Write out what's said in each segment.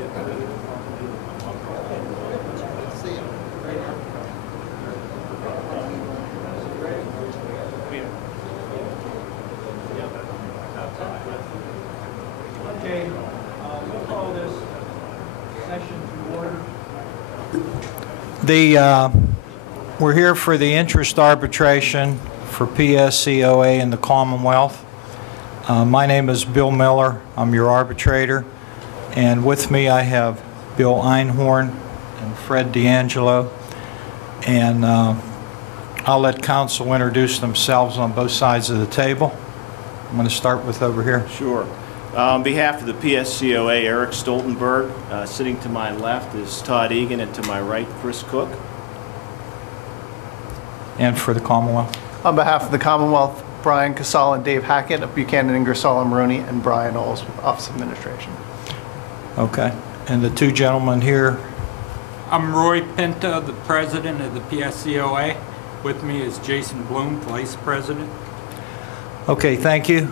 Okay, we'll call this session to order. We're here for the interest arbitration for PSCOA in the Commonwealth. My name is Bill Miller. I'm your arbitrator. And with me I have Bill Einhorn and Fred D'Angelo. And I'll let counsel introduce themselves on both sides of the table. I'm going to start with over here. Sure. On behalf of the PSCOA, Eric Stoltenberg. Sitting to my left is Todd Egan, and to my right, Chris Cook. And for the Commonwealth? On behalf of the Commonwealth, Brian Casal and Dave Hackett of Buchanan, Ingersoll, and Maroney, and Brian Knowles with Office of Administration. Okay. And the two gentlemen here? I'm Roy Pinto, the president of the PSCOA. With me is Jason Bloom, vice president. Okay, thank you.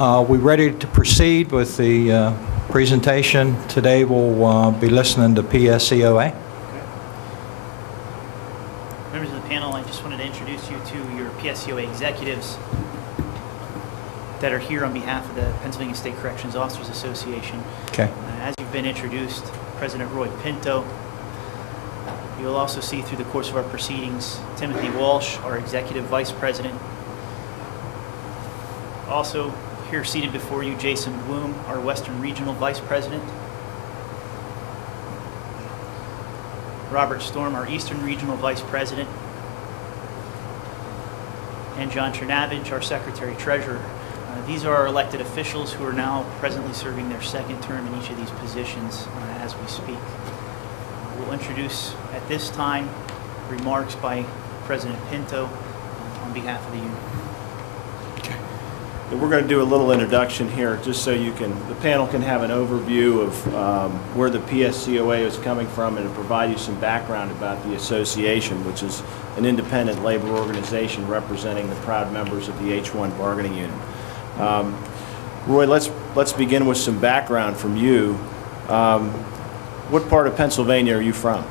We ready to proceed with the presentation? Today we'll be listening to PSCOA. Members of the panel, I just wanted to introduce you to your PSCOA executives that are here on behalf of the Pennsylvania State Corrections Officers Association. Okay. As you've been introduced, President Roy Pinto. You'll also see through the course of our proceedings Timothy Walsh, our executive vice president. Also here seated before you, Jason Bloom, our Western Regional Vice President. Robert Storm, our Eastern Regional Vice President. And John Chernavage, our Secretary Treasurer. These are our elected officials who are now presently serving their second term in each of these positions as we speak. We'll introduce at this time remarks by President Pinto on behalf of the union. We're going to do a little introduction here just so the panel can have an overview of where the PSCOA is coming from and to provide you some background about the association, which is an independent labor organization representing the proud members of the H-1 bargaining unit. Roy, let's begin with some background from you. What part of Pennsylvania are you from?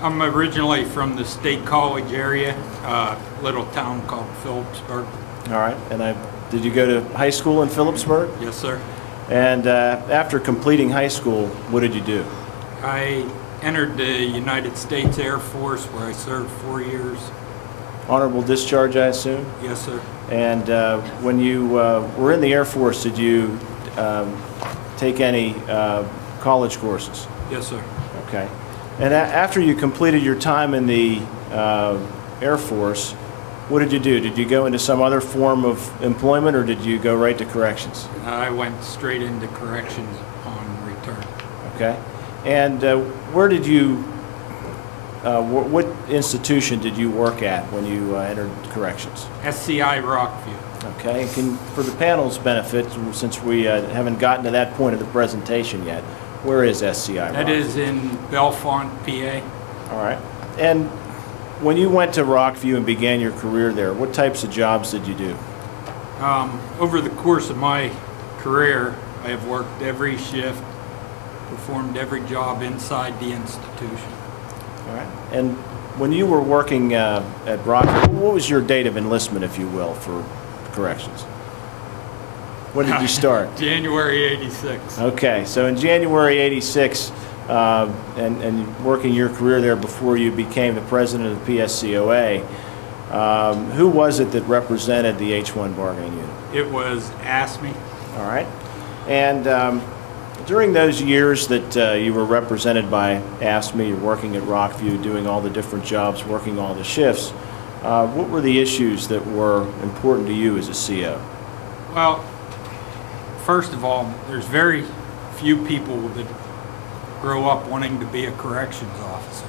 I'm originally from the State College area, a little town called Phillipsburg. All right. And did you go to high school in Phillipsburg? Yes, sir. And after completing high school, what did you do? I entered the United States Air Force, where I served 4 years. Honorable discharge, I assume? Yes, sir. And when you were in the Air Force, did you take any college courses? Yes, sir. Okay. And after you completed your time in the Air Force, what did you do? Did you go into some other form of employment, or did you go right to corrections? I went straight into corrections upon return. Okay. And where did you, what institution did you work at when you entered corrections? SCI Rockview. Okay. For the panel's benefit, since we haven't gotten to that point of the presentation yet, where is SCI Rockview? That is in Bellefonte, PA. All right. And when you went to Rockview and began your career there, what types of jobs did you do? Over the course of my career, I have worked every shift, performed every job inside the institution. All right. And when you were working at Rockview, what was your date of enlistment, if you will, for corrections? When did you start? January '86. Okay. So in January '86, and working your career there before you became the president of the PSCOA, who was it that represented the H-1 bargaining unit? It was ASME. All right. And during those years that you were represented by ASME, you're working at Rockview, doing all the different jobs, working all the shifts, what were the issues that were important to you as a CO? Well, first of all, there's very few people that grow up wanting to be a corrections officer.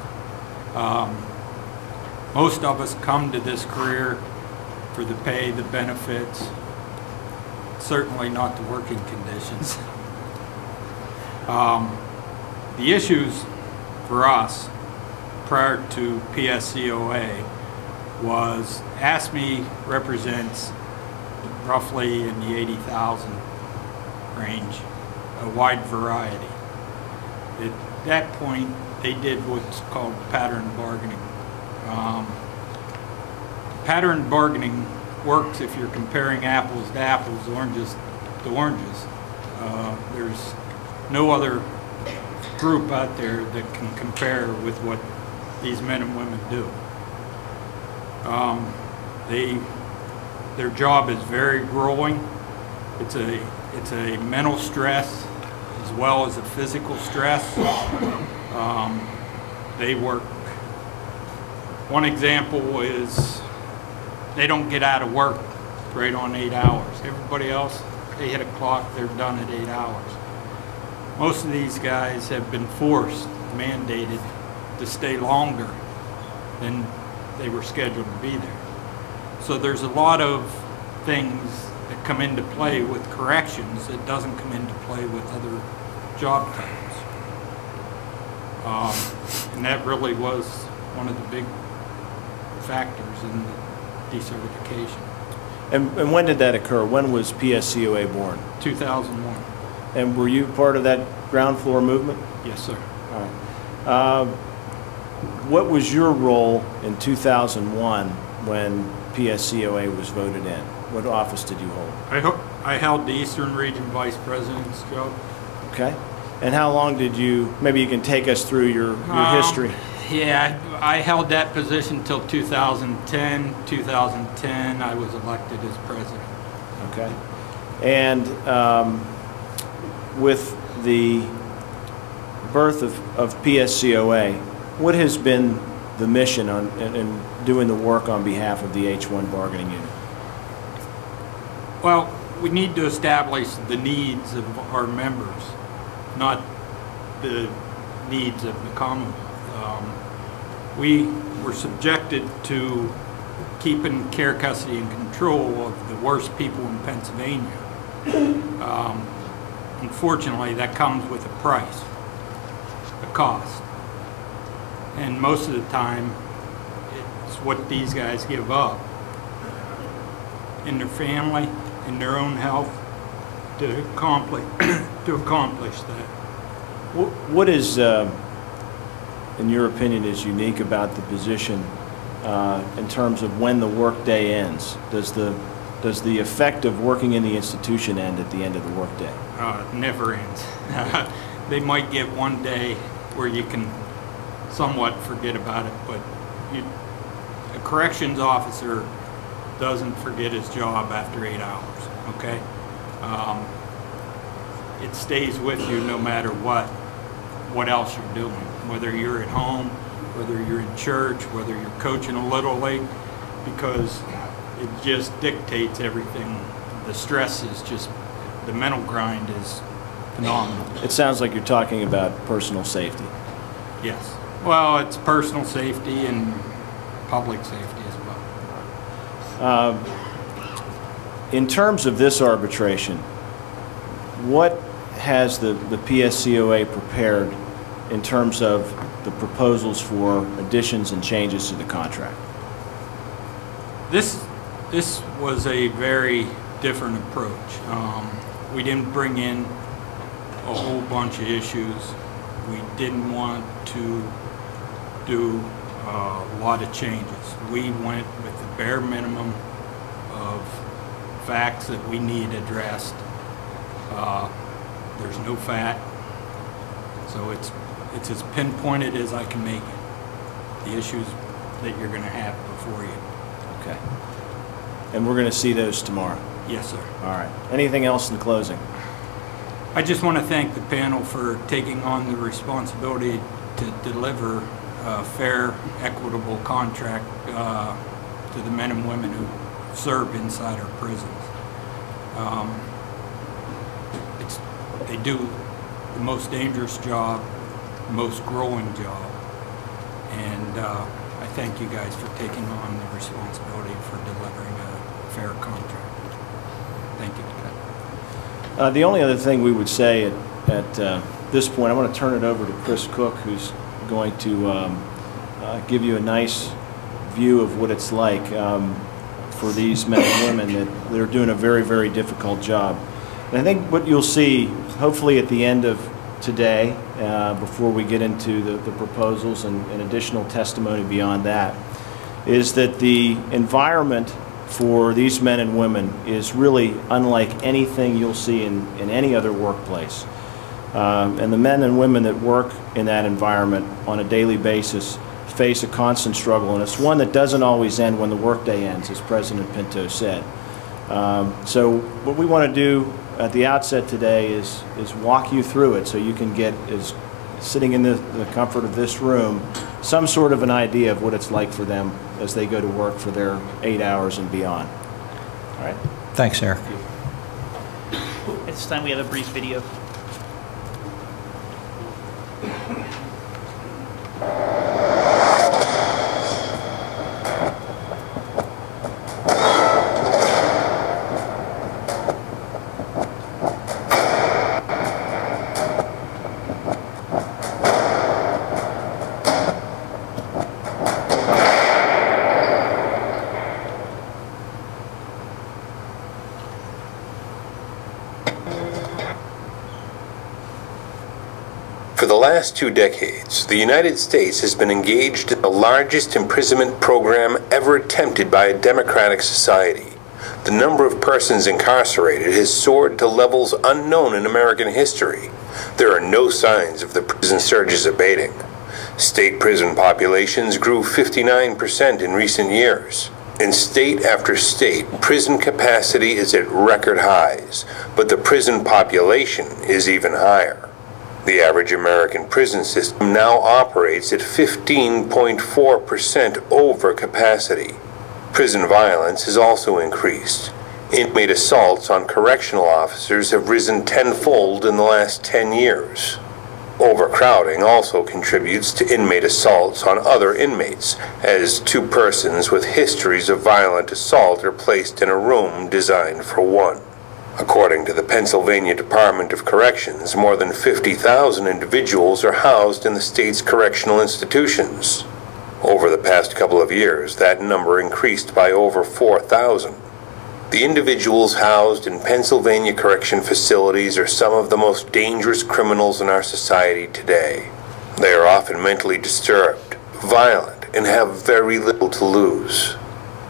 Most of us come to this career for the pay, the benefits, certainly not the working conditions. The issues for us prior to PSCOA was ASME represents roughly in the 80,000 range, a wide variety. At that point, they did what's called pattern bargaining. Pattern bargaining works if you're comparing apples to apples, oranges to oranges. There's no other group out there that can compare with what these men and women do. Their job is very grueling. It's a mental stress as well as a physical stress. They work. One example is they don't get out of work right on 8 hours. Everybody else, they hit a clock, they're done at 8 hours. Most of these guys have been forced, mandated to stay longer than they were scheduled to be there. So there's a lot of things that come into play with corrections that doesn't come into play with other job types. And that really was one of the big factors in the decertification. And when did that occur? When was PSCOA born? 2001. And were you part of that ground floor movement? Yes, sir. All right. What was your role in 2001 when PSCOA was voted in? What office did you hold? I held the Eastern Region Vice President's job. Okay. And how long did you, maybe you can take us through your history. Yeah, I held that position until 2010. 2010, I was elected as president. Okay. And with the birth of PSCOA, what has been the mission in doing the work on behalf of the H-1 bargaining unit? Well, we need to establish the needs of our members, not the needs of the Commonwealth. We were subjected to keeping care, custody, and control of the worst people in Pennsylvania. Unfortunately, that comes with a price, a cost. And most of the time, it's what these guys give up in their family, in their own health, to accomplish that. What is, in your opinion, is unique about the position in terms of when the workday ends? Does the effect of working in the institution end at the end of the workday? It never ends. They might get one day where you can somewhat forget about it, but a corrections officer doesn't forget his job after 8 hours, okay? It stays with you no matter what else you're doing, whether you're at home, whether you're in church, whether you're coaching a little league, because it just dictates everything. The stress is just, the mental grind is phenomenal. It sounds like you're talking about personal safety. Yes. Well, it's personal safety and public safety as well. In terms of this arbitration, what has the PSCOA prepared in terms of the proposals for additions and changes to the contract? This was a very different approach. We didn't bring in a whole bunch of issues. We didn't want to do a lot of changes. We went with the bare minimum of facts that we need addressed. There's no fat, so it's as pinpointed as I can make it, the issues that you're going to have before you. Okay. And we're going to see those tomorrow? Yes, sir. All right. Anything else in closing? I just want to thank the panel for taking on the responsibility to deliver a fair, equitable contract to the men and women who serve inside our prisons. They do the most dangerous job, the most growing job, and I thank you guys for taking on the responsibility for delivering a fair contract. Thank you. The only other thing we would say at this point, I want to turn it over to Chris Cook, who's going to give you a nice view of what it's like for these men and women that are doing a very, very difficult job. And I think what you'll see, hopefully at the end of today, before we get into the proposals and additional testimony beyond that, is that the environment for these men and women is really unlike anything you'll see in any other workplace. And the men and women that work in that environment on a daily basis face a constant struggle, and it's one that doesn't always end when the workday ends, as President Pinto said. So what we want to do at the outset today is walk you through it so you can get, sitting in the comfort of this room, some sort of an idea of what it's like for them as they go to work for their 8 hours and beyond. All right? Thanks, Eric. At this time, we have a brief video. For the last 2 decades, the United States has been engaged in the largest imprisonment program ever attempted by a democratic society. The number of persons incarcerated has soared to levels unknown in American history. There are no signs of the prison surges abating. State prison populations grew 59% in recent years. In state after state, prison capacity is at record highs, but the prison population is even higher. The average American prison system now operates at 15.4% over capacity. Prison violence has also increased. Inmate assaults on correctional officers have risen tenfold in the last 10 years. Overcrowding also contributes to inmate assaults on other inmates, as 2 persons with histories of violent assault are placed in a room designed for 1. According to the Pennsylvania Department of Corrections, more than 50,000 individuals are housed in the state's correctional institutions. Over the past couple of years, that number increased by over 4,000. The individuals housed in Pennsylvania correction facilities are some of the most dangerous criminals in our society today. They are often mentally disturbed, violent, and have very little to lose.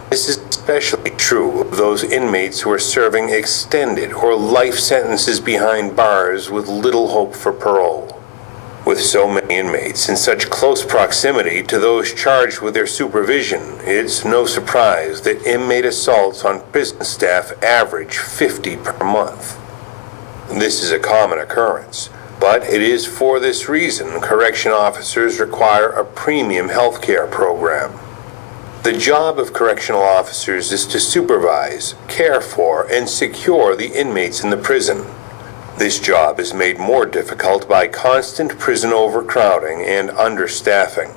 This is especially true of those inmates who are serving extended or life sentences behind bars with little hope for parole. With so many inmates in such close proximity to those charged with their supervision, it's no surprise that inmate assaults on prison staff average 50 per month. This is a common occurrence, but it is for this reason correction officers require a premium health care program. The job of correctional officers is to supervise, care for, and secure the inmates in the prison. This job is made more difficult by constant prison overcrowding and understaffing.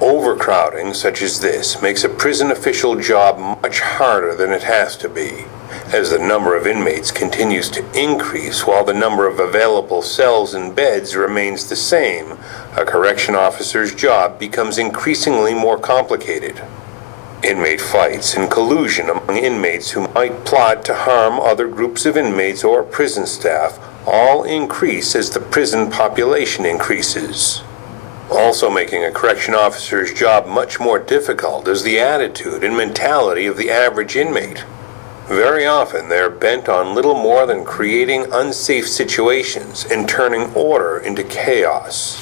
Overcrowding such as this makes a prison official job much harder than it has to be. As the number of inmates continues to increase while the number of available cells and beds remains the same, a correction officer's job becomes increasingly more complicated. Inmate fights and collusion among inmates who might plot to harm other groups of inmates or prison staff all increase as the prison population increases. Also making a correction officer's job much more difficult is the attitude and mentality of the average inmate. Very often they're bent on little more than creating unsafe situations and turning order into chaos.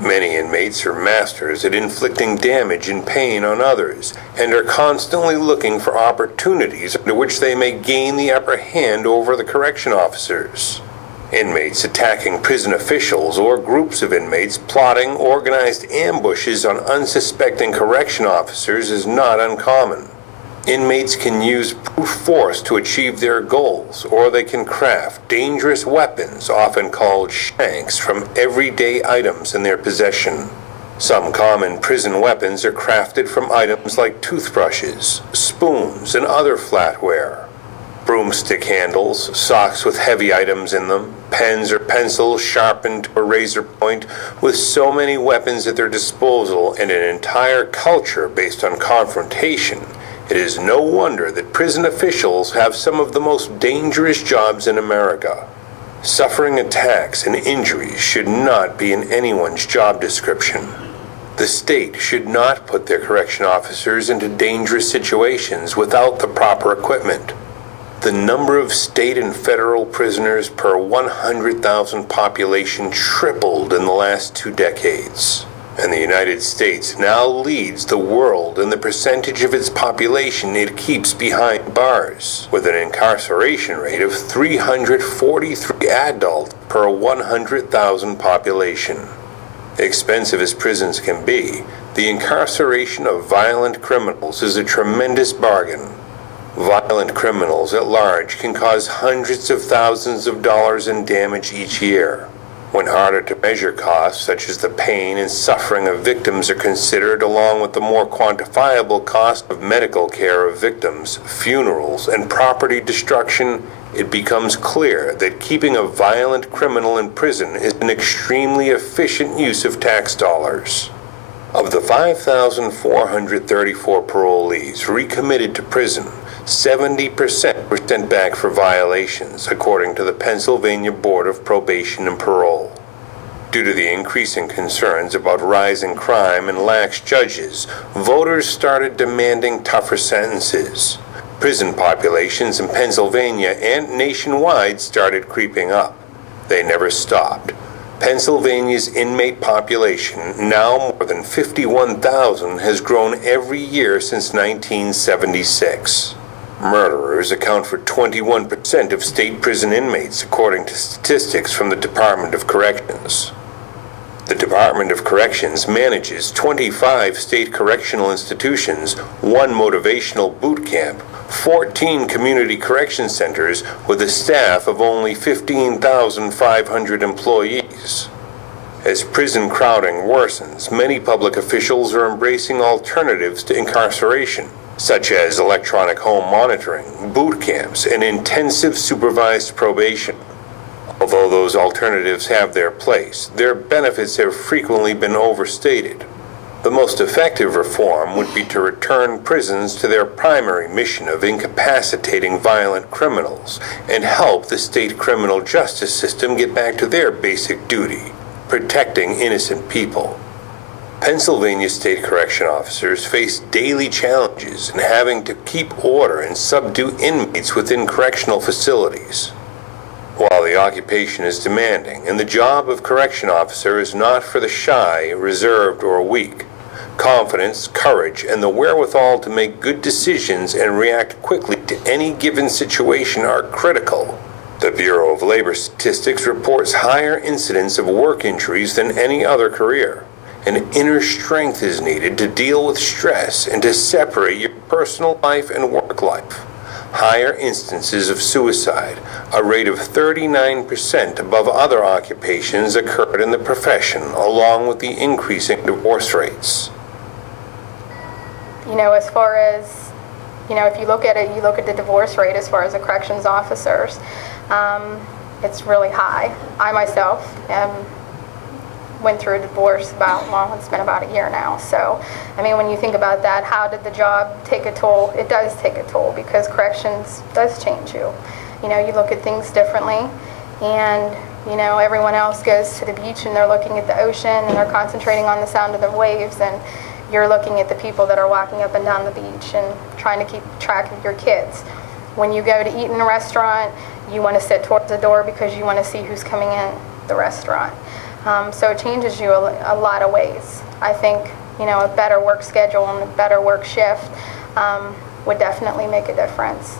Many inmates are masters at inflicting damage and pain on others, and are constantly looking for opportunities under which they may gain the upper hand over the correction officers. Inmates attacking prison officials or groups of inmates plotting organized ambushes on unsuspecting correction officers is not uncommon. Inmates can use brute force to achieve their goals, or they can craft dangerous weapons, often called shanks, from everyday items in their possession. Some common prison weapons are crafted from items like toothbrushes, spoons, and other flatware. Broomstick handles, socks with heavy items in them, pens or pencils sharpened to a razor point. With so many weapons at their disposal and an entire culture based on confrontation, it is no wonder that prison officials have some of the most dangerous jobs in America. Suffering attacks and injuries should not be in anyone's job description. The state should not put their correction officers into dangerous situations without the proper equipment. The number of state and federal prisoners per 100,000 population tripled in the last 2 decades. And the United States now leads the world in the percentage of its population it keeps behind bars, with an incarceration rate of 343 adults per 100,000 population. Expensive as prisons can be, the incarceration of violent criminals is a tremendous bargain. Violent criminals at large can cause hundreds of thousands of dollars in damage each year. When harder to measure costs, such as the pain and suffering of victims, are considered, along with the more quantifiable cost of medical care of victims, funerals, and property destruction, it becomes clear that keeping a violent criminal in prison is an extremely efficient use of tax dollars. Of the 5,434 parolees recommitted to prison, 70% were sent back for violations, according to the Pennsylvania Board of Probation and Parole. Due to the increasing concerns about rising crime and lax judges, voters started demanding tougher sentences. Prison populations in Pennsylvania and nationwide started creeping up. They never stopped. Pennsylvania's inmate population, now more than 51,000, has grown every year since 1976. Murderers account for 21% of state prison inmates, according to statistics from the Department of Corrections. The Department of Corrections manages 25 state correctional institutions, 1 motivational boot camp, 14 community correction centers with a staff of only 15,500 employees. As prison crowding worsens, many public officials are embracing alternatives to incarceration, such as electronic home monitoring, boot camps, and intensive supervised probation. Although those alternatives have their place, their benefits have frequently been overstated. The most effective reform would be to return prisons to their primary mission of incapacitating violent criminals and help the state criminal justice system get back to their basic duty, protecting innocent people. Pennsylvania state correction officers face daily challenges in having to keep order and subdue inmates within correctional facilities. While the occupation is demanding, and the job of correction officer is not for the shy, reserved, or weak, confidence, courage, and the wherewithal to make good decisions and react quickly to any given situation are critical. The Bureau of Labor Statistics reports higher incidence of work injuries than any other career. And inner strength is needed to deal with stress and to separate your personal life and work life. Higher instances of suicide, a rate of 39% above other occupations, occurred in the profession, along with the increasing divorce rates. As far as, if you look at it, you look at the divorce rate as far as the corrections officers, it's really high. I myself went through a divorce it's been about a year now. So, when you think about that, how did the job take a toll? It does take a toll because corrections does change you. You look at things differently, and, everyone else goes to the beach and they're looking at the ocean and they're concentrating on the sound of the waves, and you're looking at the people that are walking up and down the beach and trying to keep track of your kids. When you go to eat in a restaurant, you want to sit towards the door because you want to see who's coming in the restaurant. So it changes you a lot of ways. I think, a better work schedule and a better work shift would definitely make a difference.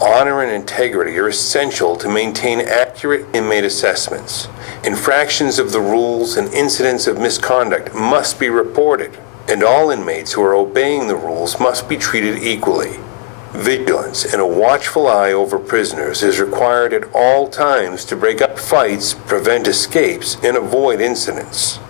Honor and integrity are essential to maintain accurate inmate assessments. Infractions of the rules and incidents of misconduct must be reported, and all inmates who are obeying the rules must be treated equally. Vigilance and a watchful eye over prisoners is required at all times to break up fights, prevent escapes, and avoid incidents.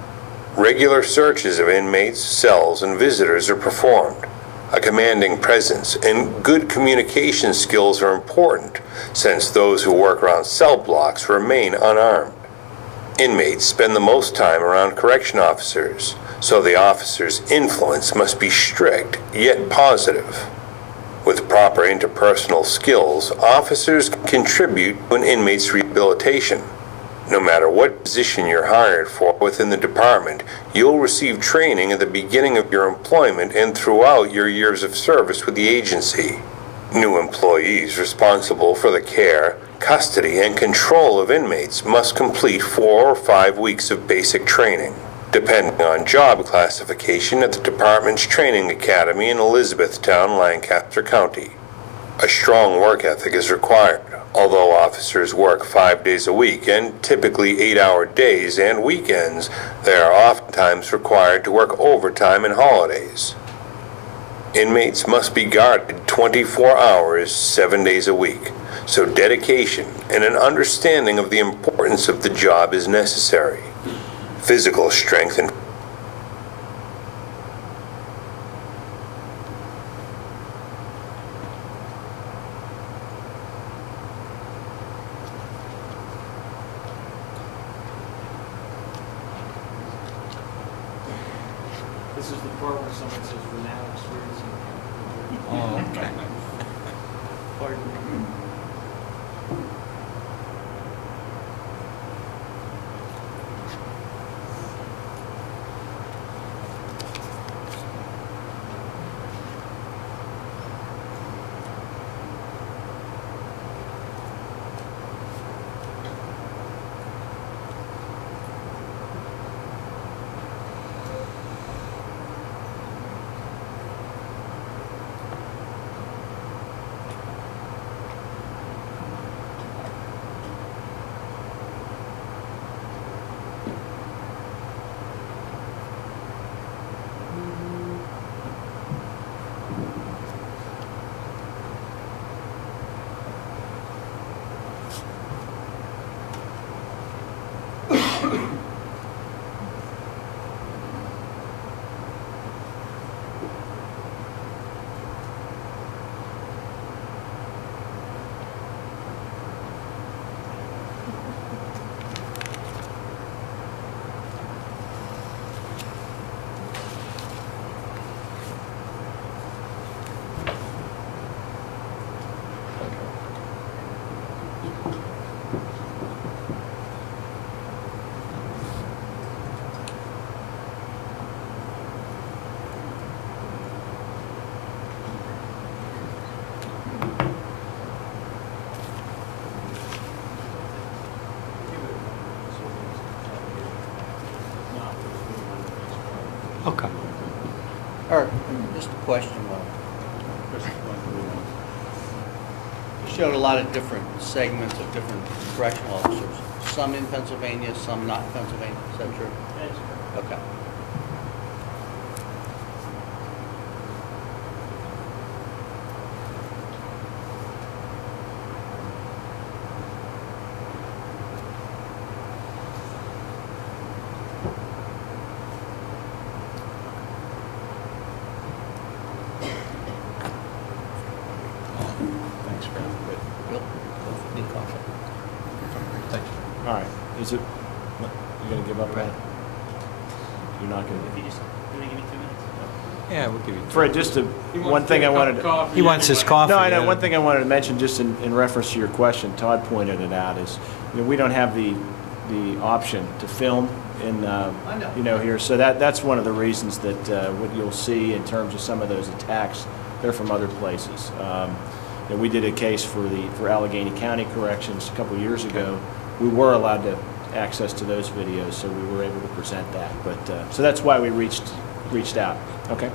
Regular searches of inmates, cells, and visitors are performed. A commanding presence and good communication skills are important, since those who work around cell blocks remain unarmed. Inmates spend the most time around correction officers, so the officer's influence must be strict, yet positive. With proper interpersonal skills, officers can contribute to an inmate's rehabilitation. rehabilitation. No matter what position you're hired for within the department, you'll receive training at the beginning of your employment and throughout your years of service with the agency. New employees responsible for the care, custody, and control of inmates must complete 4 or 5 weeks of basic training, depending on job classification at the department's training academy in Elizabethtown, Lancaster County. A strong work ethic is required. Although officers work 5 days a week and typically 8-hour days and weekends, they are oftentimes required to work overtime and holidays. Inmates must be guarded 24 hours, 7 days a week, so dedication and an understanding of the importance of the job is necessary. Physical strength and This is the part where someone says, "We're now experiencing." Oh, okay. Pardon. Okay. Eric, just a question. You showed a lot of different segments of different correctional officers. Some in Pennsylvania, some not in Pennsylvania. Is that true? That's correct. Okay. Thanks, Brad. Good. Bill, need coffee? Thank you. All right. Is it? You gonna give up, Brad? You're not If gonna. you just, you want to give me 2 minutes? Yeah, we'll give you. Fred, just to, one thing I wanted to. He wants his coffee. No, I know. yeah. One thing I wanted to mention, just in reference to your question, Todd pointed it out, is we don't have the option to film in, here. So that's one of the reasons that what you'll see in terms of some of those attacks, they're from other places. We did a case for Allegheny County Corrections a couple years ago. We were allowed to access to those videos, so we were able to present that. But so that's why we reached out. Okay.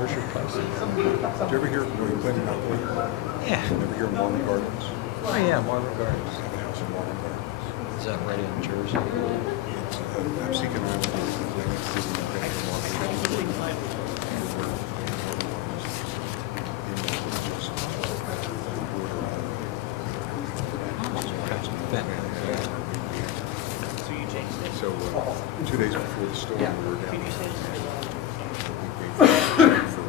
Where's your place? Did you ever hear, were you planning out there? Yeah. Did you ever hear Marvin Gardens? Oh, yeah, Marvin Gardens. Have a house in Marvin Gardens. Is that right in Jersey? It's Absecon Island. So 2 days before the storm, we were down there. We paid for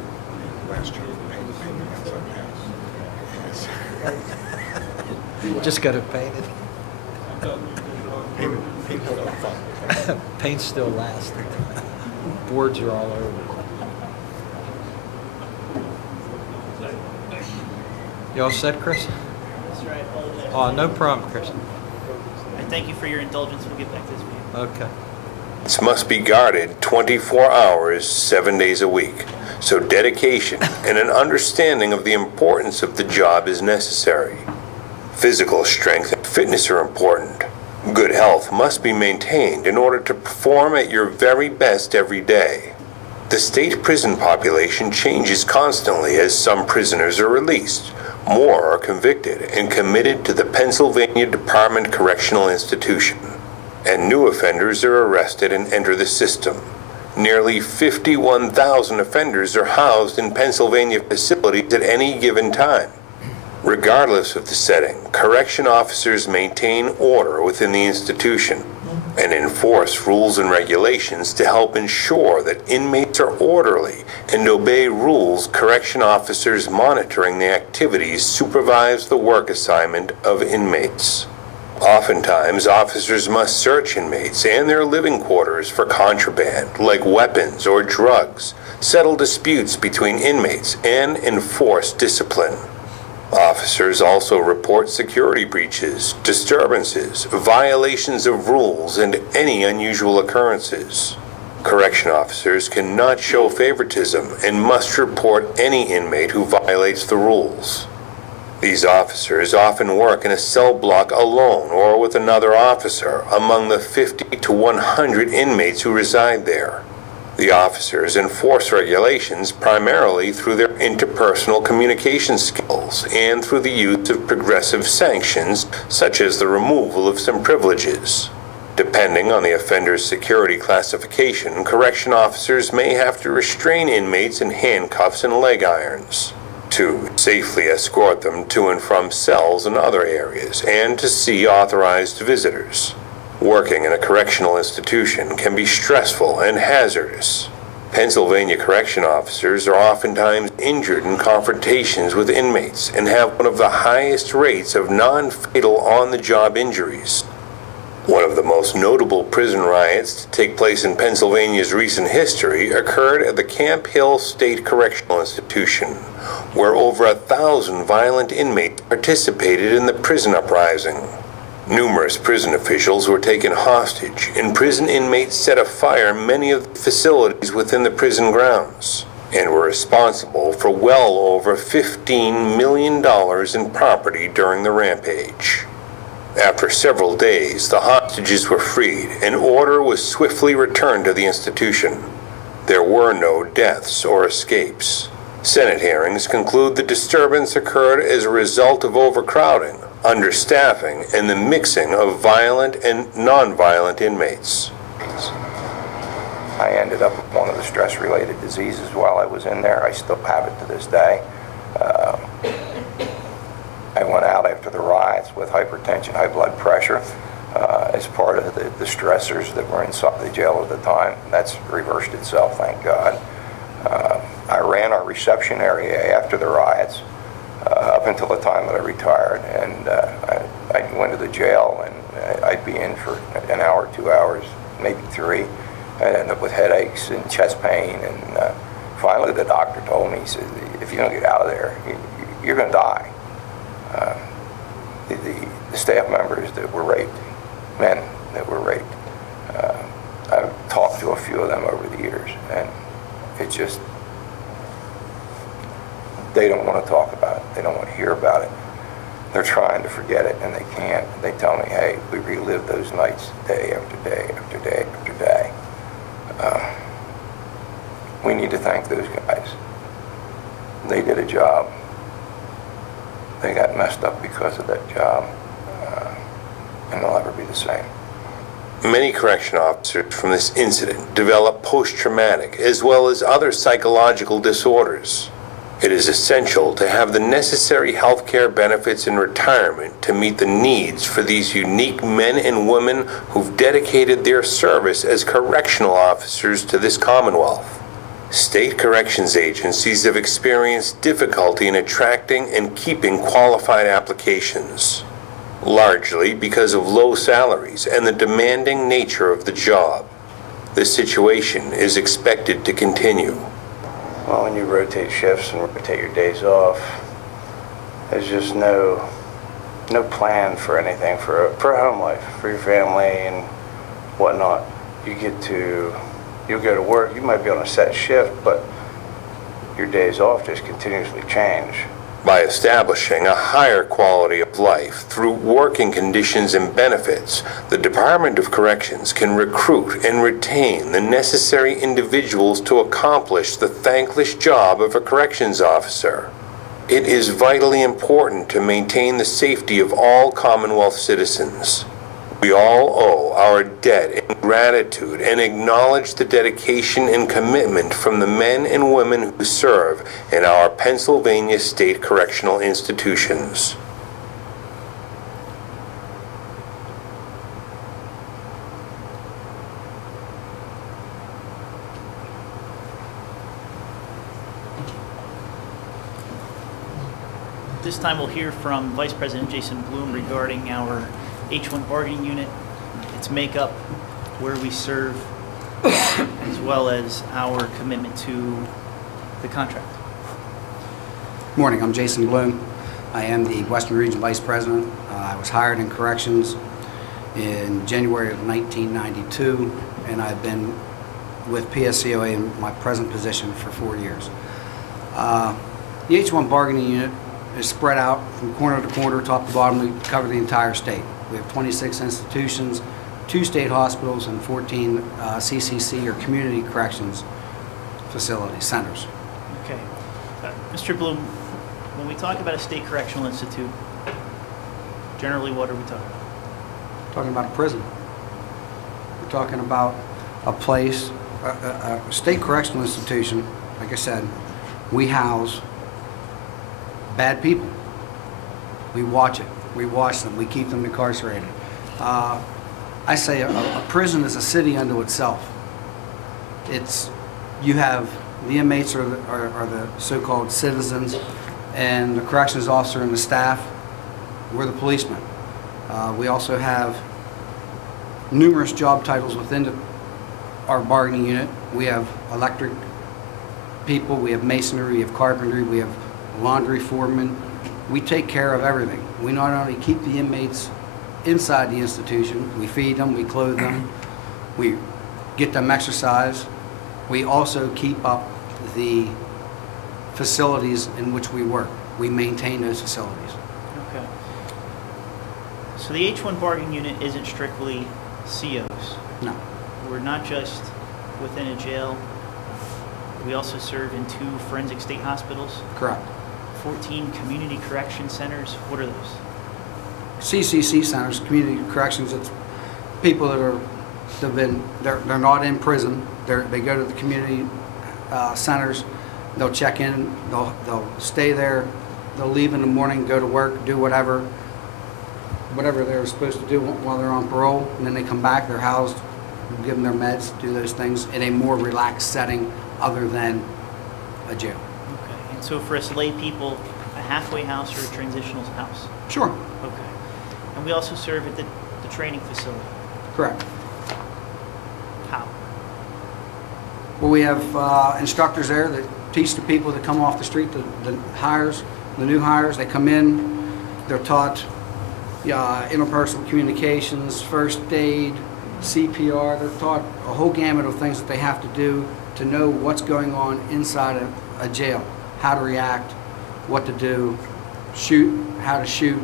last year, we painted the outside house. Just got it painted. Paint held up fine. Paint still lasts. Boards are all over. You all set, Chris? That's right. Apologize. Oh, no problem, Chris. And thank you for your indulgence. We'll get back to this video. Okay. This must be guarded 24 hours, 7 days a week. So dedication and an understanding of the importance of the job is necessary. Physical strength and fitness are important. Good health must be maintained in order to perform at your very best every day. The state prison population changes constantly as some prisoners are released. More are convicted and committed to the Pennsylvania Department Correctional Institution. And new offenders are arrested and enter the system. Nearly 51,000 offenders are housed in Pennsylvania facilities at any given time. Regardless of the setting, correction officers maintain order within the institution and enforce rules and regulations to help ensure that inmates are orderly and obey rules. Correction officers monitoring the activities supervise the work assignment of inmates. Oftentimes, officers must search inmates and their living quarters for contraband, like weapons or drugs, settle disputes between inmates, and enforce discipline. Officers also report security breaches, disturbances, violations of rules, and any unusual occurrences. Correction officers cannot show favoritism and must report any inmate who violates the rules. These officers often work in a cell block alone or with another officer among the 50 to 100 inmates who reside there. The officers enforce regulations primarily through their interpersonal communication skills and through the use of progressive sanctions, such as the removal of some privileges. Depending on the offender's security classification, correction officers may have to restrain inmates in handcuffs and leg irons, to safely escort them to and from cells and other areas, and to see authorized visitors. Working in a correctional institution can be stressful and hazardous. Pennsylvania correction officers are oftentimes injured in confrontations with inmates and have one of the highest rates of non-fatal on-the-job injuries. One of the most notable prison riots to take place in Pennsylvania's recent history occurred at the Camp Hill State Correctional Institution, where over 1,000 violent inmates participated in the prison uprising. Numerous prison officials were taken hostage, and prison inmates set afire many of the facilities within the prison grounds, and were responsible for well over $15 million in property during the rampage. After several days, the hostages were freed, and order was swiftly returned to the institution. There were no deaths or escapes. Senate hearings conclude the disturbance occurred as a result of overcrowding, understaffing, and the mixing of violent and non-violent inmates. I ended up with one of the stress-related diseases while I was in there. I still have it to this day. I went out after the riots with hypertension, high blood pressure, as part of the stressors that were inside the jail at the time. That's reversed itself, thank God. I ran our reception area after the riots up until the time that I retired, and I went to the jail, and I'd be in for an hour, 2 hours, maybe 3. I'd end up with headaches and chest pain, and finally the doctor told me, he said, if you don't get out of there, you're going to die. The staff members that were raped, men that were raped, I've talked to a few of them over the years, and it just, they don't want to talk about it. They don't want to hear about it. They're trying to forget it, and they can't. They tell me, hey, we relive those nights day after day after day after day. We need to thank those guys. They did a job. They got messed up because of that job, and they'll never be the same. Many correction officers from this incident develop post-traumatic as well as other psychological disorders. It is essential to have the necessary health care benefits in retirement to meet the needs for these unique men and women who've dedicated their service as correctional officers to this Commonwealth. State corrections agencies have experienced difficulty in attracting and keeping qualified applications, largely because of low salaries and the demanding nature of the job. This situation is expected to continue. Well, when you rotate shifts and rotate your days off, there's just no plan for anything for a home life, for your family and whatnot. You'll go to work, you might be on a set shift, but your days off just continuously change. By establishing a higher quality of life through working conditions and benefits, the Department of Corrections can recruit and retain the necessary individuals to accomplish the thankless job of a corrections officer. It is vitally important to maintain the safety of all Commonwealth citizens. We all owe our debt and gratitude and acknowledge the dedication and commitment from the men and women who serve in our Pennsylvania state correctional institutions. This time we'll hear from Vice President Jason Bloom regarding our H-1 bargaining unit, its makeup, where we serve, as well as our commitment to the contract. Good morning, I'm Jason Bloom. I am the Western Region Vice President. I was hired in corrections in January of 1992, and I've been with PSCOA in my present position for 4 years. The H-1 bargaining unit is spread out from corner to corner, top to bottom. We cover the entire state. We have 26 institutions, 2 state hospitals, and 14 CCC or community corrections facilities, centers. Okay. Mr. Bloom, when we talk about a state correctional institute, generally what are we talking about? We're talking about a prison. We're talking about a place, a state correctional institution. Like I said, we house bad people. We watch it. We watch them. We keep them incarcerated. I say a prison is a city unto itself. You have the inmates are the so-called citizens, and the corrections officer and the staff, we're the policemen. We also have numerous job titles within our bargaining unit. We have electric people, we have masonry, we have carpentry, we have laundry foremen. We take care of everything. We not only keep the inmates inside the institution, we feed them, we clothe them, we get them exercise. We also keep up the facilities in which we work. We maintain those facilities. Okay. So the H-1 bargaining unit isn't strictly COs. No. We're not just within a jail. We also serve in 2 forensic state hospitals. Correct. 14 community correction centers. What are those? CCC centers, community corrections. It's people they're not in prison. They go to the community centers. They'll check in. They'll stay there. They'll leave in the morning, go to work, do whatever they're supposed to do while they're on parole, and then they come back. They're housed. We give them their meds, do those things in a more relaxed setting other than a jail. Okay. And so for us lay people, a halfway house or a transitional house? Sure. Okay. And we also serve at the training facility? Correct. How? Well, we have instructors there that teach the people that come off the street, the new hires. They come in, they're taught interpersonal communications, first aid, CPR. They're taught a whole gamut of things that they have to do to know what's going on inside a jail, how to react, what to do, how to shoot,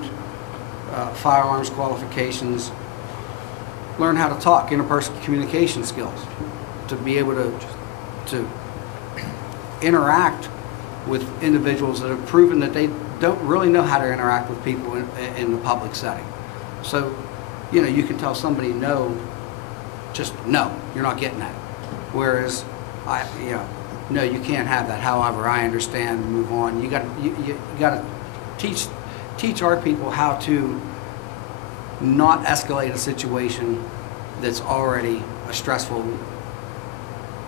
firearms qualifications, learn how to talk, interpersonal communication skills, to be able to interact with individuals that have proven that they don't really know how to interact with people in the public setting. So, you know, you can tell somebody no, just no, you're not getting that. Whereas, no, you can't have that. However, I understand, move on. You got to teach our people how to not escalate a situation that's already a stressful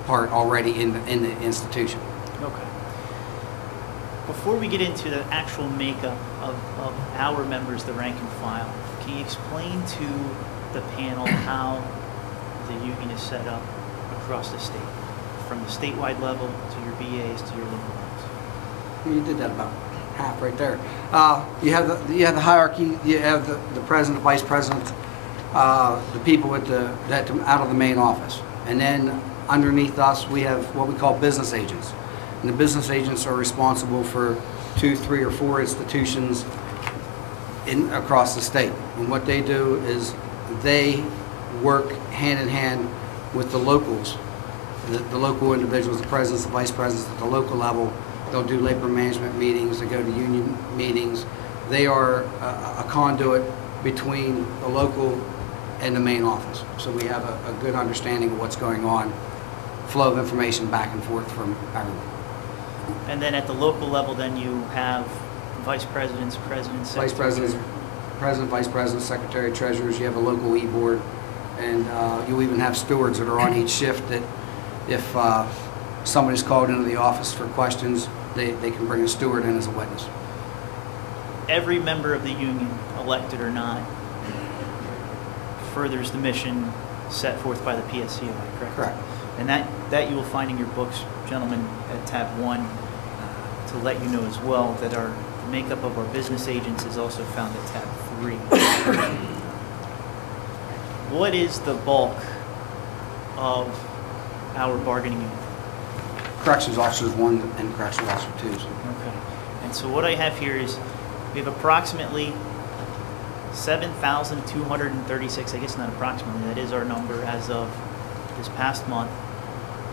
part already in the institution. Okay. Before we get into the actual makeup of our members, the rank and file, can you explain to the panel how the union is set up across the state, from the statewide level to your BAs to your local levels? You did that about half right there. You have the hierarchy. You have the president, the vice president, the people out of the main office, and then underneath us we have what we call business agents. And the business agents are responsible for 2, 3, or 4 institutions across the state. And what they do is they work hand in hand with the locals, the local individuals, the presidents, the vice presidents at the local level. They'll do labor management meetings, they go to union meetings. They are a conduit between the local and the main office. So we have a good understanding of what's going on, flow of information back and forth from everyone. And then at the local level, then you have vice presidents, presidents, vice presidents, president, vice president, secretary, treasurers. You have a local e-board, and you even have stewards that are on each shift that if somebody's called into the office for questions, they can bring a steward in as a witness. Every member of the union, elected or not, furthers the mission set forth by the PSCOA, correct? Correct. And that you will find in your books, gentlemen, at tab 1, to let you know as well that our makeup of our business agents is also found at tab 3. What is the bulk of our bargaining unit? Corrections officers 1 and corrections officer 2. Okay. And so what I have here is we have approximately 7,236, I guess not approximately, that is our number as of this past month,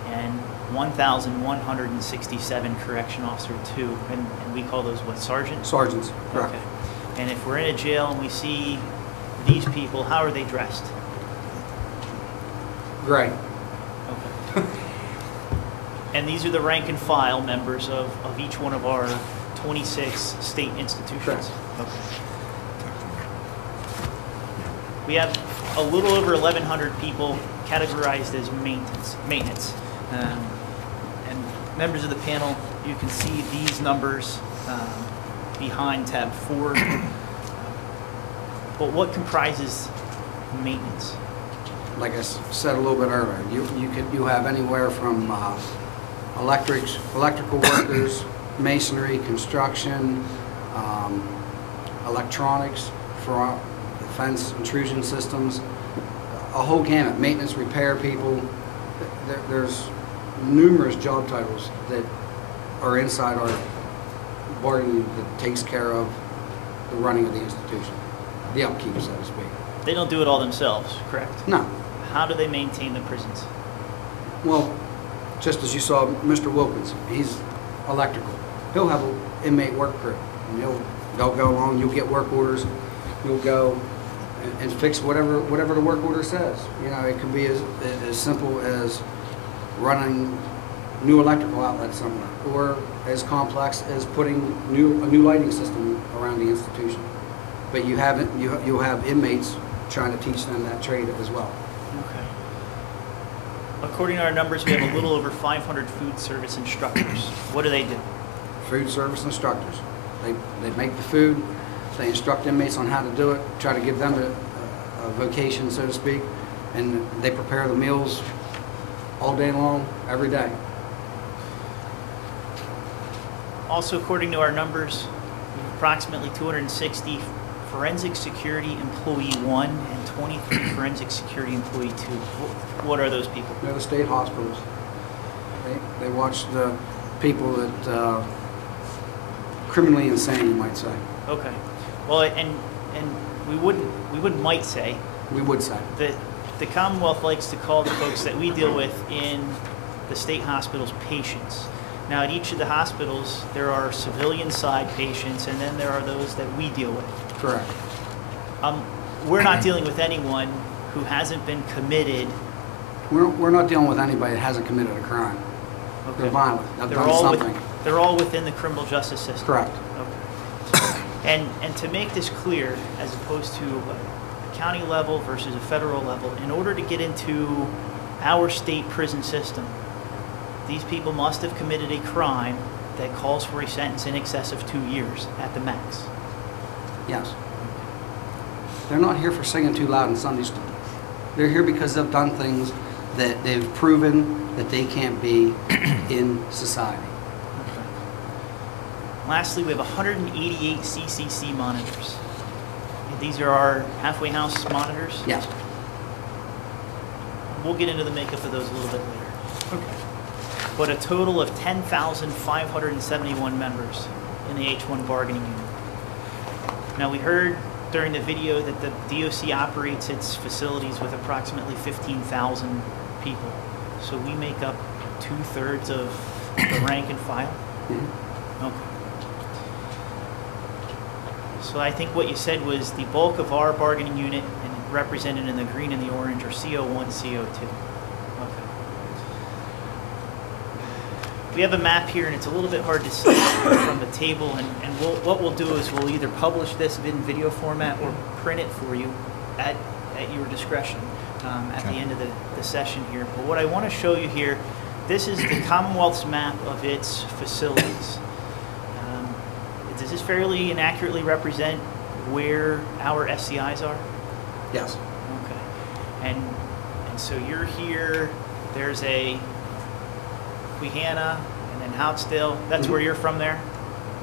and 1,167 correction officer 2, and we call those what, sergeants? Sergeants, correct. Okay. And if we're in a jail and we see these people, how are they dressed? Gray. Okay. And these are the rank and file members of each one of our 26 state institutions? Correct. Okay. We have a little over 1,100 people categorized as maintenance. And members of the panel, you can see these numbers behind tab 4. But what comprises maintenance? Like I said a little bit earlier, you have anywhere from electrical workers, masonry, construction, electronics for defense intrusion systems, a whole gamut, maintenance, repair people. There's numerous job titles that are inside our bargaining that takes care of the running of the institution, the upkeep, so to speak. They don't do it all themselves, correct? No. How do they maintain the prisons? Well, just as you saw Mr. Wilkins, he's electrical. He'll have an inmate work crew, and they'll go along, you'll get work orders, you'll go and fix whatever the work order says. You know, it could be as simple as running new electrical outlets somewhere, or as complex as putting a new lighting system around the institution. But you'll have inmates trying to teach them that trade as well. Okay. According to our numbers, we have a little over 500 food service instructors. What do they do? Food service instructors. They make the food, they instruct inmates on how to do it, try to give them a vocation, so to speak, and they prepare the meals all day long, every day. Also, according to our numbers, we have approximately 260 forensic security employee 1 and 23 forensic security employee 2. What are those people? They're the state hospitals. They watch the people that criminally insane, you might say. Okay. Well, and we wouldn't might say. We would say. That the Commonwealth likes to call the folks that we deal with in the state hospitals patients. Now, at each of the hospitals, there are civilian side patients, and then there are those that we deal with. Correct. We're not dealing with anyone who hasn't been committed. We're not dealing with anybody that hasn't committed a crime. Okay. They're violent. They've They're done all something. they're all within the criminal justice system. Correct. Okay. And to make this clear, as opposed to a county level versus a federal level, in order to get into our state prison system, these people must have committed a crime that calls for a sentence in excess of 2 years at the max. Yes. They're not here for singing too loud in Sunday school. They're here because they've done things that they've proven that they can't be in society. Okay. Lastly, we have 188 CCC monitors. These are our halfway house monitors. Yes. We'll get into the makeup of those a little bit later. Okay. But a total of 10,571 members in the H-1 bargaining unit. Now, we heard during the video that the DOC operates its facilities with approximately 15,000 people. So we make up 2/3 of the rank and file. Mm-hmm. Okay. So I think what you said was the bulk of our bargaining unit, and represented in the green and the orange, are CO1, CO2. Okay. We have a map here, and it's a little bit hard to see from the table, and what we'll do is we'll either publish this in video format or print it for you at your discretion at the end of the session here. But what I want to show you here, this is the Commonwealth's map of its facilities. Does this fairly and accurately represent where our SCIs are? Yes. Okay. And so you're here, there's a Quehanna, and then Houtsdale. That's where you're from there,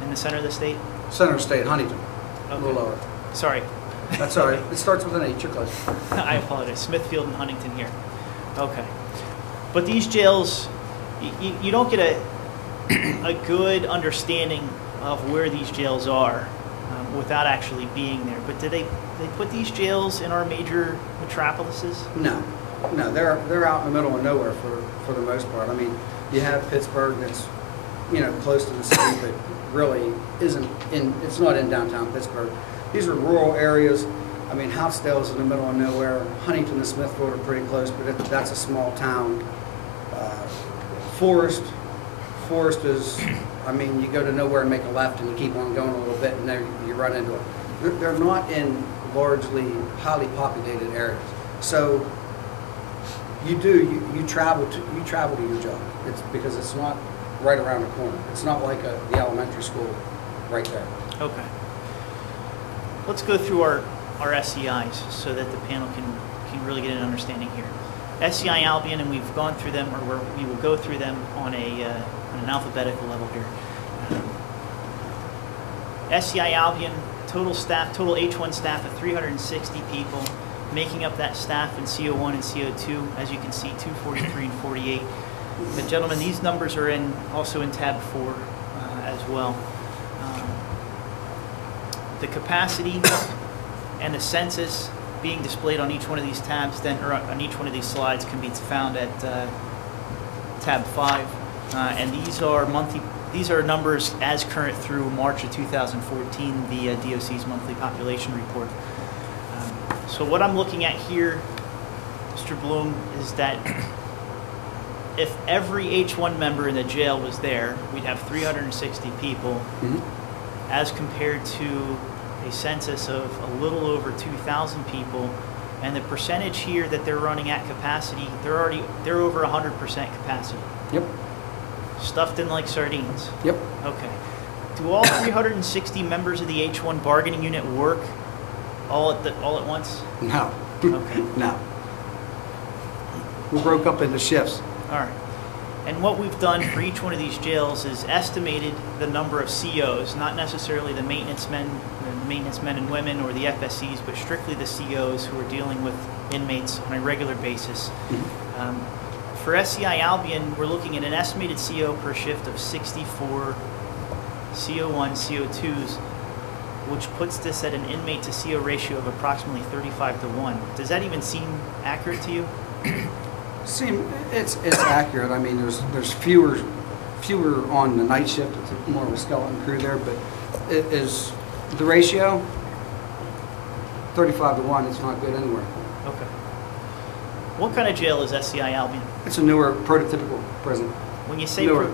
in the center of the state? Center of State, Huntington. Okay. A little lower. Sorry. That's all right. It starts with an H. You're close. I apologize. Smithfield and Huntington here. Okay. But these jails, you don't get a good understanding of where these jails are without actually being there. But do they put these jails in our major metropolises? No. No, they're out in the middle of nowhere for the most part. I mean, you have Pittsburgh that's, close to the city, but really it's not in downtown Pittsburgh. These are rural areas. I mean, Houtsdale's in the middle of nowhere. Huntington and Smithfield are pretty close, but that's a small town. Forest is, I mean, you go to nowhere and make a left and you keep on going a little bit and there you run into it. They're not in largely highly populated areas. So you travel to your job. It's because it's not right around the corner. It's not like the elementary school right there. Okay. Let's go through our SCIs so that the panel can really get an understanding here. SCI Albion, and we've gone through them, or we will go through them on an alphabetical level here. SCI Albion, total H1 staff of 360 people, making up that staff in CO1 and CO2, as you can see, 243 and 48. But gentlemen, these numbers are also in tab 4 as well. The capacity and the census being displayed on each one of these tabs, or on each one of these slides, can be found at tab 5. And these are numbers as current through March of 2014, the DOC's monthly population report. So what I'm looking at here, Mr. Bloom, is that if every H1 member in the jail was there, we'd have 360 people, as compared to a census of a little over 2,000 people. And the percentage here that they're running at capacity, they're over 100% capacity. Yep. Stuffed in like sardines. Yep. Okay. Do all 360 members of the H1 bargaining unit work all at once? No. Okay. No. We broke up into shifts. All right. And what we've done for each one of these jails is estimated the number of COs, not necessarily the maintenance men and women or the FSCs, but strictly the COs who are dealing with inmates on a regular basis. For SCI Albion, we're looking at an estimated CO per shift of 64 CO1, CO2s, which puts this at an inmate to CO ratio of approximately 35:1. Does that even seem accurate to you? It's accurate. I mean, there's fewer fewer on the night shift. It's more of a skeleton crew there, but it is the ratio 35 to 1. It's not good anywhere. Okay. What kind of jail is SCI Albion? It's a newer prototypical prison. When you say, Newer.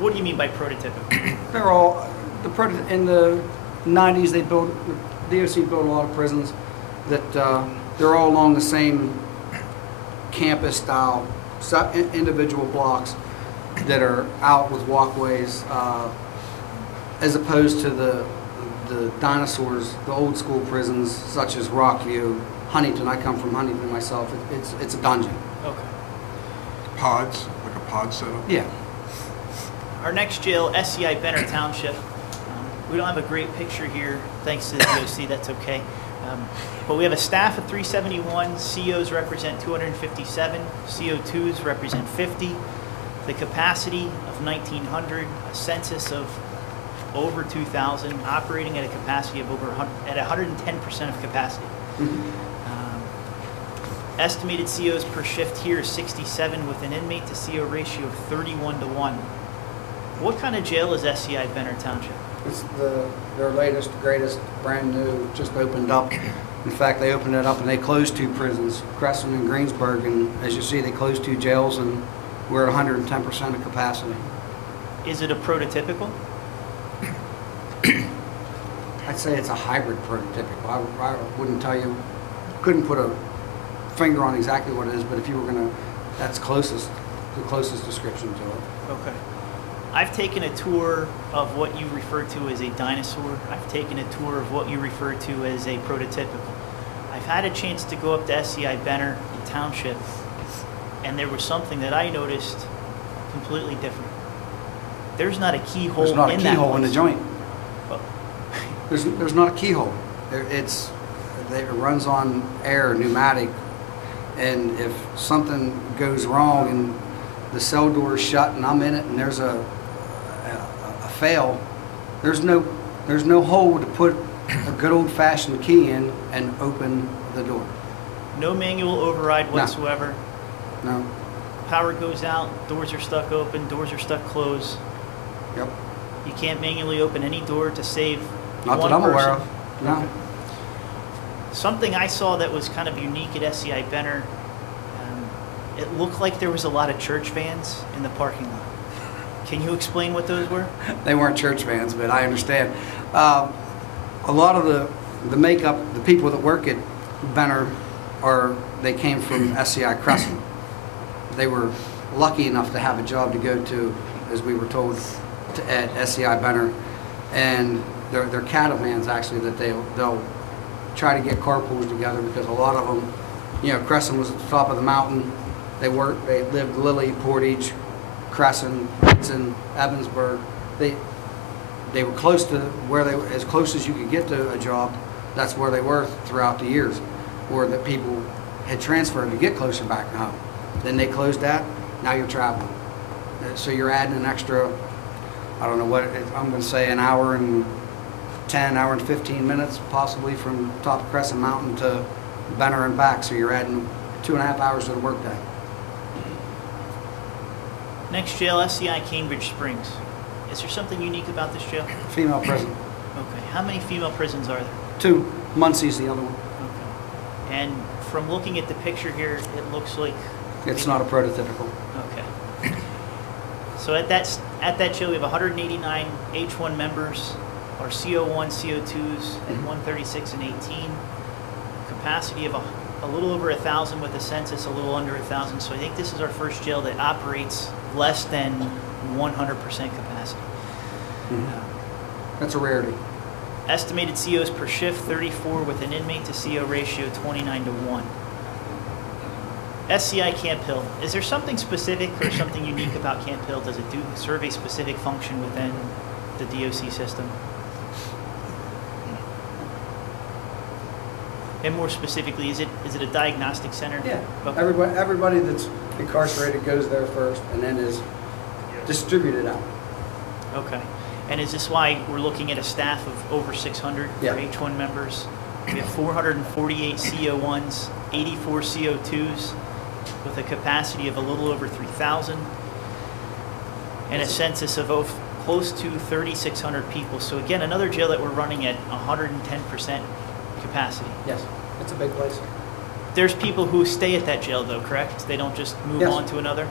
what do you mean by prototypical? They're all in the 90s. They built DOC built a lot of prisons that they're all along the same campus style, individual blocks that are out with walkways, as opposed to the dinosaurs, the old school prisons such as Rockview, Huntington. I come from Huntington myself. It's a dungeon. Okay. Pods, like a pod setup? Yeah. Our next jail, SCI Benner Township. We don't have a great picture here, thanks to the DOC, that's okay. But we have a staff of 371, COs represent 257, CO2s represent 50, the capacity of 1,900, a census of over 2,000, operating at a capacity of at 110% of capacity. Estimated COs per shift here is 67 with an inmate to CO ratio of 31 to 1. What kind of jail is SCI Benner Township? It's their latest, greatest, brand new, just opened up. In fact, they opened it up and they closed 2 prisons, Crescent and Greensburg, and as you see, they closed 2 jails and we're at 110% of capacity. Is it a prototypical? I'd say it's a hybrid prototypical. I wouldn't tell you, couldn't put a finger on exactly what it is, but if you were gonna, that's the closest description to it. Okay. I've taken a tour of what you refer to as a dinosaur. I've taken a tour of what you refer to as a prototypical. I've had a chance to go up to SCI Benner Township, and there was something that I noticed completely different. There's not a keyhole in that place. There's not a keyhole in the joint. Oh. There's not a keyhole. It runs on air, pneumatic, and if something goes wrong and the cell door is shut and I'm in it and there's a fail, there's no hole to put a good old-fashioned key in and open the door. No manual override No. whatsoever. No. Power goes out, doors are stuck open, doors are stuck closed. Yep. You can't manually open any door to save Not one that I'm person. aware of. No. Okay. Something I saw that was kind of unique at SCI Benner, it looked like there was a lot of church vans in the parking lot. Can you explain what those were? They weren't church vans, but I understand. A lot of the makeup, the people that work at Benner, they came from SCI Crescent. They were lucky enough to have a job to go to, as we were told, at SCI Benner, and they're caravans actually that they'll try to get carpools together because a lot of them, you know, Crescent was at the top of the mountain. They lived Lilly, Portage, Crescent, Hudson, Evansburg. They were close to where as close as you could get to a job. That's where they were throughout the years, or that people had transferred to get closer back home. Then they closed that. Now you're traveling, so you're adding an extra, I don't know what I'm going to say, an hour and 10, hour and 15 minutes possibly from top of Crescent Mountain to Benner and back. So you're adding 2.5 hours to the workday. Next jail, SCI Cambridge Springs. Is there something unique about this jail? Female prison. Okay. How many female prisons are there? 2. Muncie's the other one. Okay. And from looking at the picture here, it looks like It's not a prototypical. okay. So at that jail, we have 189 H-1 members, our CO1, CO2s at 136 and 18. Capacity of a little over 1,000 with a census, a little under 1,000. So I think this is our first jail that operates less than 100% capacity. That's a rarity. Estimated COs per shift, 34 with an inmate to CO ratio 29 to 1. SCI Camp Hill. Is there something specific or something unique about Camp Hill? Does it serve a specific function within the DOC system? And more specifically, is it a diagnostic center? Yeah. Okay. Everybody that's incarcerated goes there first and then is distributed out. Okay. And is this why we're looking at a staff of over 600 Yeah. for H-1 members? We have 448 CO1s, 84 CO2s, with a capacity of a little over 3,000. and a census of close to 3,600 people. So again, another jail that we're running at 110% capacity. Yes, it's a big place. There's people who stay at that jail though, correct? They don't just move Yes. on to another?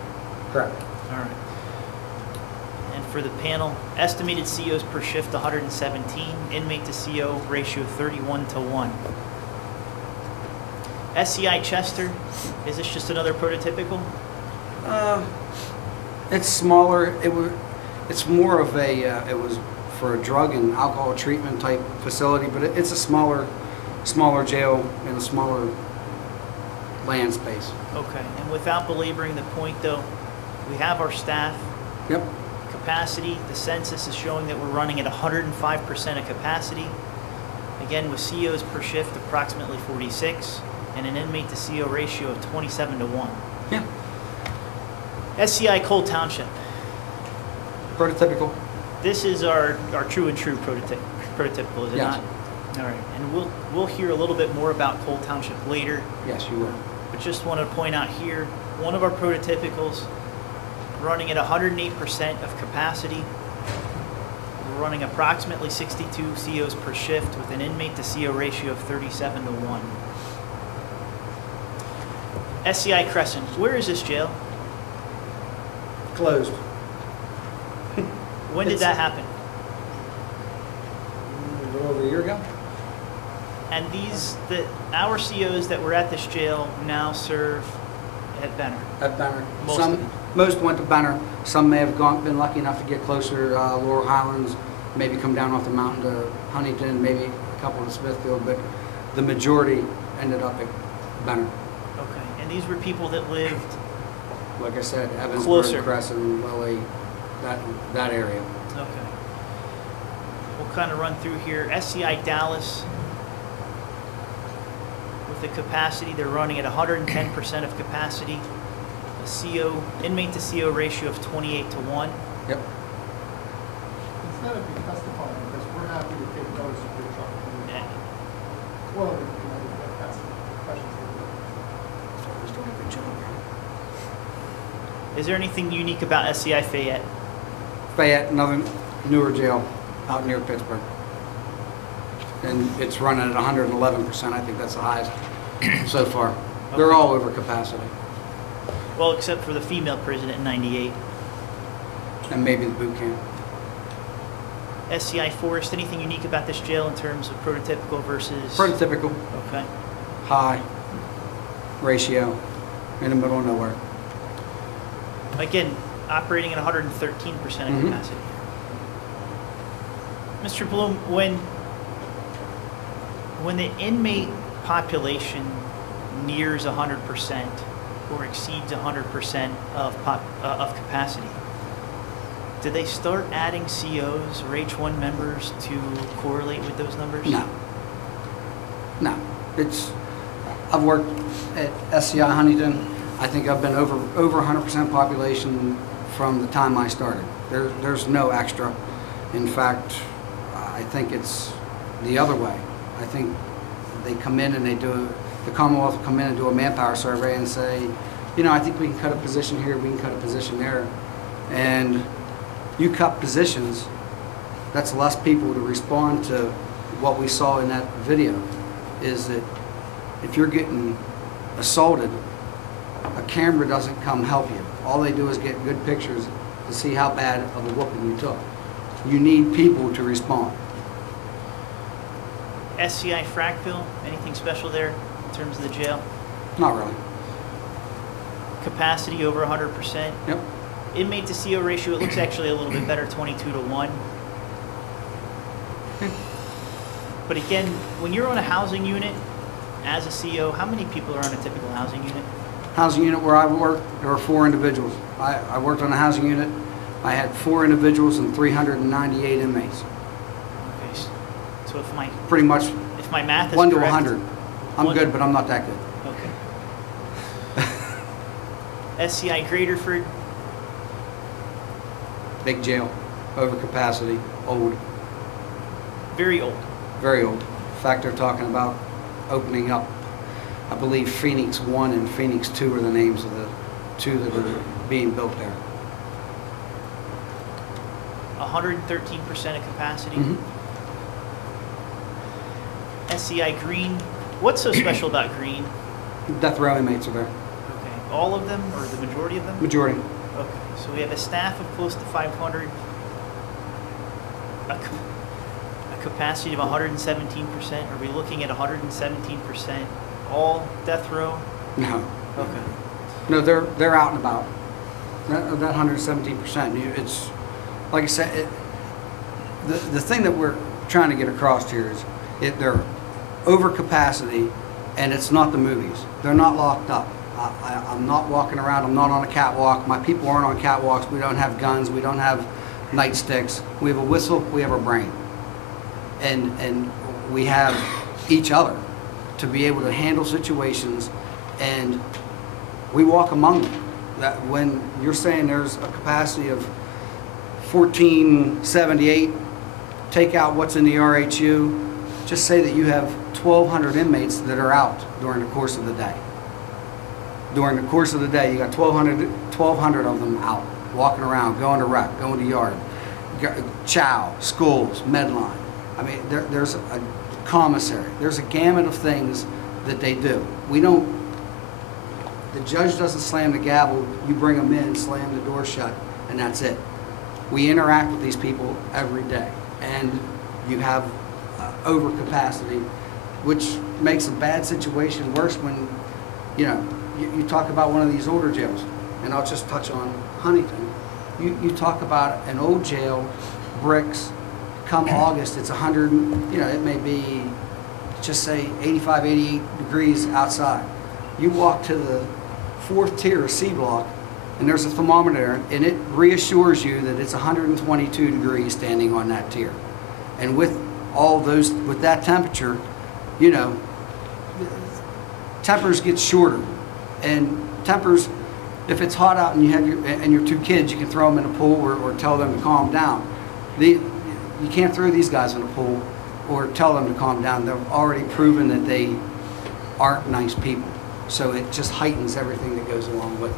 Correct. All right. And for the panel, estimated COs per shift 117, inmate to CO ratio 31:1. SCI Chester, is this just another prototypical? It's smaller. It's more of a, it was for a drug and alcohol treatment type facility, but it's a smaller jail in a smaller land space. Okay, and without belaboring the point though, we have our staff. Yep. Capacity, the census is showing that we're running at 105% of capacity. Again, with COs per shift approximately 46, and an inmate to CO ratio of 27:1. Yeah. SCI Cole Township. Prototypical. This is our true and true prototypical, is it Yes. not? All right, and we'll hear a little bit more about Cole Township later, Yes, you will. but just want to point out here, one of our prototypicals running at 108% of capacity. We're running approximately 62 COs per shift with an inmate to CO ratio of 37:1. SCI Crescent, where is this jail? Closed. When did that happen? A little over a year ago. And our COs that were at this jail now serve at Benner. At Banner. Most of them. Most went to Banner. Some may have been lucky enough to get closer, Laurel Highlands, maybe come down off the mountain to Huntington, maybe a couple to Smithfield, but the majority ended up at Banner. Okay, and these were people that lived, Like I said, Evansburg, Closer. Crescent, Lilly, that area. okay. We'll kind of run through here. SCI Dallas, with the capacity, they're running at 110% of capacity. A CO, inmate to CO ratio of 28:1. Yep. Instead of you testifying, because we're happy to take notice of your truck. Yeah. Well, that's questions. Is there anything unique about SCI Fayette? Fayette, another newer jail out near Pittsburgh. And it's running at 111%. I think that's the highest so far. They're all over capacity. Well, except for the female prison at 98. And maybe the boot camp. SCI Forest, anything unique about this jail in terms of prototypical versus? Prototypical, Okay. high ratio, in the middle of nowhere. Again, operating at 113% of Mhm. capacity. Mr. Bloom, when the inmate population nears 100% or exceeds 100% of capacity, do they start adding COs or H-1 members to correlate with those numbers? No. No. I've worked at SCI Huntington. I think I've been over 100% population from the time I started. There's no extra. In fact, I think it's the other way. I think they come in and the Commonwealth will come in and do a manpower survey and say, you know, I think we can cut a position here, we can cut a position there. And you cut positions, that's less people to respond to what we saw in that video, is that if you're getting assaulted, a camera doesn't come help you. All they do is get good pictures to see how bad of a whooping you took. You need people to respond. SCI Frackville, anything special there in terms of the jail? Not really. Capacity over 100%. Yep. Inmate to CO ratio, it looks actually a little bit better, 22:1. But again, when you're on a housing unit as a CO, how many people are on a typical housing unit? Housing unit where I worked, there were 4 individuals. I worked on a housing unit. I had 4 individuals and 398 inmates. Okay, so if my Pretty much math is 1 to correct, 100. I'm One- good, but I'm not that good. Okay. SCI Graterford, Big jail, over capacity, old, very old. very old. In fact, they're talking about opening up, I believe Phoenix 1 and Phoenix 2 are the names of the 2 that are being built there. 113% of capacity. Mhm. SCI Green, what's so special about Green? Death row inmates are there, Okay, all of them, or the majority of them? majority. Okay, so we have a staff of close to 500, a capacity of 117%. Are we looking at 117% all death row? No, Okay. no, they're out and about. That 117%. It's like I said. The thing that we're trying to get across here is they're over capacity, and it's not the movies. They're not locked up. I'm not walking around. I'm not on a catwalk. My people aren't on catwalks. We don't have guns. We don't have nightsticks. We have a whistle. We have a brain, and we have each other to be able to handle situations, and we walk among them. That when you're saying there's a capacity of 1478, take out what's in the RHU. Just say that you have 1,200 inmates that are out during the course of the day. During the course of the day, you got 1,200 of them out, walking around, going to rec, going to yard, chow, schools, medline. I mean, there's a commissary. There's a gamut of things that they do. The judge doesn't slam the gavel. You bring them in, slam the door shut, and that's it. We interact with these people every day, and you have overcapacity, which makes a bad situation worse when, you talk about one of these older jails, and I'll just touch on Huntington. You talk about an old jail, bricks, come August, it's 100, it may be, just say 85, 88 degrees outside. You walk to the 4th tier of C block, and there's a thermometer, and it reassures you that it's 122 degrees standing on that tier. And with with that temperature, tempers get shorter. And tempers, if it's hot out and you have your 2 kids, you can throw them in a pool or tell them to calm down. You can't throw these guys in a pool or tell them to calm down. They've already proven that they aren't nice people. So it just heightens everything that goes along with it.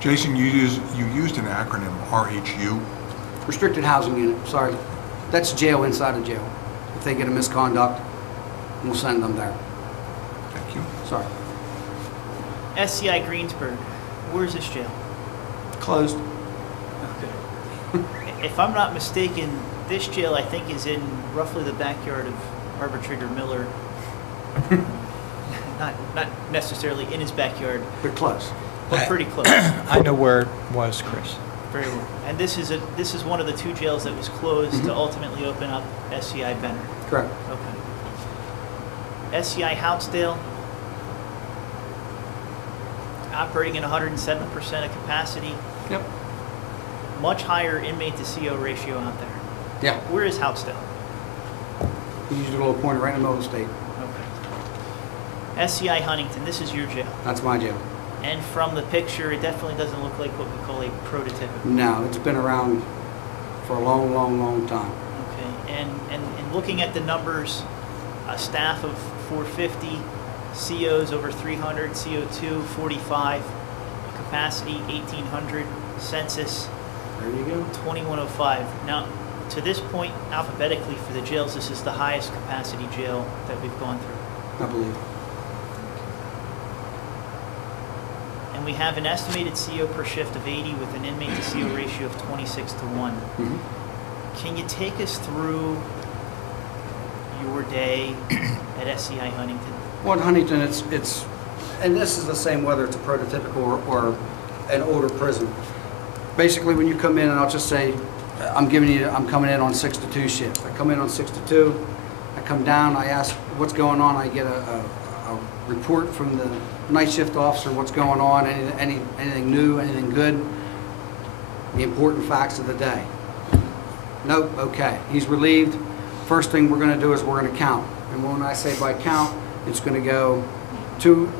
Jason, you used an acronym, RHU. Restricted Housing Unit, sorry. That's jail inside a jail. If they get a misconduct, we'll send them there. Thank you. Sorry. SCI Greensburg, where's this jail? Closed. Okay. If I'm not mistaken, this jail I think is in roughly the backyard of Arbitrator Miller. Not necessarily in his backyard, But close. but pretty close. I know where it was, Chris. Very well. And this is one of the 2 jails that was closed to ultimately open up SCI Benner. Correct. Okay. SCI Houtsdale, operating at 107% of capacity. Yep. Much higher inmate to CO ratio out there. Yeah. Where is Houtsdale? We used a little pointer right in the middle of the state. Okay. SCI Huntington, this is your jail. That's my jail. And from the picture, it definitely doesn't look like what we call a prototypical. No, it's been around for a long, long, long time. Okay, and looking at the numbers, a staff of 450, COs over 300, CO2 45, capacity 1,800, census There you go. 2105. Now, to this point, alphabetically for the jails, this is the highest capacity jail that we've gone through. I believe. And we have an estimated CO per shift of 80 with an inmate to CO ratio of 26 to 1. Can you take us through your day at SCI Huntington? Well, in Huntington, it's, and this is the same whether it's a prototypical or an older prison. Basically, when you come in, and I'll just say, I'm coming in on 6 to 2 shift. I come in on 6 to 2. I come down. I ask what's going on. I get a report from the night shift officer. What's going on? Anything new? Anything good? The important facts of the day. Nope. Okay. He's relieved. First thing we're going to do is we're going to count. And when I say by count, it's going to go two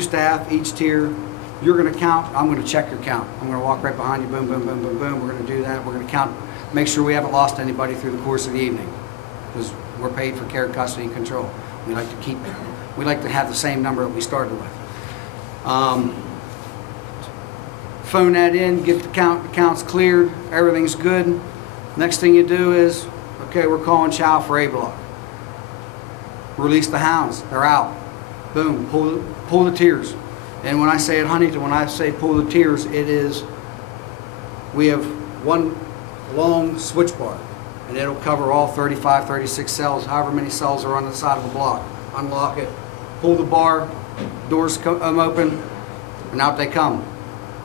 staff each tier. You're going to count. I'm going to check your count. I'm going to walk right behind you. Boom, boom, boom, boom, boom. We're going to do that. We're going to count. Make sure we haven't lost anybody through the course of the evening, because we're paid for care, custody, and control. We like to have the same number that we started with. Phone that in. Get the count. The count's cleared. Everything's good. Next thing you do is, okay, we're calling chow for A block. Release the hounds, they're out. Boom, pull the tiers. And when I say at Huntington, when I say pull the tiers, it is, we have one long switch bar, and it'll cover all 35, 36 cells, however many cells are on the side of the block. Unlock it, pull the bar, doors come open, and out they come.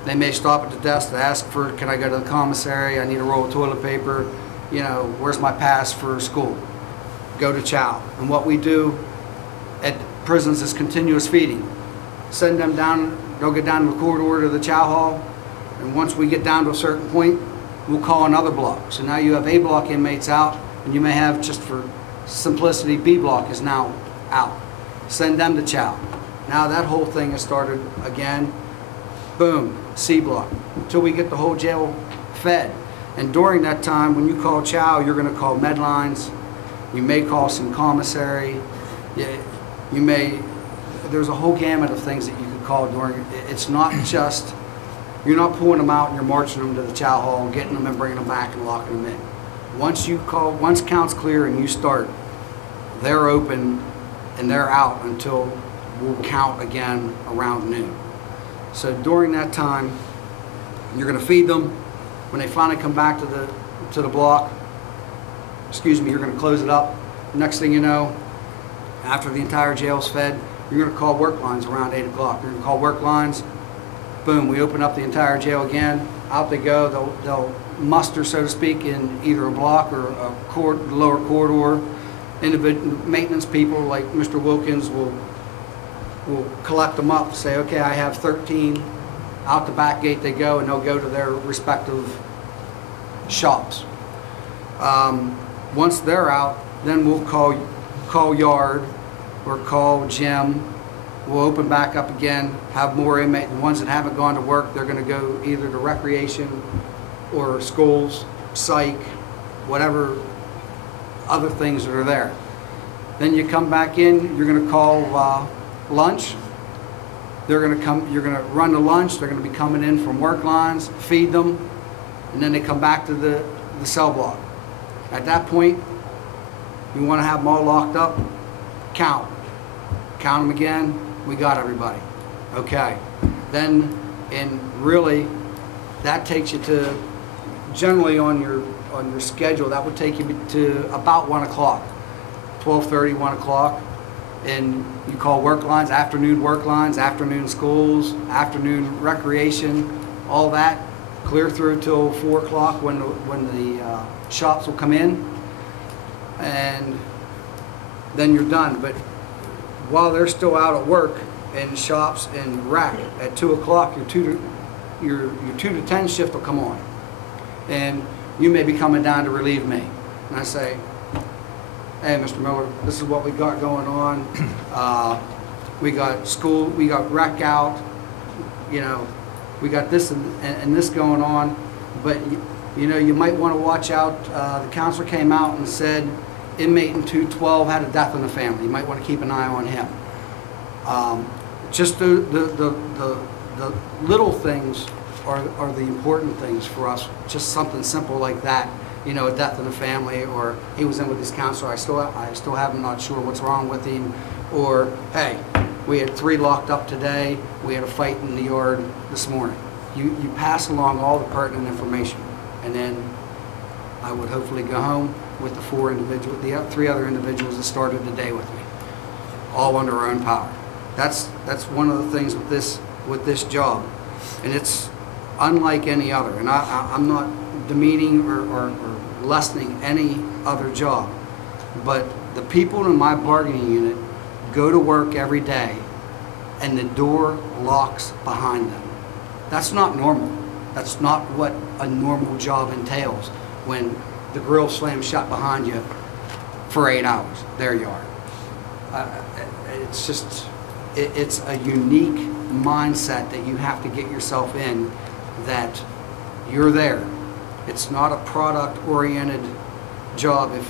They may stop at the desk to ask for, can I go to the commissary? I need a roll of toilet paper. You know, where's my pass for school? Go to chow. And what we do at prisons is continuous feeding. Send them down, they'll get down the corridor to the chow hall, and once we get down to a certain point, we'll call another block. So now you have A block inmates out, and you may have, just for simplicity, B block is now out. Send them to chow. Now that whole thing has started again. Boom, C block, until we get the whole jail fed. And during that time, when you call chow, you're going to call med lines. You may call some commissary. You may, there's a whole gamut of things that you could call during. It's not just, you're not pulling them out and you're marching them to the chow hall, getting them and bringing them back and locking them in. Once you call, once count's clear and you start, they're open and they're out until we'll count again around noon. So during that time, you're going to feed them. When they finally come back to the block, excuse me, you're going to close it up. Next thing you know, after the entire jail's fed, you're going to call work lines around 8 o'clock. You're going to call work lines. Boom, we open up the entire jail again. Out they go. They'll muster, so to speak, in either a block or a lower corridor. Individual maintenance people like Mr. Wilkins will collect them up, say, okay, I have 13. Out the back gate they go, and they'll go to their respective shops. Once they're out, then we'll call yard or call gym. We'll open back up again, have more inmates. The ones that haven't gone to work, they're going to go either to recreation or schools, psych, whatever other things that are there. Then you come back in, you're going to call lunch. They're going to come, you're going to run the lunch. They're going to be coming in from work lines, feed them, and then they come back to the cell block. At that point, you want to have them all locked up, count them again. We got everybody. Okay. Then, and really, that takes you to, generally on your schedule, that would take you to about 1 o'clock, 12:30, 1 o'clock. And you call work lines, afternoon schools, afternoon recreation, all that, clear through till 4 o'clock when the shops will come in, and then you're done. But while they're still out at work in shops and rec, at 2 o'clock, your 2 to 10 shift will come on, and you may be coming down to relieve me. And I say, hey, Mr. Miller, this is what we got going on. We got school, we got rec out, you know, we got this and this going on. But, you know, you might want to watch out. The counselor came out and said inmate in 212 had a death in the family. You might want to keep an eye on him. Just the little things are the important things for us. Just something simple like that. You know, a death in the family, or he was in with his counselor, I still have him, not sure what's wrong with him, or hey, we had 3 locked up today, we had a fight in the yard this morning. You pass along all the pertinent information, and then I would hopefully go home with the 3 other individuals that started the day with me, all under our own power. That's one of the things with this job, and it's unlike any other. And I'm not demeaning or lessening any other job, but the people in my bargaining unit go to work every day and the door locks behind them. That's not normal. That's not what a normal job entails when the grill slams shut behind you for 8 hours. There you are. It's just, it's a unique mindset that you have to get yourself in, that you're there. It's not a product-oriented job. If,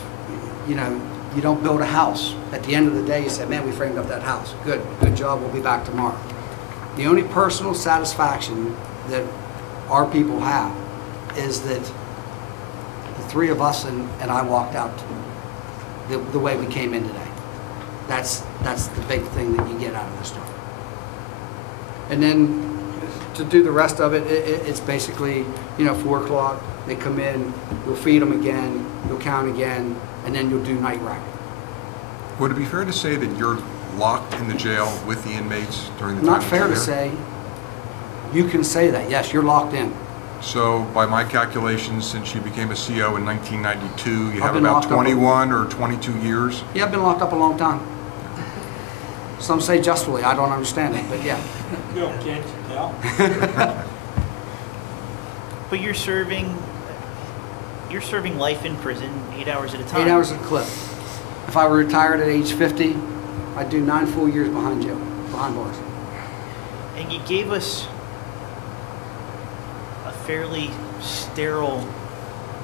you know, you don't build a house. At the end of the day, you say, man, we framed up that house. Good job, we'll be back tomorrow. The only personal satisfaction that our people have is that the 3 of us and I walked out the way we came in today. That's the big thing that you get out of this job. And then to do the rest of it, it's basically, 4 o'clock, they come in, you'll feed them again, you'll count again, and then you'll do night rack. Would it be fair to say that you're locked in the jail with the inmates during the time? Not fair to say. You can say that, yes, you're locked in. So by my calculations, since you became a CO in 1992, you have been about locked up 21 or 22 years? Yeah, I've been locked up a long time. Some say justly, I don't understand it, but yeah. You don't, can't you tell? But you're serving life in prison 8 hours at a time. 8 hours at a clip. If I were retired at age 50, I'd do 9 full years behind bars. And you gave us a fairly sterile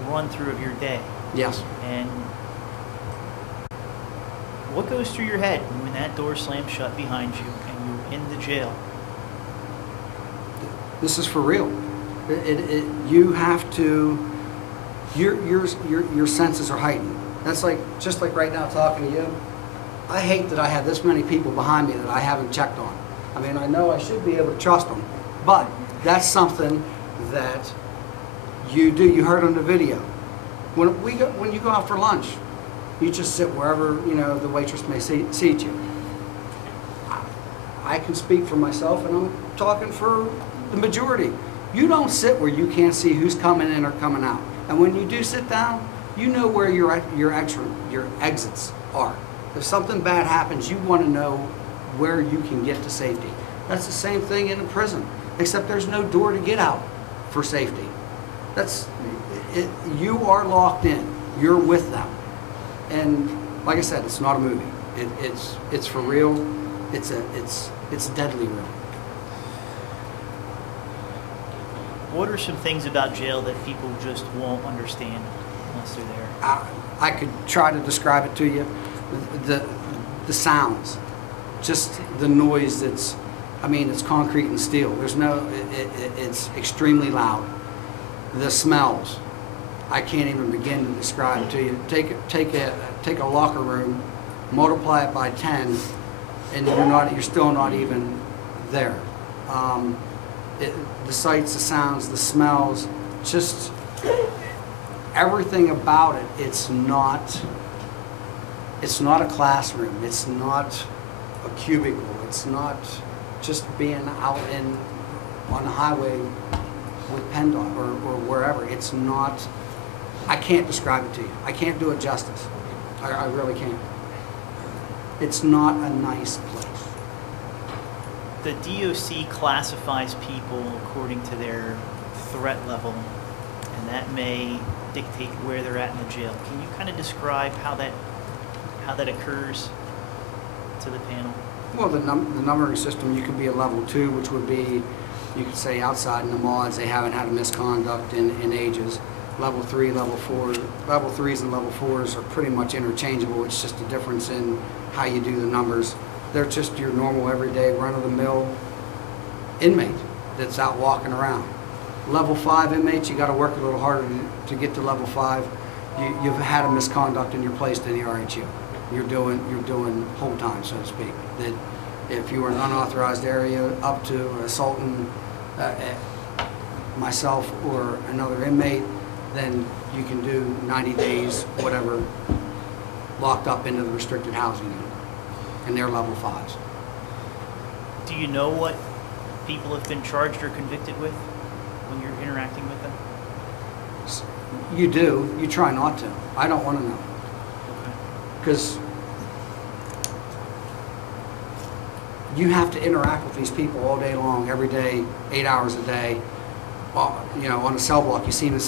run through of your day. Yes. And what goes through your head when that door slams shut behind you and you're in the jail? This is for real. You have to. Your senses are heightened. That's just like right now talking to you. I hate that I have this many people behind me that I haven't checked on. I mean, I know I should be able to trust them, but that's something that you do. You heard on the video. When you go out for lunch, you just sit wherever the waitress may seat you. I can speak for myself, and I'm talking for the majority. You don't sit where you can't see who's coming in or coming out. And when you do sit down, you know where your exits are. If something bad happens, you want to know where you can get to safety. That's the same thing in a prison, except there's no door to get out for safety. You are locked in. You're with them. And like I said, it's not a movie. It's for real. It's deadly real. What are some things about jail that people just won't understand unless they're there? I could try to describe it to you. The sounds, just the noise it's concrete and steel. It's extremely loud. The smells, I can't even begin to describe it to you. Take a locker room, multiply it by 10, and you're still not even there. The sights, the sounds, the smells, just everything about it. It's not a classroom. It's not a cubicle. It's not just being out on the highway with PennDOT or wherever. It's not. I can't describe it to you. I can't do it justice. I really can't. It's not a nice place. The DOC classifies people according to their threat level, and that may dictate where they're at in the jail. Can you kind of describe how that occurs to the panel? Well, the numbering system, you could be a level 2, which would be, you could say outside in the mods, they haven't had a misconduct in ages. Level 3, level 4, level 3s and level 4s are pretty much interchangeable. It's just a difference in how you do the numbers. They're just your normal, everyday, run-of-the-mill inmate that's out walking around. Level 5 inmates, you got to work a little harder to get to level 5. You've had a misconduct and you're placed in the RHU. You're doing whole time, so to speak. That if you were in an unauthorized area up to assaulting myself or another inmate, then you can do 90 days, whatever, locked up into the restricted housing unit. And they're level 5s. Do you know what people have been charged or convicted with when you're interacting with them? You do. You try not to. I don't want to know. Because you have to interact with these people all day long, every day, 8 hours a day. On a cell block, you see the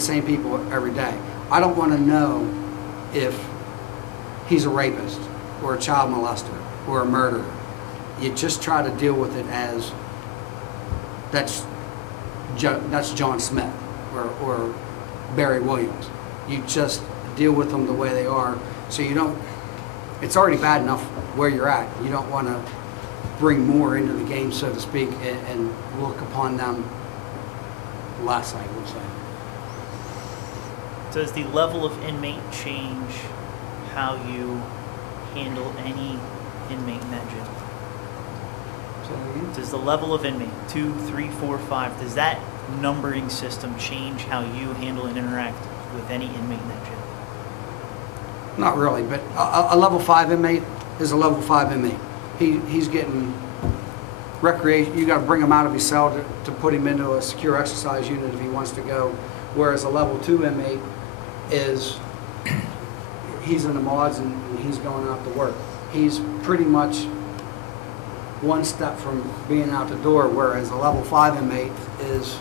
same people every day. I don't want to know if he's a rapist or a child molester or a murderer. You just try to deal with it as that's John Smith or Barry Williams. You just deal with them the way they are, so you don't. It's already bad enough where you're at. You don't want to bring more into the game, so to speak, and look upon them less, I would say. Does the level of inmate change how you handle any inmate in that jail? Does the level of inmate, 2, 3, 4, 5, does that numbering system change how you handle and interact with any inmate in that jail? Not really, but a level 5 inmate is a level 5 inmate. He's getting recreation. You got to bring him out of his cell to put him into a secure exercise unit if he wants to go. Whereas a level 2 inmate is, he's in the mods and he's going out to work. He's pretty much one step from being out the door, whereas a level 5 inmate is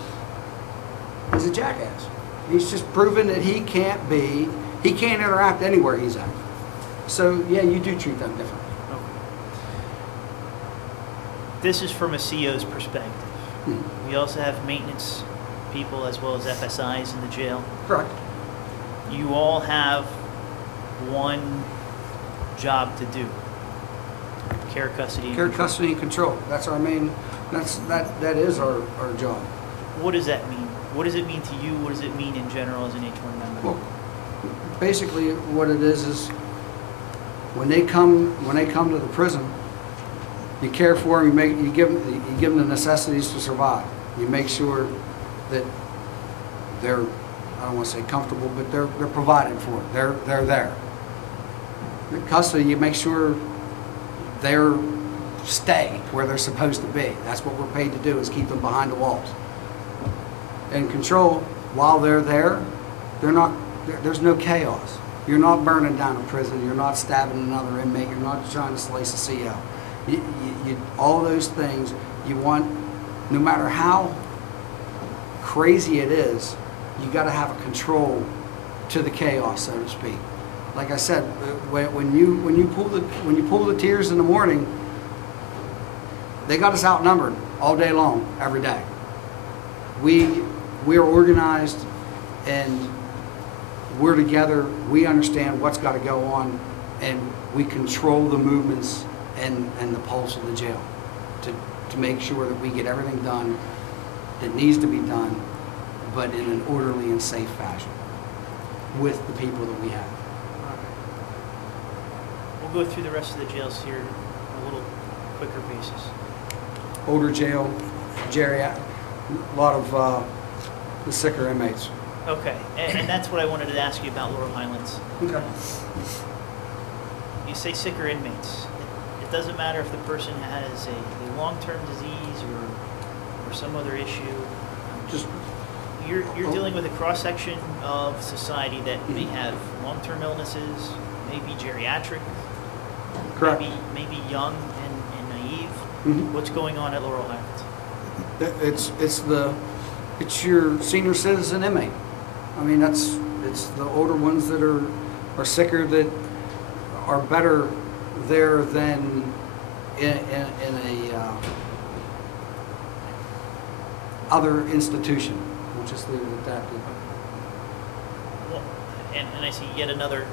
a jackass. He's just proven that he can't interact anywhere he's at. So yeah, you do treat them differently. Okay. This is from a CO's perspective. We also have maintenance people as well as FSIs in the jail. Correct. You all have one job to do. Care, custody, and Care, control. custody, and control. That's our main, that is our job. What does that mean? What does it mean to you? What does it mean in general as an H-1 member? Well, basically what it is when they come to the prison, you care for them, you give them the necessities to survive. You make sure that they're, I don't want to say comfortable, but they're provided for. They're there. The custody, you make sure they're stay where they're supposed to be. That's what we're paid to do, is keep them behind the walls. And control, while they're there, there's no chaos. You're not burning down a prison. You're not stabbing another inmate. You're not trying to slice a CO. All those things you want, no matter how crazy it is, you got to have a control to the chaos, so to speak. Like I said, when you pull the tiers in the morning, they got us outnumbered all day long, every day. We are organized and we're together. We understand what's got to go on, and we control the movements and the pulse of the jail to make sure that we get everything done that needs to be done, but in an orderly and safe fashion with the people that we have. We'll go through the rest of the jails here on a little quicker basis. Older jail, geriatric, a lot of the sicker inmates. Okay, and that's what I wanted to ask you about Laurel Highlands. Okay. You say sicker inmates. It doesn't matter if the person has a long-term disease or some other issue. Just You're dealing with a cross-section of society that may have long-term illnesses, maybe geriatric, correct. maybe young and naive. Mhm. What's going on at Laurel Highlands? It's your senior citizen inmate. I mean, it's the older ones that are sicker, that are better there than in a other institution. We'll just leave it at that. Well, and I see yet another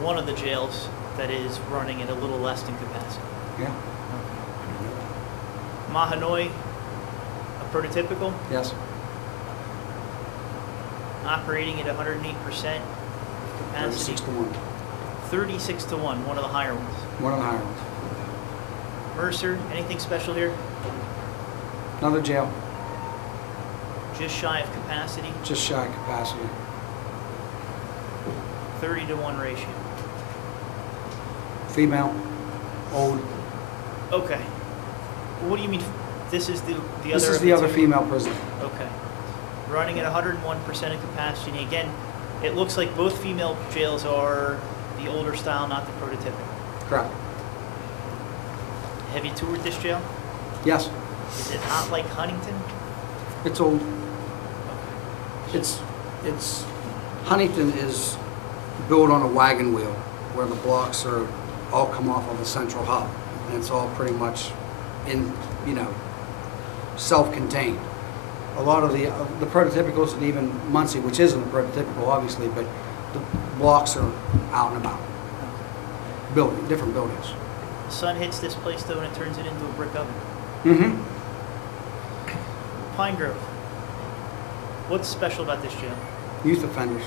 one of the jails that is running at a little less than capacity. Yeah. Mahanoy, a prototypical, Yes. operating at 108% capacity. 36 to 1. 36 to 1, one of the higher ones. One of the higher ones. Mercer, anything special here? Another jail, Just shy of capacity, just shy of capacity. 30 to 1 ratio. Female, old. Okay. What do you mean? This is the other. This is of the other two? female prison. Okay. Running at 101% of capacity. And again, it looks like both female jails are the older style, not the prototypical. Correct. Have you toured this jail? Yes. Is it not like Huntington? It's old. Okay. It's Huntington is built on a wagon wheel, where the blocks are all come off of a central hub, and it's all pretty much in, self-contained. A lot of the prototypicals, and even Muncie, which isn't a prototypical obviously, but the blocks are out and about. Different buildings. The sun hits this place though and it turns it into a brick oven. Mm-hmm. Pine Grove. What's special about this jail? Youth offenders.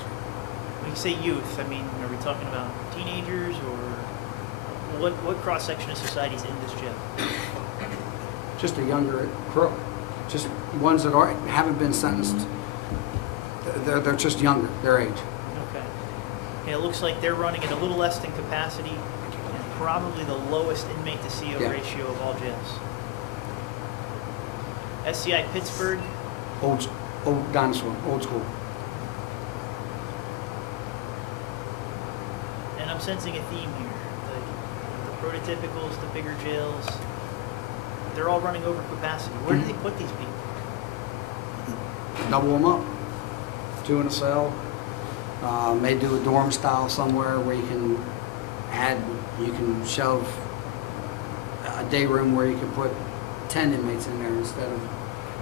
When you say youth, I mean, are we talking about teenagers or what cross-section of society is in this jail? Just a younger crew, just ones that haven't been sentenced. They're just younger, their age. Okay. And it looks like they're running at a little less than capacity and probably the lowest inmate to CO Yeah. ratio of all jails. SCI Pittsburgh, Old dinosaur, old school. and I'm sensing a theme here. The prototypicals, the bigger jails, they're all running over capacity. Where do they put these people? Double them up. 2 in a cell. May do a dorm style somewhere where you can shove a day room where you can put 10 inmates in there instead of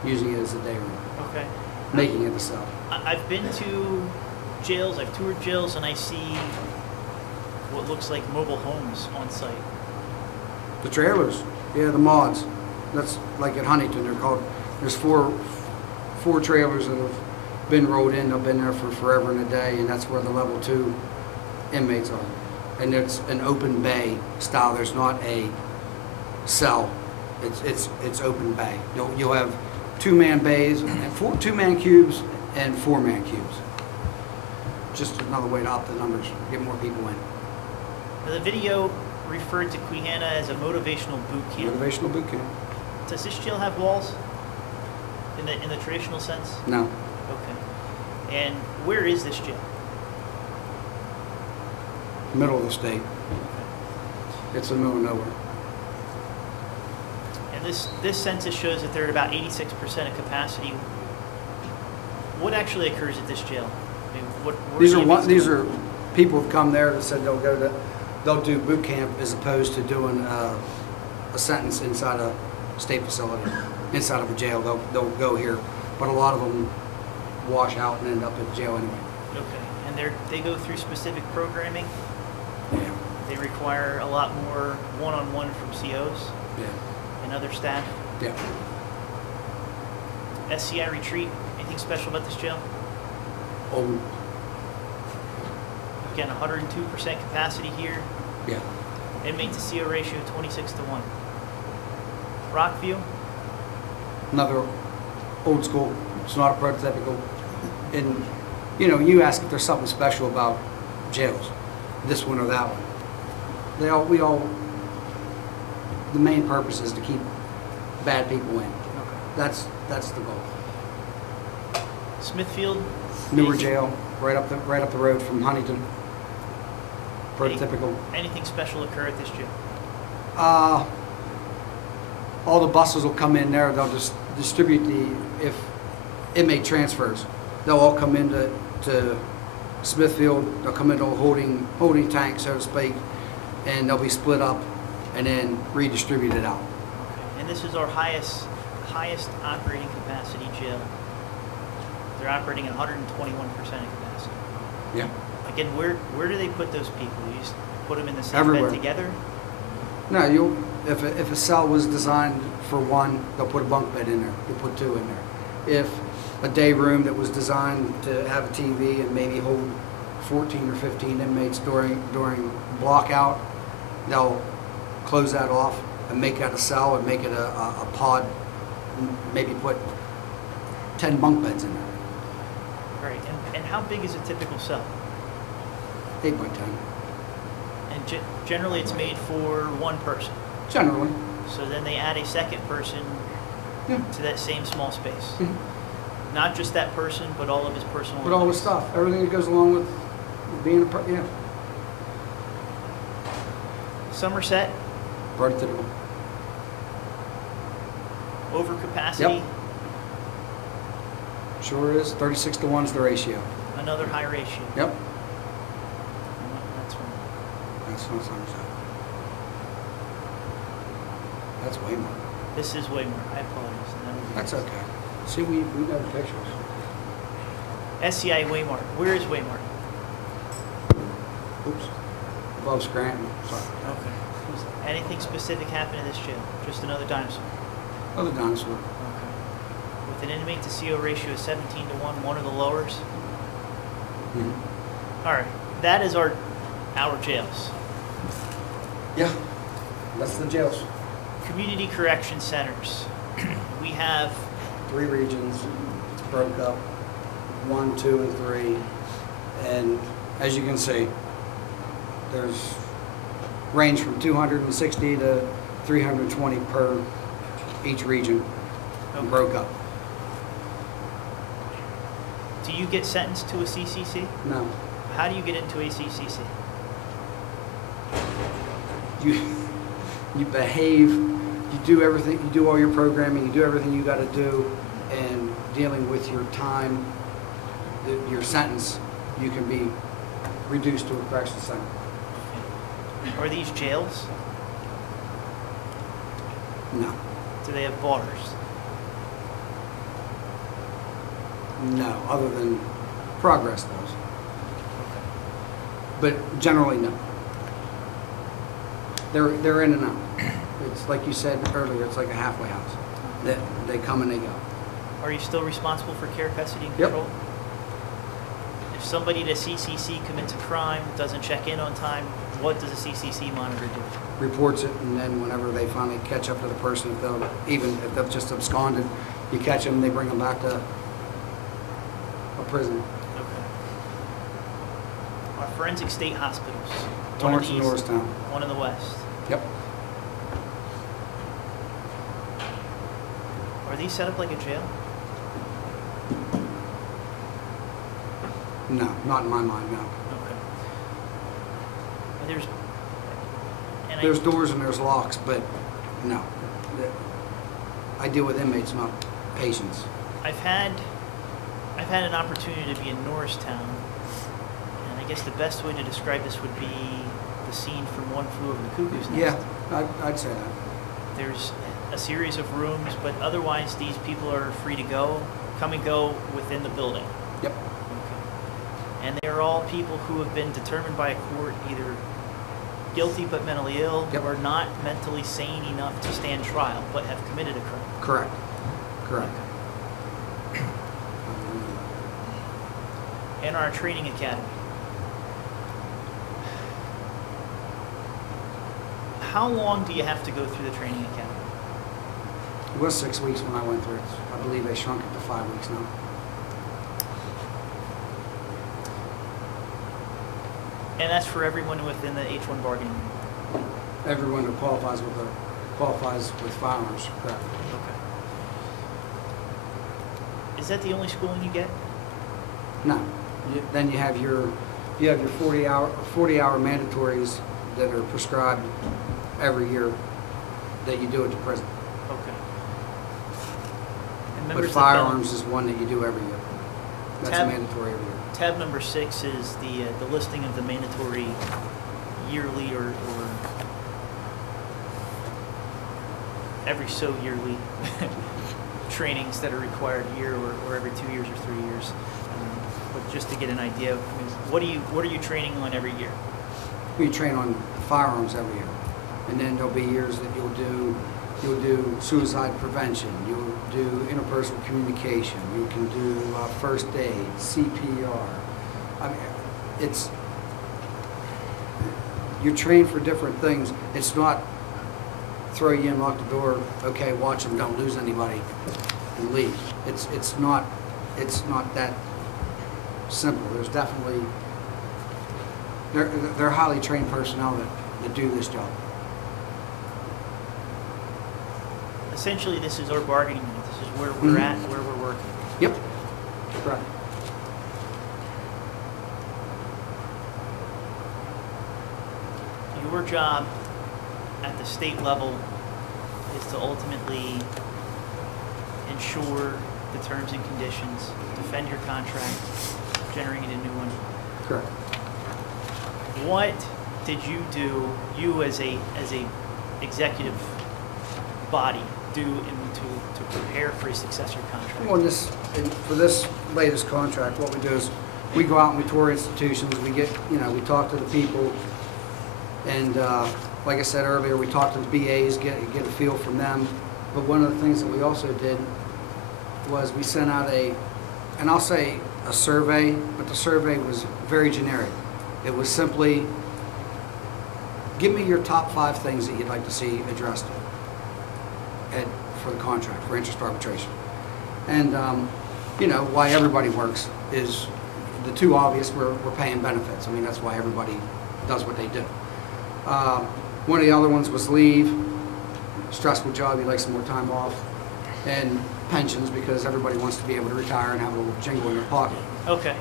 using it as a day room, Okay. making it a cell. I've been to jails, I've toured jails, and I see what looks like mobile homes on site. The trailers, yeah, the mods. That's like at Huntington, they're called. There's four trailers that have been rolled in. They've been there for forever and a day, and that's where the level 2 inmates are. And it's an open bay style. There's not a cell. It's open bay. You'll have 2-man bays and 2-man cubes and 4-man cubes. Just another way to up the numbers, get more people in. Now, the video referred to Queehana as a motivational boot camp. Motivational boot camp. Does this jail have walls in the traditional sense? No. Okay. And where is this jail? Middle of the state. It's in the middle of nowhere. And this census shows that they're at about 86% of capacity. What actually occurs at this jail? I mean, what These are people who've come there that said they'll do boot camp as opposed to doing a sentence inside a state facility, inside of a jail. They'll go here, but a lot of them wash out and end up at jail anyway. Okay. And they go through specific programming. Yeah. They require a lot more one-on-one from COs Yeah. and other staff. Yeah. SCI retreat. Anything special about this jail? Old. Again, 102% capacity here. Yeah. Inmate to CO ratio 26-1. Rockview. Another old school. It's not a prototypical. And you ask if there's something special about jails, this one or that one. The main purpose is to keep bad people in. That's the goal. Smithfield. Newer jail, right up the road from Huntington. Prototypical. Anything special occur at this jail? All the buses will come in there. They'll just distribute if inmate transfers. They'll all come into Smithfield. They'll come into a holding tank, so to speak, and they'll be split up and then redistributed out. Okay. And this is our highest operating capacity jail. They're operating at 121% of capacity. Yeah. Again, where do they put those people? You just put them in the same Everywhere. bed together? No, if a cell was designed for one, they'll put a bunk bed in there. They'll put 2 in there. If a day room that was designed to have a TV and maybe hold 14 or 15 inmates during block out, they'll close that off and make that a cell and make it a pod, maybe put 10 bunk beds in there. Right. And how big is a typical cell? 8 by 10. And generally it's made for one person. Generally. So then they add a second person Yeah. to that same small space. Mhm. Not just that person, but all of his personal With all the effects. stuff, everything that goes along with being yeah. Somerset, Prototypical. overcapacity, Yep. Sure is. 36-1 is the ratio. another high ratio. Yep. That's one. That's not Somerset. That's way more. This is way more. I apologize. And that would be- That's okay. See, we know the pictures. SCI Waymart. Where is Waymart? Oops. Above Scranton. Sorry. Okay. Anything specific happen in this jail? Just another dinosaur? Other dinosaur. Okay. With an inmate to CO ratio of 17-1, one of the lowers. Mhm. All right, that is our jails. Yeah, that's the jails. Community correction centers. We have 3 regions, it's broke up, 1, 2, and 3. And as you can see, there's range from 260 to 320 per each region, broke up. Do you get sentenced to a CCC? No. How do you get into a CCC? You behave, you do everything, you do all your programming, you do everything you got to do, and dealing with your time, your sentence, you can be reduced to a correction center. Are these jails? No. Do they have bars? No, other than progress does. But generally, no. They're in and out. It's like you said earlier, it's like a halfway house. They come and they go. Are you still responsible for care, custody, and Yep. control? If somebody at a CCC commits a crime, doesn't check in on time, what does a CCC monitor do? Reports it, and then whenever they finally catch up to the person, if they've just absconded, you catch them, they bring them back to a prison. Okay. Our forensic state hospitals. Torrance and Norristown. One in the west. Yep. Are these set up like a jail? No, not in my mind, no. Okay. And There's doors and there's locks, but no. I deal with inmates, not patients. I've had an opportunity to be in Norristown, and I guess the best way to describe this would be the scene from One Flew Over the Cuckoo's Nest. Yeah, I'd say that. There's a series of rooms, but otherwise these people are free to come and go within the building. Yep. Okay. And they are all people who have been determined by a court either guilty but mentally ill, yep, or not mentally sane enough to stand trial but have committed a crime. Correct. Correct. And our training academy. How long do you have to go through the training academy? It was 6 weeks when I went through it. I believe they shrunk it to 5 weeks now. And that's for everyone within the H-1 bargaining unit? Everyone who qualifies with firearms, correct. Okay. Is that the only schooling you get? No. Then you have your 40-hour mandatories that are prescribed every year that you do at the prison. Okay. And But members of firearms is one that you do every year. That's Tab- mandatory every year. Tab number 6 is the listing of the mandatory yearly or every so yearly trainings that are required year or every 2 years or 3 years. But just to get an idea, I mean, what are you training on every year? We train on firearms every year, and then there'll be years that you'll do suicide prevention, you'll do interpersonal communication, you can do first aid, CPR. I mean, you're trained for different things. It's not throw you in, lock the door, okay, watch them, don't lose anybody, and leave. It's not that simple. There's definitely they're highly trained personnel that do this job. Essentially, this is our bargaining unit. This is where we're at, where we're working. Yep. Correct. Your job at the state level is to ultimately ensure the terms and conditions, defend your contract, generate a new one. Correct. What did you do, you as a executive body, do to prepare for a successor contract? Well, for this latest contract, what we do is we go out and we tour institutions. We get, we talk to the people, and like I said earlier, we talk to the BAs, get a feel from them. But one of the things that we also did was we sent out and I'll say a survey, but the survey was very generic. It was simply, give me your top 5 things that you'd like to see addressed for the contract, for interest arbitration. And, you know, why everybody works is the two obvious, we're paying benefits. I mean, that's why everybody does what they do. One of the other ones was leave, stressful job, you like some more time off, and pensions, because everybody wants to be able to retire and have a little jingle in their pocket. Okay.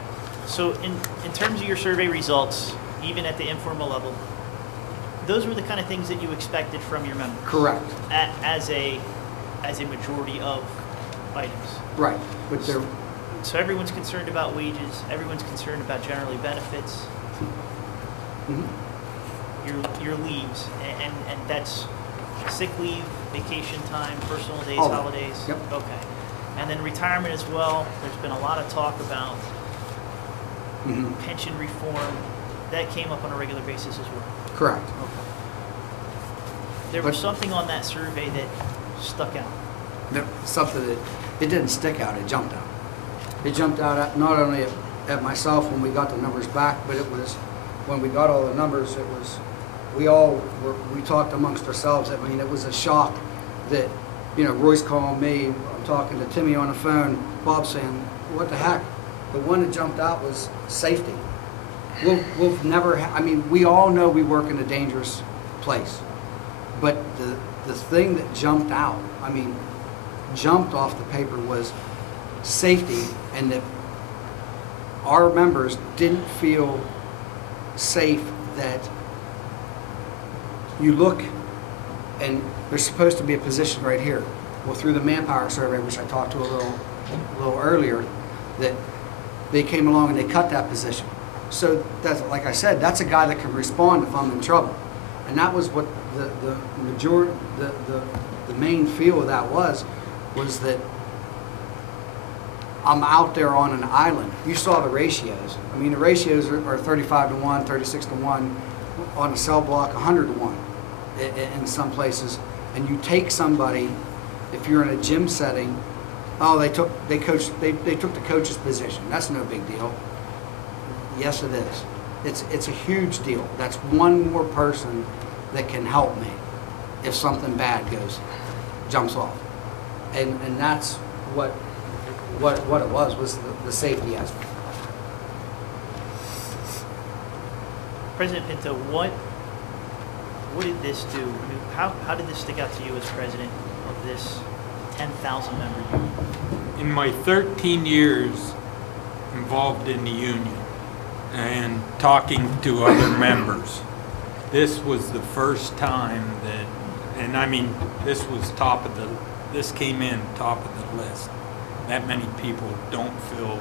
So in terms of your survey results, even at the informal level, those were the kind of things that you expected from your members? Correct. As a majority of items? Right. But so everyone's concerned about wages, everyone's concerned about generally benefits, your leaves, and that's sick leave, vacation time, personal days, all that. holidays? Yep. Okay. And then retirement as well, there's been a lot of talk about pension reform. That came up on a regular basis as well? Correct. Okay. There was something on that survey that stuck out? No, something that, it didn't stick out, it jumped out. It jumped out at, not only at myself when we got the numbers back, but it was, when we got all the numbers, it was, we talked amongst ourselves. I mean, it was a shock that, you know, Roy's calling me, I'm talking to Timmy on the phone, Bob's saying, what the heck? The one that jumped out was safety. We'll never, I mean, we all know we work in a dangerous place, but the thing that jumped out, I mean, jumped off the paper was safety, and that our members didn't feel safe that you look and there's supposed to be a position right here. Well, through the manpower survey, which I talked to a little earlier, that they came along and they cut that position. So that's, like I said, that's a guy that can respond if I'm in trouble. And that was what the main feel of that was that I'm out there on an island. You saw the ratios. I mean, the ratios are 35 to 1, 36 to 1, on a cell block 100 to 1 in some places. And you take somebody, if you're in a gym setting, oh, they took the coach's position. That's no big deal. Yes, it is. It's a huge deal. That's one more person that can help me if something bad jumps off. And that's what it was the safety aspect. President Pinto, what did this do? I mean, how did this stick out to you as president of this 10,000 member union? In my 13 years involved in the union and talking to other members, this was the first time that, and I mean, this came in top of the list. That many people don't feel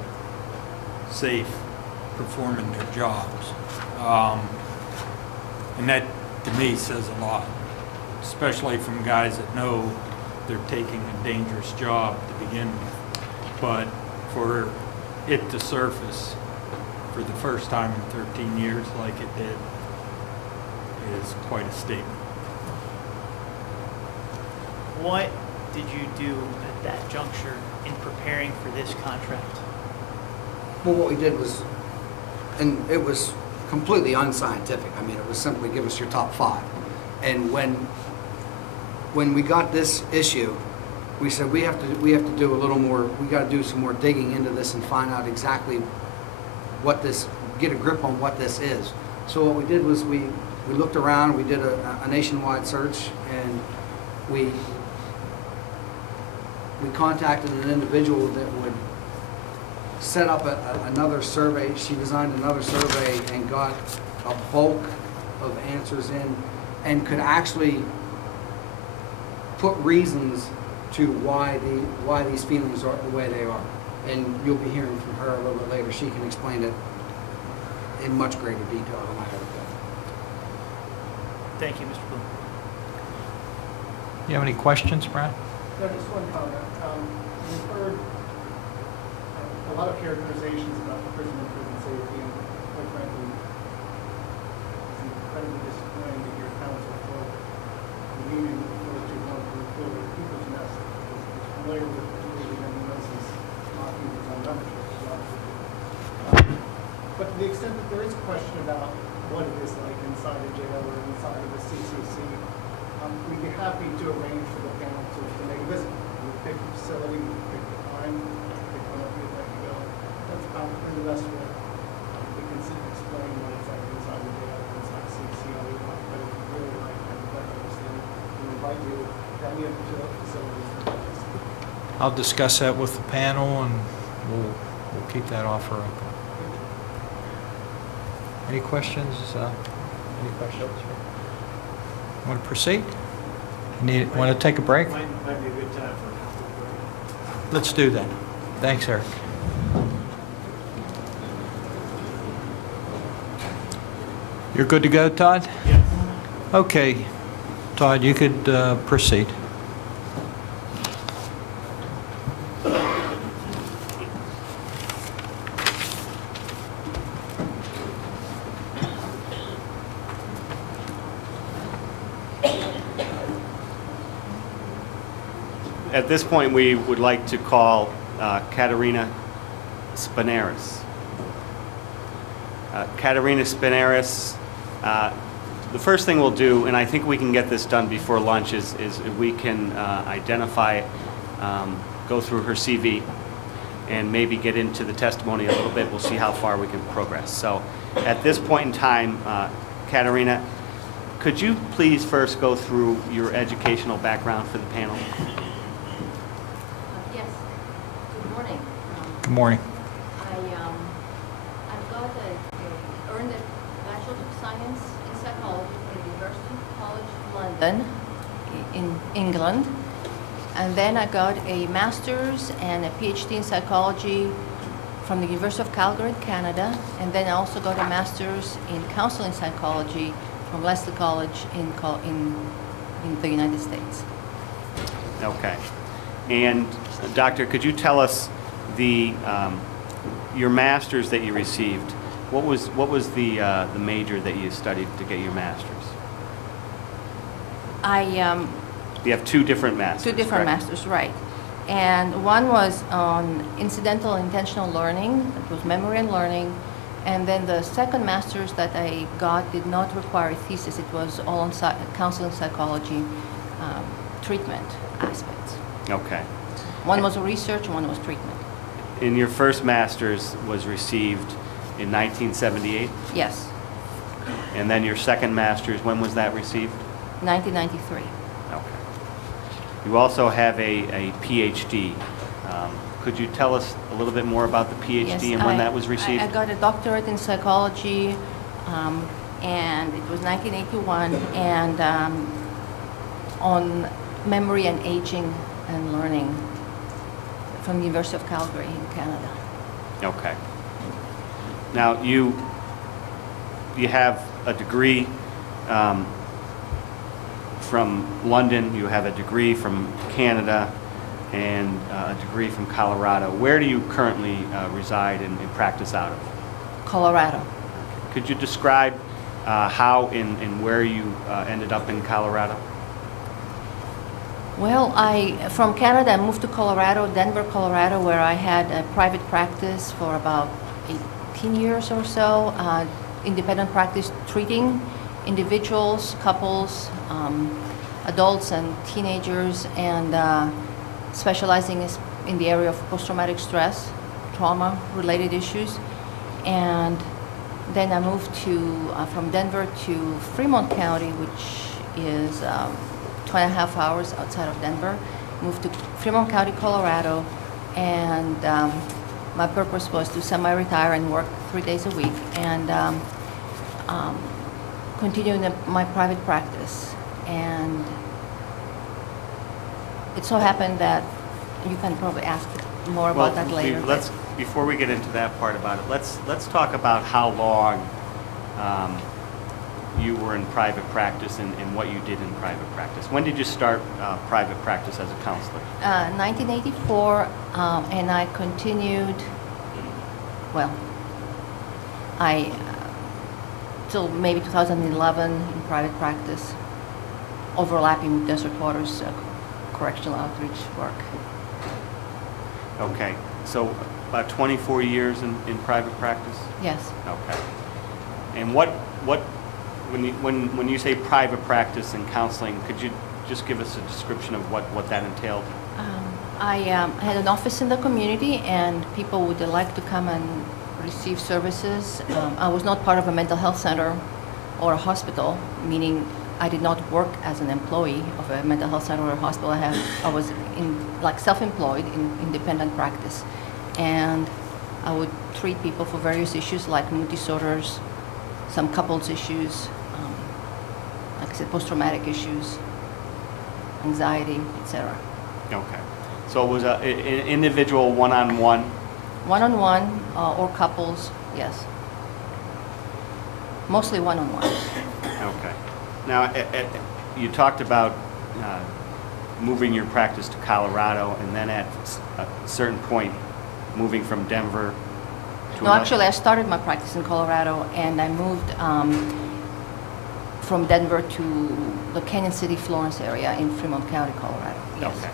safe performing their jobs. And that, to me, says a lot, especially from guys that know they're taking a dangerous job to begin with. But for it to surface for the first time in 13 years like it did is quite a statement. What did you do at that juncture in preparing for this contract? Well, what we did was, and it was completely unscientific. I mean, it was simply give us your top 5. And when we got this issue, we said we have to do a little more. We got to do some more digging into this and find out exactly get a grip on what this is. So what we did was we looked around. We did a nationwide search, and we contacted an individual that would set up another survey. She designed another survey and got a bulk of answers in, and could actually put reasons to why these feelings are the way they are. And you'll be hearing from her a little bit later. She can explain it in much greater detail than I have. Thank you, Mr. Bloom. You have any questions, Brad? No, just one comment. We've heard a lot of characterizations about the prison and prison safety, and quite frankly, it's incredibly disappointing to hear counsel for the union for to want to fill with people's mess. It's familiar with the union and knows it's not people's own membership. So the extent that there is a question about what it is like inside a jail or inside of a CCC, we'd be happy to arrange for the panel to make a visit. We'd pick the facility, we'd pick the time, pick whenever you'd like to go. That's about and the rest of it. We can sit and explain what it's like inside the jail or inside CCC all we want, but if you really like to have a better understanding, we invite you to any of the facilities that we visit. I'll discuss that with the panel, and we'll keep that offer open. Any questions? Any questions? Want to proceed? Want to take a break? Might be a good time for a couple of breaks. Let's do that. Thanks, Eric. You're good to go, Todd? Yes. Okay. Todd, you could proceed. At this point, we would like to call Katerina Spinaris. Katerina Spinaris, the first thing we'll do, and I think we can get this done before lunch, is we can identify, go through her CV, and maybe get into the testimony a little bit. We'll see how far we can progress. So at this point in time, Katerina, could you please first go through your educational background for the panel? Yes. Good morning. Good morning. I've got earned a Bachelor of Science in Psychology from the University College London in England. And then I got a Master's and a PhD in Psychology from the University of Calgary, Canada. And then I also got a Master's in Counseling Psychology from Leicester College in the United States. Okay. And Doctor, could you tell us your master's that you received? What was the major that you studied to get your master's? You have two different masters. Two different masters, right. And one was on incidental intentional learning. It was memory and learning. And then the second master's that I got did not require a thesis. It was all on counseling psychology treatment aspects. Okay. One was research, one was treatment. And your first master's was received in 1978? Yes. And then your second master's, when was that received? 1993. Okay. You also have a PhD. Could you tell us a little bit more about the PhD Yes, and when that was received? I got a doctorate in psychology, and it was 1981, and on memory and aging and learning from the University of Calgary in Canada. Okay. Now, you have a degree from London, you have a degree from Canada, and a degree from Colorado. Where do you currently reside and practice out of? Colorado. Could you describe how and where you ended up in Colorado? Well, from Canada, I moved to Colorado, Denver, Colorado, where I had a private practice for about 18 years or so, independent practice treating individuals, couples, adults and teenagers, and specializing in the area of post-traumatic stress, trauma-related issues. And then I moved from Denver to Fremont County, which is 2.5 hours outside of Denver. Moved to Fremont County, Colorado, and my purpose was to semi-retire and work 3 days a week and continue my private practice. And it so happened that you can probably ask more about that later. Before we get into that part about it, let's talk about how long you were in private practice and what you did in private practice. When did you start private practice as a counselor? 1984, and I continued, well, till maybe 2011 in private practice, overlapping with Desert Waters correctional outreach work. Okay. So about 24 years in private practice? Yes. Okay. And when you say private practice and counseling, could you just give us a description of what that entailed? I had an office in the community, and people would like to come and receive services. I was not part of a mental health center or a hospital, meaning I did not work as an employee of a mental health center or a hospital. I was self-employed in independent practice, and I would treat people for various issues like mood disorders, some couples issues, like I said, post-traumatic issues, anxiety, etc. Okay. So it was an individual one-on-one? One-on-one or couples, yes. Mostly one-on-one. Okay. Now, you talked about moving your practice to Colorado, and then at a certain point, moving from Denver to No, actually, I started my practice in Colorado, and I moved from Denver to the Canyon City, Florence area in Fremont County, Colorado. Yes. Okay.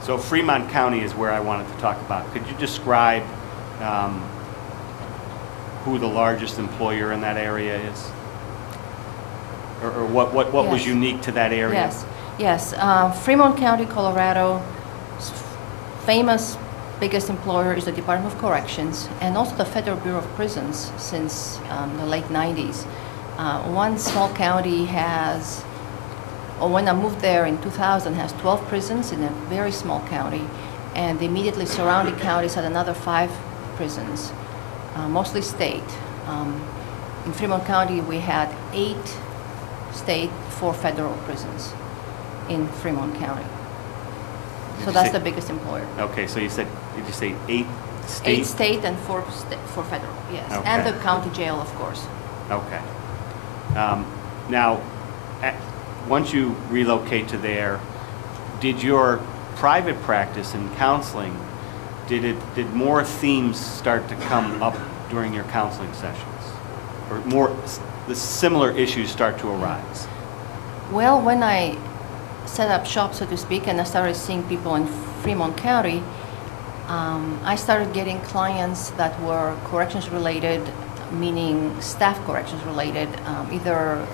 So Fremont County is where I wanted to talk about. Could you describe who the largest employer in that area is? Or what was unique to that area? Yes. Fremont County, Colorado, famous biggest employer is the Department of Corrections and also the Federal Bureau of Prisons since the late 90s. One small county has, or when I moved there in 2000, has 12 prisons in a very small county, and the immediately surrounding counties had another 5 prisons, mostly state. In Fremont County, we had 8 state, 4 federal prisons in Fremont County. So that's the biggest employer. Okay, so did you say 8 state? 8 state and 4 federal, yes. Okay. And the county jail, of course. Okay. Now, once you relocate to there, did your private practice and counseling, did more themes start to come up during your counseling sessions? Or the similar issues start to arise? Well, when I set up shop, so to speak, and I started seeing people in Fremont County, I started getting clients that were corrections related, meaning staff corrections related, either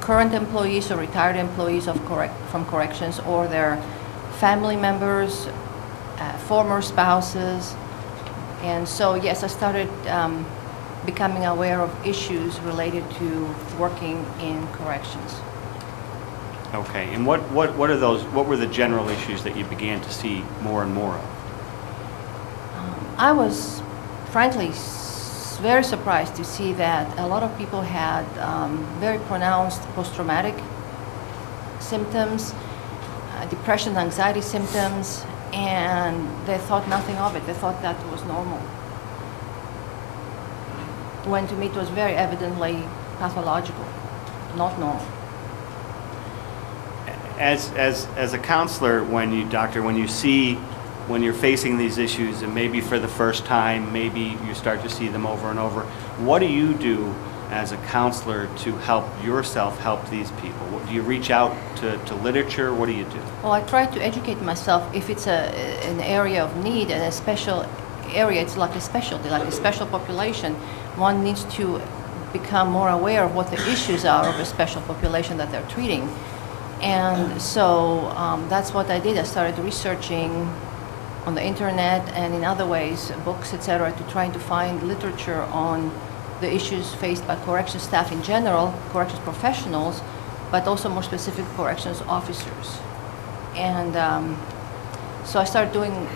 current employees or retired employees from corrections, or their family members, former spouses. And so, yes, I started becoming aware of issues related to working in corrections. Okay, and what are those? What were the general issues that you began to see more and more of? I was, frankly, very surprised to see that a lot of people had very pronounced post-traumatic symptoms, depression, anxiety symptoms, and they thought nothing of it. They thought that was normal. When to me it was very evidently pathological, not normal. As a counselor, when you're facing these issues, and maybe for the first time, maybe you start to see them over and over, what do you do as a counselor to help yourself help these people? Do you reach out to literature? What do you do? Well, I try to educate myself. If it's an area of need and a special area, it's like a specialty, like a special population. One needs to become more aware of what the issues are of a special population that they're treating. And so that's what I did. I started researching on the internet and in other ways, books, etc., to try to find literature on the issues faced by corrections staff in general, corrections professionals, but also more specific corrections officers. And so I started doing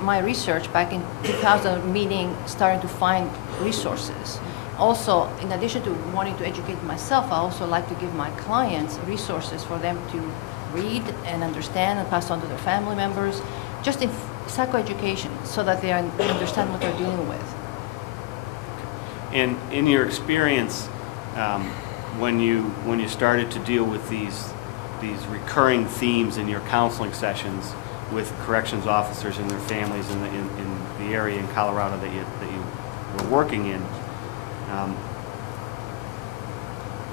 my research back in 2000, meaning starting to find resources. Also, in addition to wanting to educate myself, I also like to give my clients resources for them to read and understand and pass on to their family members, just in psychoeducation, so that they understand what they're dealing with. And in your experience, when you started to deal with these recurring themes in your counseling sessions with corrections officers and their families in the area in Colorado that you were working in,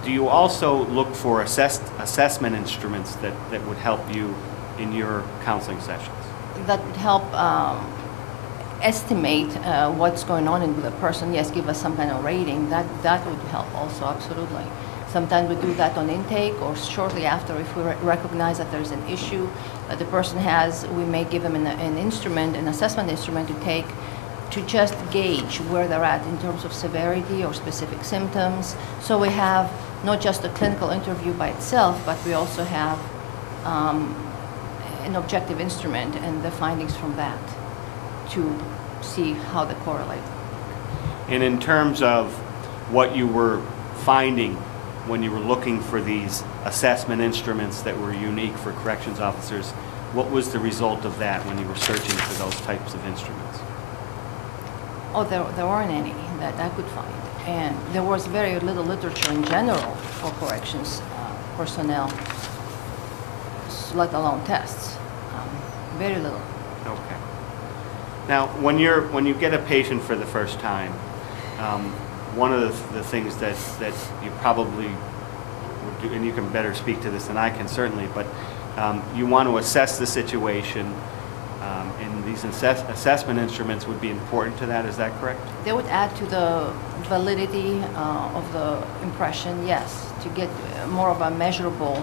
do you also look for assessment instruments that would help you in your counseling sessions? That would help estimate what's going on with a person, yes, give us some kind of rating, that would help also, absolutely. Sometimes we do that on intake or shortly after if we recognize that there's an issue that the person has, we may give them an instrument, an assessment instrument to take to just gauge where they're at in terms of severity or specific symptoms. So we have not just a clinical interview by itself, but we also have an objective instrument and the findings from that to see how they correlate. And in terms of what you were finding when you were looking for these assessment instruments that were unique for corrections officers, what was the result of that when you were searching for those types of instruments? Oh, there weren't any that I could find. And there was very little literature in general for corrections personnel, let alone tests. Very little. Okay. Now, when you get a patient for the first time, one of the things that you probably would do, and you can better speak to this than I can certainly, but you want to assess the situation, and these assessment instruments would be important to that. Is that correct? They would add to the validity of the impression, yes, to get more of a measurable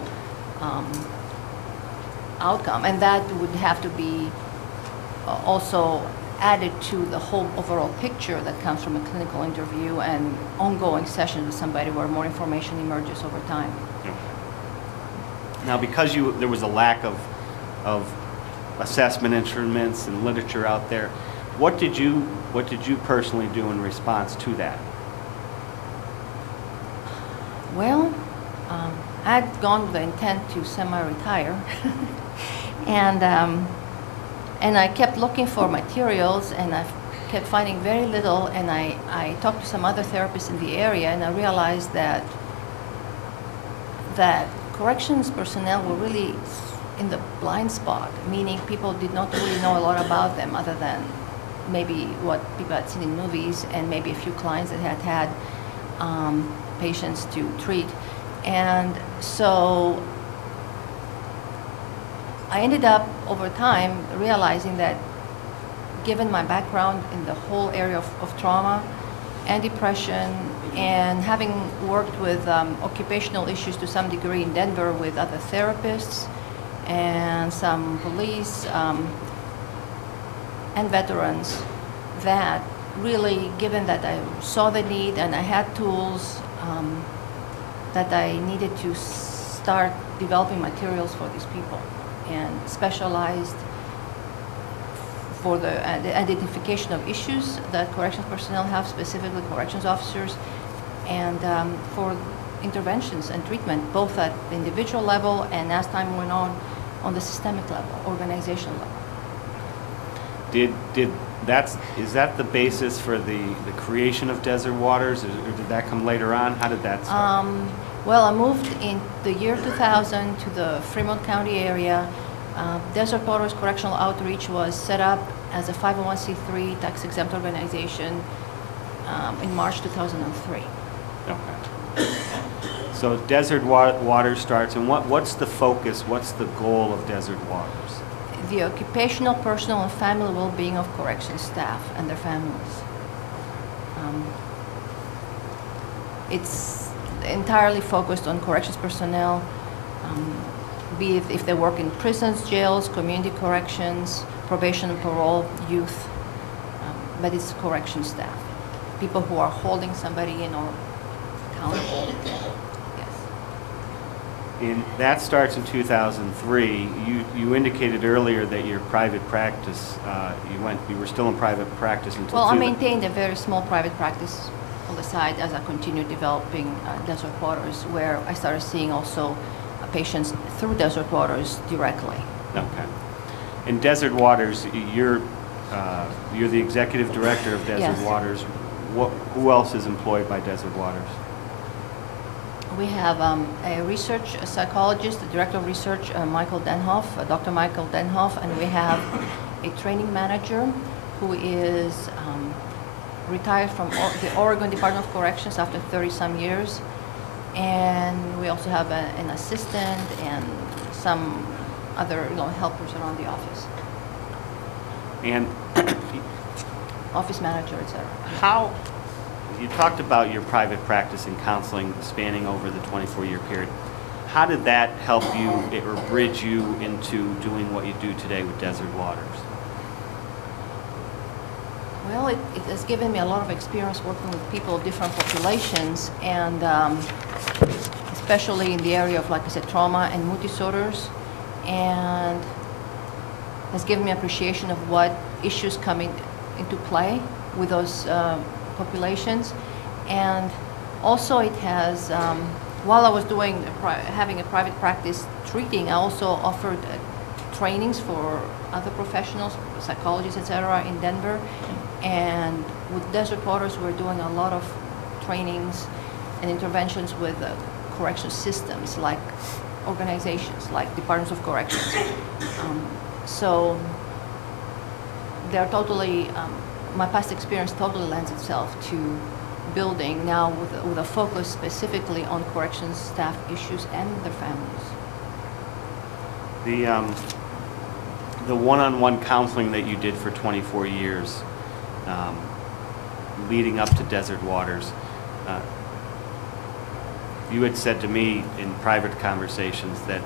outcome, and that would have to be also added to the whole overall picture that comes from a clinical interview and ongoing sessions with somebody where more information emerges over time. Okay. Now, because there was a lack of assessment instruments and literature out there, what did you personally do in response to that? Well, I'd gone with the intent to semi-retire, and I kept looking for materials, and I kept finding very little, and I talked to some other therapists in the area, and I realized that corrections personnel were really in the blind spot, meaning people did not really know a lot about them other than maybe what people had seen in movies and maybe a few clients that had patients to treat. And so I ended up, over time, realizing that given my background in the whole area of trauma and depression, and having worked with occupational issues to some degree in Denver with other therapists and some police and veterans, that really, given that I saw the need and I had tools, that I needed to start developing materials for these people and specialized for the identification of issues that corrections personnel have, specifically corrections officers, and for interventions and treatment, both at the individual level and, as time went on the systemic level, organizational level. Is that the basis for the creation of Desert Waters, or did that come later on? How did that start? Well, I moved in the year 2000 to the Fremont County area. Desert Waters Correctional Outreach was set up as a 501c3 tax-exempt organization in March 2003. Okay. So Desert Waters starts, and what's the focus, what's the goal of Desert Waters? The occupational, personal, and family well-being of corrections staff and their families. It's entirely focused on corrections personnel, be it if they work in prisons, jails, community corrections, probation and parole, youth, but it's correction staff, people who are holding somebody in or accountable. Yes. And that starts in 2003. You indicated earlier that your private practice, you were still in private practice until. Well, I maintained a very small private practice on the side as I continued developing Desert Waters, where I started seeing also patients through Desert Waters directly. Okay. In Desert Waters, you're the executive director of Desert Yes. Waters. Who else is employed by Desert Waters? We have a psychologist, the director of research, Michael Denhoff, Dr. Michael Denhoff, and we have a training manager who is retired from the Oregon Department of Corrections after 30-some years. And we also have an assistant and some other helpers around the office. And office manager, etc. How, you talked about your private practice and counseling spanning over the 24-year period. How did that help you or bridge you into doing what you do today with Desert Waters? Well, it has given me a lot of experience working with people of different populations, and especially in the area of, like I said, trauma and mood disorders, and has given me appreciation of what issues come into play with those populations. And also it has, while I was having a private practice treating, I also offered trainings for other professionals, psychologists, etc., in Denver. And with Desert Waters, we're doing a lot of trainings and interventions with correction systems, like organizations, like departments of corrections. So they're totally, my past experience totally lends itself to building now with a focus specifically on corrections staff issues and their families. The one-on-one counseling that you did for 24 years, leading up to Desert Waters, you had said to me in private conversations that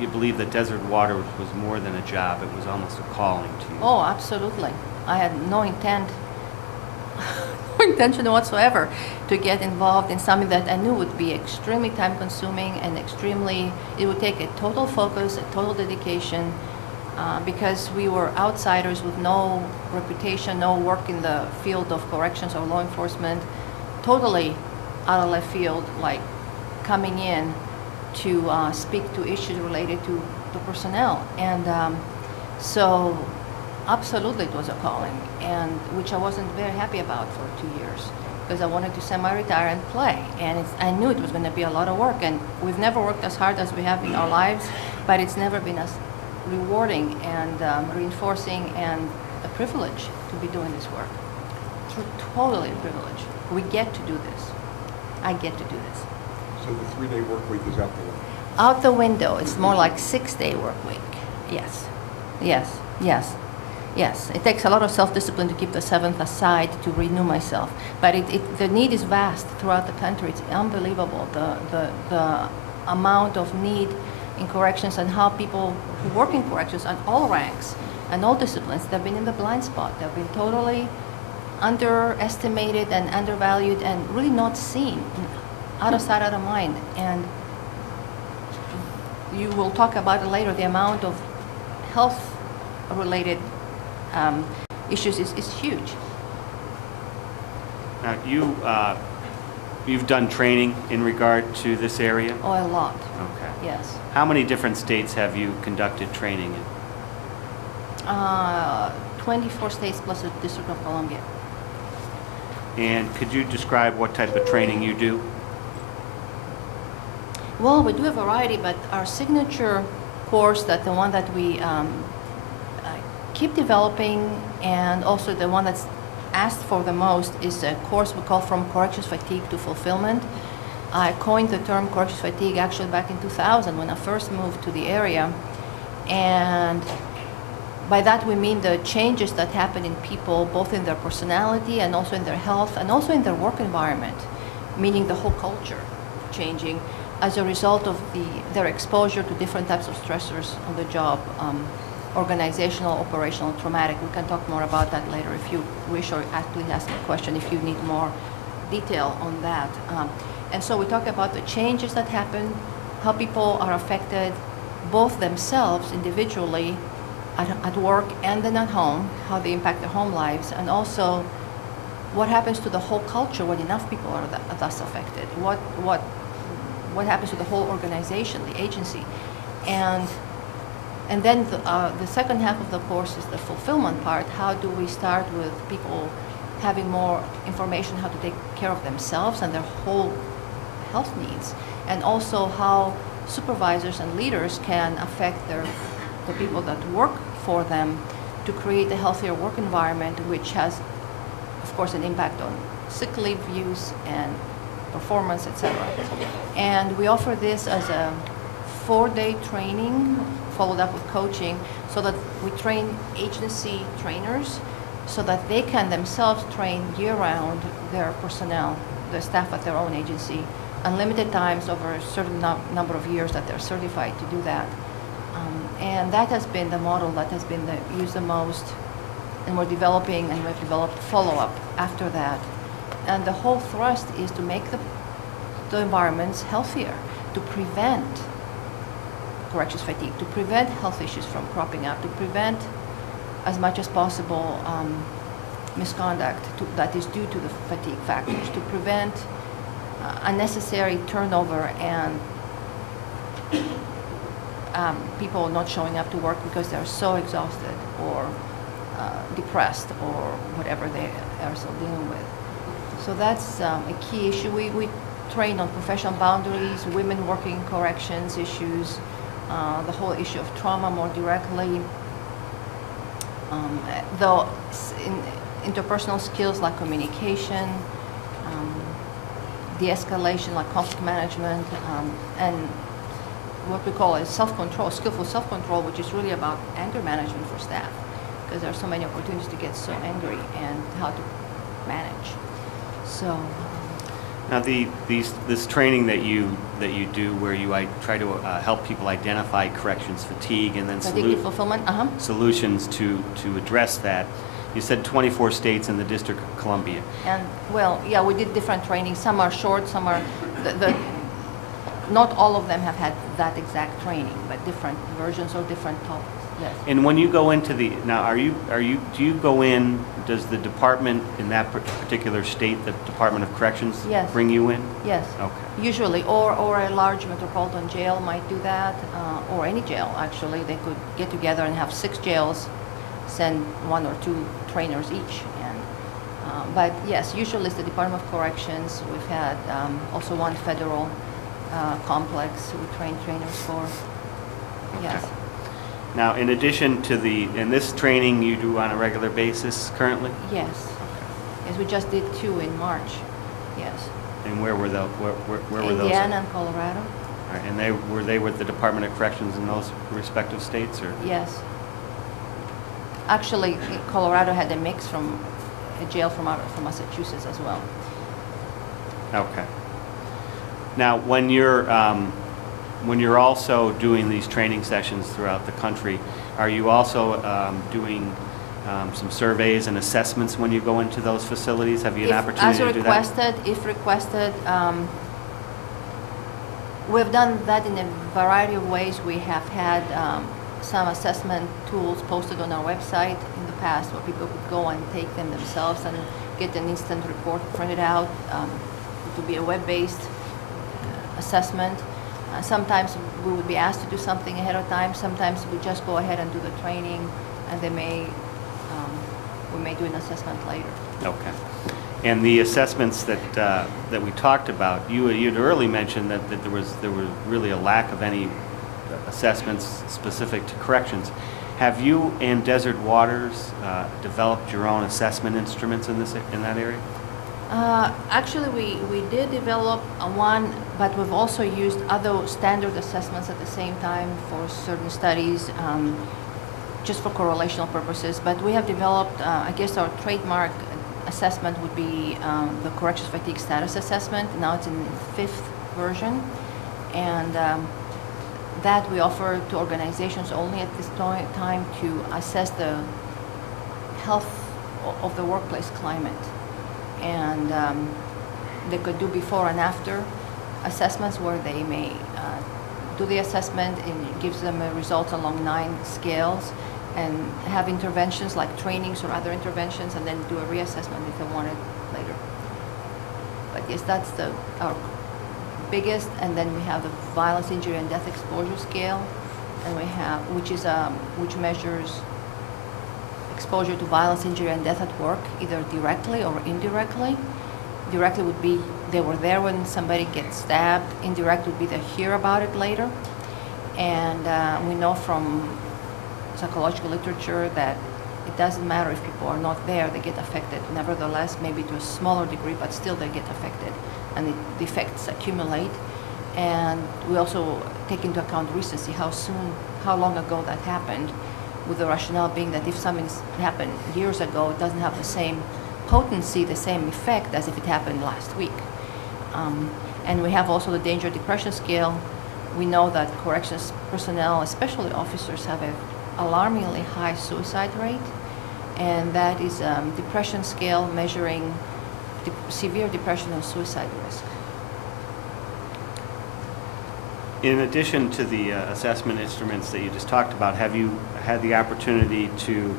you believe that Desert Water was more than a job, it was almost a calling to you. Oh, absolutely. I had no intention whatsoever to get involved in something that I knew would be extremely time-consuming and it would take a total focus, a total dedication, because we were outsiders with no reputation, no work in the field of corrections or law enforcement, totally out of left field, like coming in to speak to issues related to the personnel. And so absolutely it was a calling, and which I wasn't very happy about for 2 years, because I wanted to semi-retire and play, and I knew it was going to be a lot of work, and we've never worked as hard as we have in our lives, but it's never been as rewarding and reinforcing and a privilege to be doing this work. It's totally a privilege. We get to do this. I get to do this. So the 3-day work week is out the window? Out the window. It's more like 6-day work week. Yes. Yes. Yes. Yes. It takes a lot of self-discipline to keep the 7th aside to renew myself. But the need is vast throughout the country. It's unbelievable, the amount of need in corrections and how people who work in corrections on all ranks and all disciplines, they've been in the blind spot. They've been totally underestimated and undervalued and really not seen, out of sight, out of mind. And you will talk about it later, the amount of health-related issues is huge. Now, you've done training in regard to this area? Oh, a lot. Okay. Yes. How many different states have you conducted training in? 24 states plus the District of Columbia. And could you describe what type of training you do? Well, we do a variety, but our signature course, the one that we keep developing, and also the one that's asked for the most, is a course we call From Corrections Fatigue to Fulfillment. I coined the term corrections fatigue actually back in 2000 when I first moved to the area, and by that we mean the changes that happen in people, both in their personality and also in their health and also in their work environment, meaning the whole culture changing as a result of their exposure to different types of stressors on the job, organizational, operational, traumatic. We can talk more about that later if you wish, or please ask me a question if you need more detail on that. And so we talk about the changes that happen, how people are affected, both themselves individually at work and then at home, how they impact their home lives, and also what happens to the whole culture when enough people are thus affected. What happens to the whole organization, the agency, and then the second half of the course is the fulfillment part. How do we start with people having more information how to take care of themselves and their whole health needs, and also how supervisors and leaders can affect the people that work for them to create a healthier work environment, which has, of course, an impact on sick leave use and performance, etc. And we offer this as a 4-day training followed up with coaching, so that we train agency trainers so that they can themselves train year-round their personnel, the staff at their own agency, unlimited times over a certain number of years that they're certified to do that. And that has been the model that has been used the most, and we're developing, and we've developed follow-up after that. And the whole thrust is to make the environments healthier, to prevent corrections fatigue, to prevent health issues from cropping up, to prevent as much as possible misconduct that is due to the fatigue factors, to prevent unnecessary turnover and people not showing up to work because they're so exhausted or depressed or whatever they are still dealing with. So that's a key issue. We train on professional boundaries, women working corrections issues, the whole issue of trauma more directly. Though interpersonal skills like communication, de-escalation like conflict management, and what we call is self-control, skillful self-control, which is really about anger management for staff, because there are so many opportunities to get so angry and how to manage. So. Now, this training that you do, where you try to help people identify corrections fatigue and then solutions to address that. You said 24 states and the District of Columbia. And well, yeah, we did different trainings. Some are short, some are not all of them have had that exact training, but different versions or different topics. Yes. And when you go into do you go in, does the department in that particular state, the Department of Corrections, yes, bring you in? Yes. Okay. Usually, or a large metropolitan jail might do that, or any jail actually. They could get together and have 6 jails, send 1 or 2 trainers each. And but yes, usually it's the Department of Corrections. We've had also one federal complex we train trainers for. Yes. Okay. Now, in addition to this training you do on a regular basis currently? Yes. Yes, we just did 2 in March. Yes. And where were those? Where were those? Indiana and Colorado. All right. And were they with the Department of Corrections in those respective states, or? Yes. Actually, Colorado had a mix from a jail from Massachusetts as well. Okay. Now, when you're also doing these training sessions throughout the country, are you also doing some surveys and assessments when you go into those facilities? Have you an opportunity to do that? If requested, we've done that in a variety of ways. We have had some assessment tools posted on our website in the past where people could go and take them themselves and get an instant report printed out. It would be a web-based assessment. Sometimes we would be asked to do something ahead of time. Sometimes we just go ahead and do the training, and we may do an assessment later. Okay. And the assessments that we talked about, you'd early mentioned that there was really a lack of any assessments specific to corrections. Have you and Desert Waters developed your own assessment instruments in that area? Actually, we did develop one, but we've also used other standard assessments at the same time for certain studies, just for correlational purposes. But we have developed, I guess our trademark assessment would be the Corrections Fatigue Status Assessment. Now it's in the 5th version. And that we offer to organizations only at this time to assess the health of the workplace climate. And they could do before and after assessments where they may do the assessment and it gives them results along 9 scales and have interventions like trainings or other interventions and then do a reassessment if they want it later. But yes, that's our biggest, and then we have the violence, injury, and death exposure scale, and we have, which measures exposure to violence, injury, and death at work, either directly or indirectly. Directly would be they were there when somebody gets stabbed. Indirect would be they hear about it later. And we know from psychological literature that it doesn't matter if people are not there, they get affected. Nevertheless, maybe to a smaller degree, but still they get affected. And the effects accumulate. And we also take into account recency, how long ago that happened. with the rationale being that if something's happened years ago, it doesn't have the same potency, the same effect as if it happened last week. And we have also the danger depression scale. We know that corrections personnel, especially officers, have an alarmingly high suicide rate, and that is a depression scale measuring severe depression and suicide risk. In addition to the assessment instruments that you just talked about, have you had the opportunity to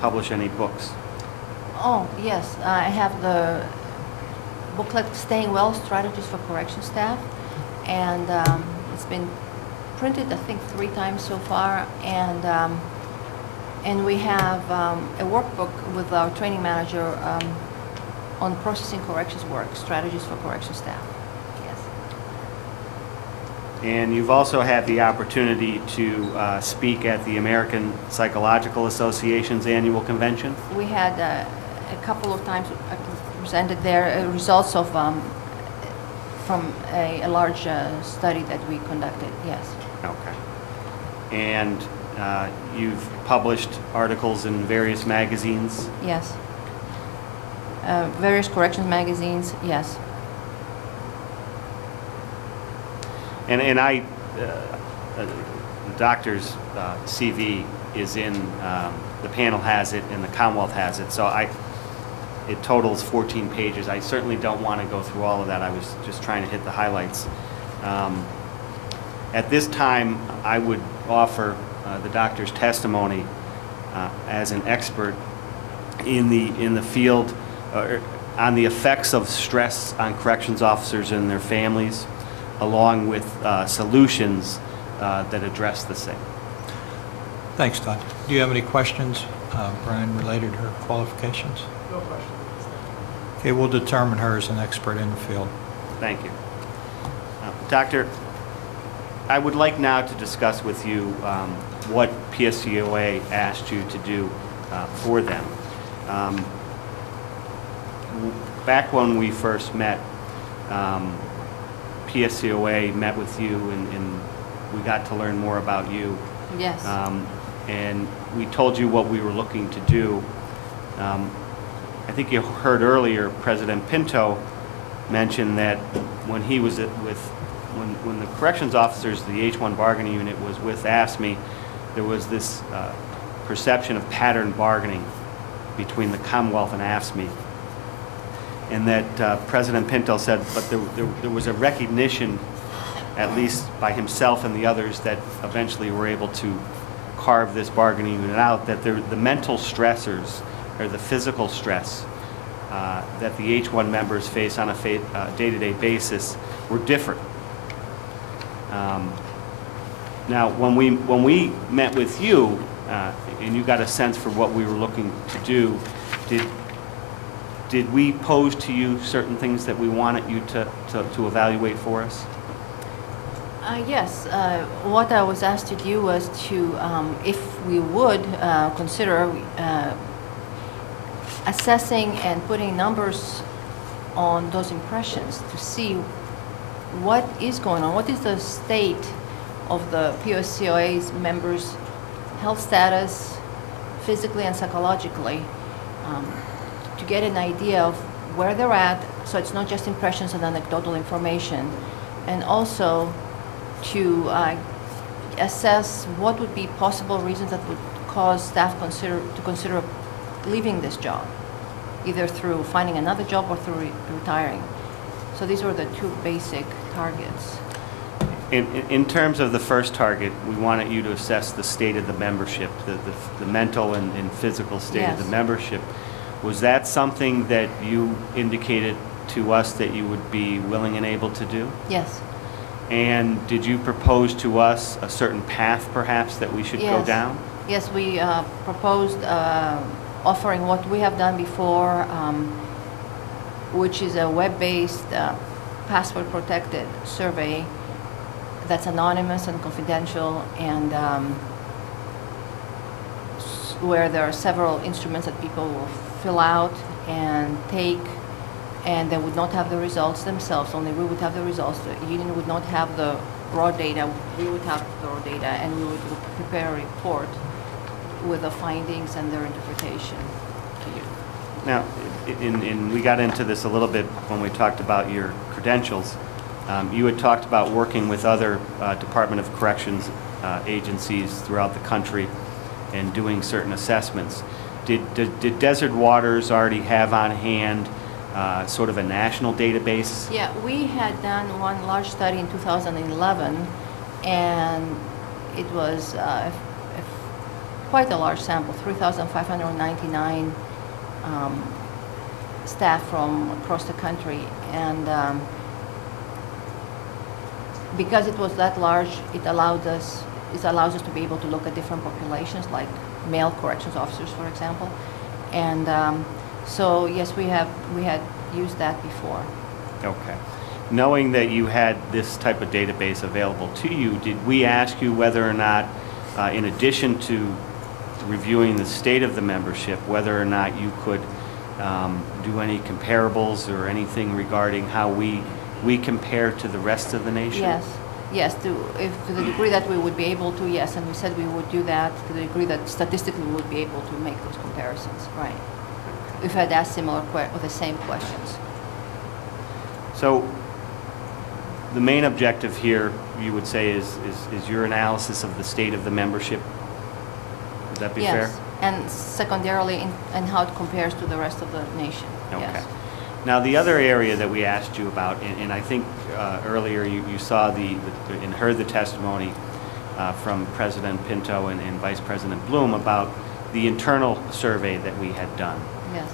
publish any books? Oh, yes. I have the booklet, Staying Well, Strategies for Correction Staff, and it's been printed, I think, 3 times so far, and we have a workbook with our training manager on processing corrections work, strategies for correction staff. Yes. And you've also had the opportunity to speak at the American Psychological Association's annual convention? We had a couple of times presented there results of from a large study that we conducted, yes. Okay. And you've published articles in various magazines? Yes. Various corrections magazines, yes. And the doctor's CV is in, the panel has it and the Commonwealth has it, so it totals 14 pages. I certainly don't want to go through all of that. I was just trying to hit the highlights. At this time, I would offer the doctor's testimony as an expert in the field on the effects of stress on corrections officers and their families, along with solutions that address the same. Thanks, Todd. Do you have any questions, Brian, related to her qualifications? No questions. Okay, we'll determine her as an expert in the field. Thank you. Doctor, I would like now to discuss with you what PSCOA asked you to do for them. Back when we first met, PSCOA met with you and we got to learn more about you. Yes. And we told you what we were looking to do. I think you heard earlier President Pinto mention that when he was when the corrections officers, the H-1 bargaining unit was with AFSCME, there was this perception of pattern bargaining between the Commonwealth and AFSCME. And that President Pinto said, but there was a recognition, at least by himself and the others that eventually were able to carve this bargaining unit out, that the mental stressors or the physical stress that the H-1 members face on a day-to-day basis were different. Now, when we met with you, and you got a sense for what we were looking to do, did we pose to you certain things that we wanted you to evaluate for us? Yes. What I was asked to do was to, if we would consider assessing and putting numbers on those impressions to see what is going on, what is the state of the PSCOA's members' health status, physically and psychologically, to get an idea of where they're at, so it's not just impressions and anecdotal information, and also to assess what would be possible reasons that would cause staff to consider leaving this job, either through finding another job or through retiring. So these were the 2 basic targets. In terms of the first target, we wanted you to assess the state of the membership, the mental and physical state of the membership. Was that something that you indicated to us that you would be willing and able to do? Yes. And did you propose to us a certain path, perhaps, that we should go down? Yes, we proposed offering what we have done before, which is a web-based, password-protected survey that's anonymous and confidential, and where there are several instruments that people will fill out and take, and they would not have the results themselves, only we would have the results. The union would not have the raw data, we would have the raw data, and we would prepare a report with the findings and their interpretation to you. Now, we got into this a little bit when we talked about your credentials. You had talked about working with other Department of Corrections agencies throughout the country and doing certain assessments. Did Desert Waters already have on hand sort of a national database? Yeah, we had done one large study in 2011, and it was quite a large sample, 3,599 staff from across the country. And because it was that large, it allows us to be able to look at different populations, like male corrections officers, for example. And so yes, we had used that before. Okay. Knowing that you had this type of database available to you, did we ask you whether or not, in addition to reviewing the state of the membership, whether or not you could do any comparables or anything regarding how we compare to the rest of the nation? Yes, to the degree that we would be able to, yes, and we said we would do that to the degree that statistically we would be able to make those comparisons, right. We've had asked similar or the same questions. So the main objective here, you would say, is your analysis of the state of the membership. Would that be fair? Yes, and secondarily in how it compares to the rest of the nation. Okay. Yes. Now, the other area that we asked you about, and I think earlier you saw and heard the testimony from President Pinto and Vice President Bloom about the internal survey that we had done. Yes.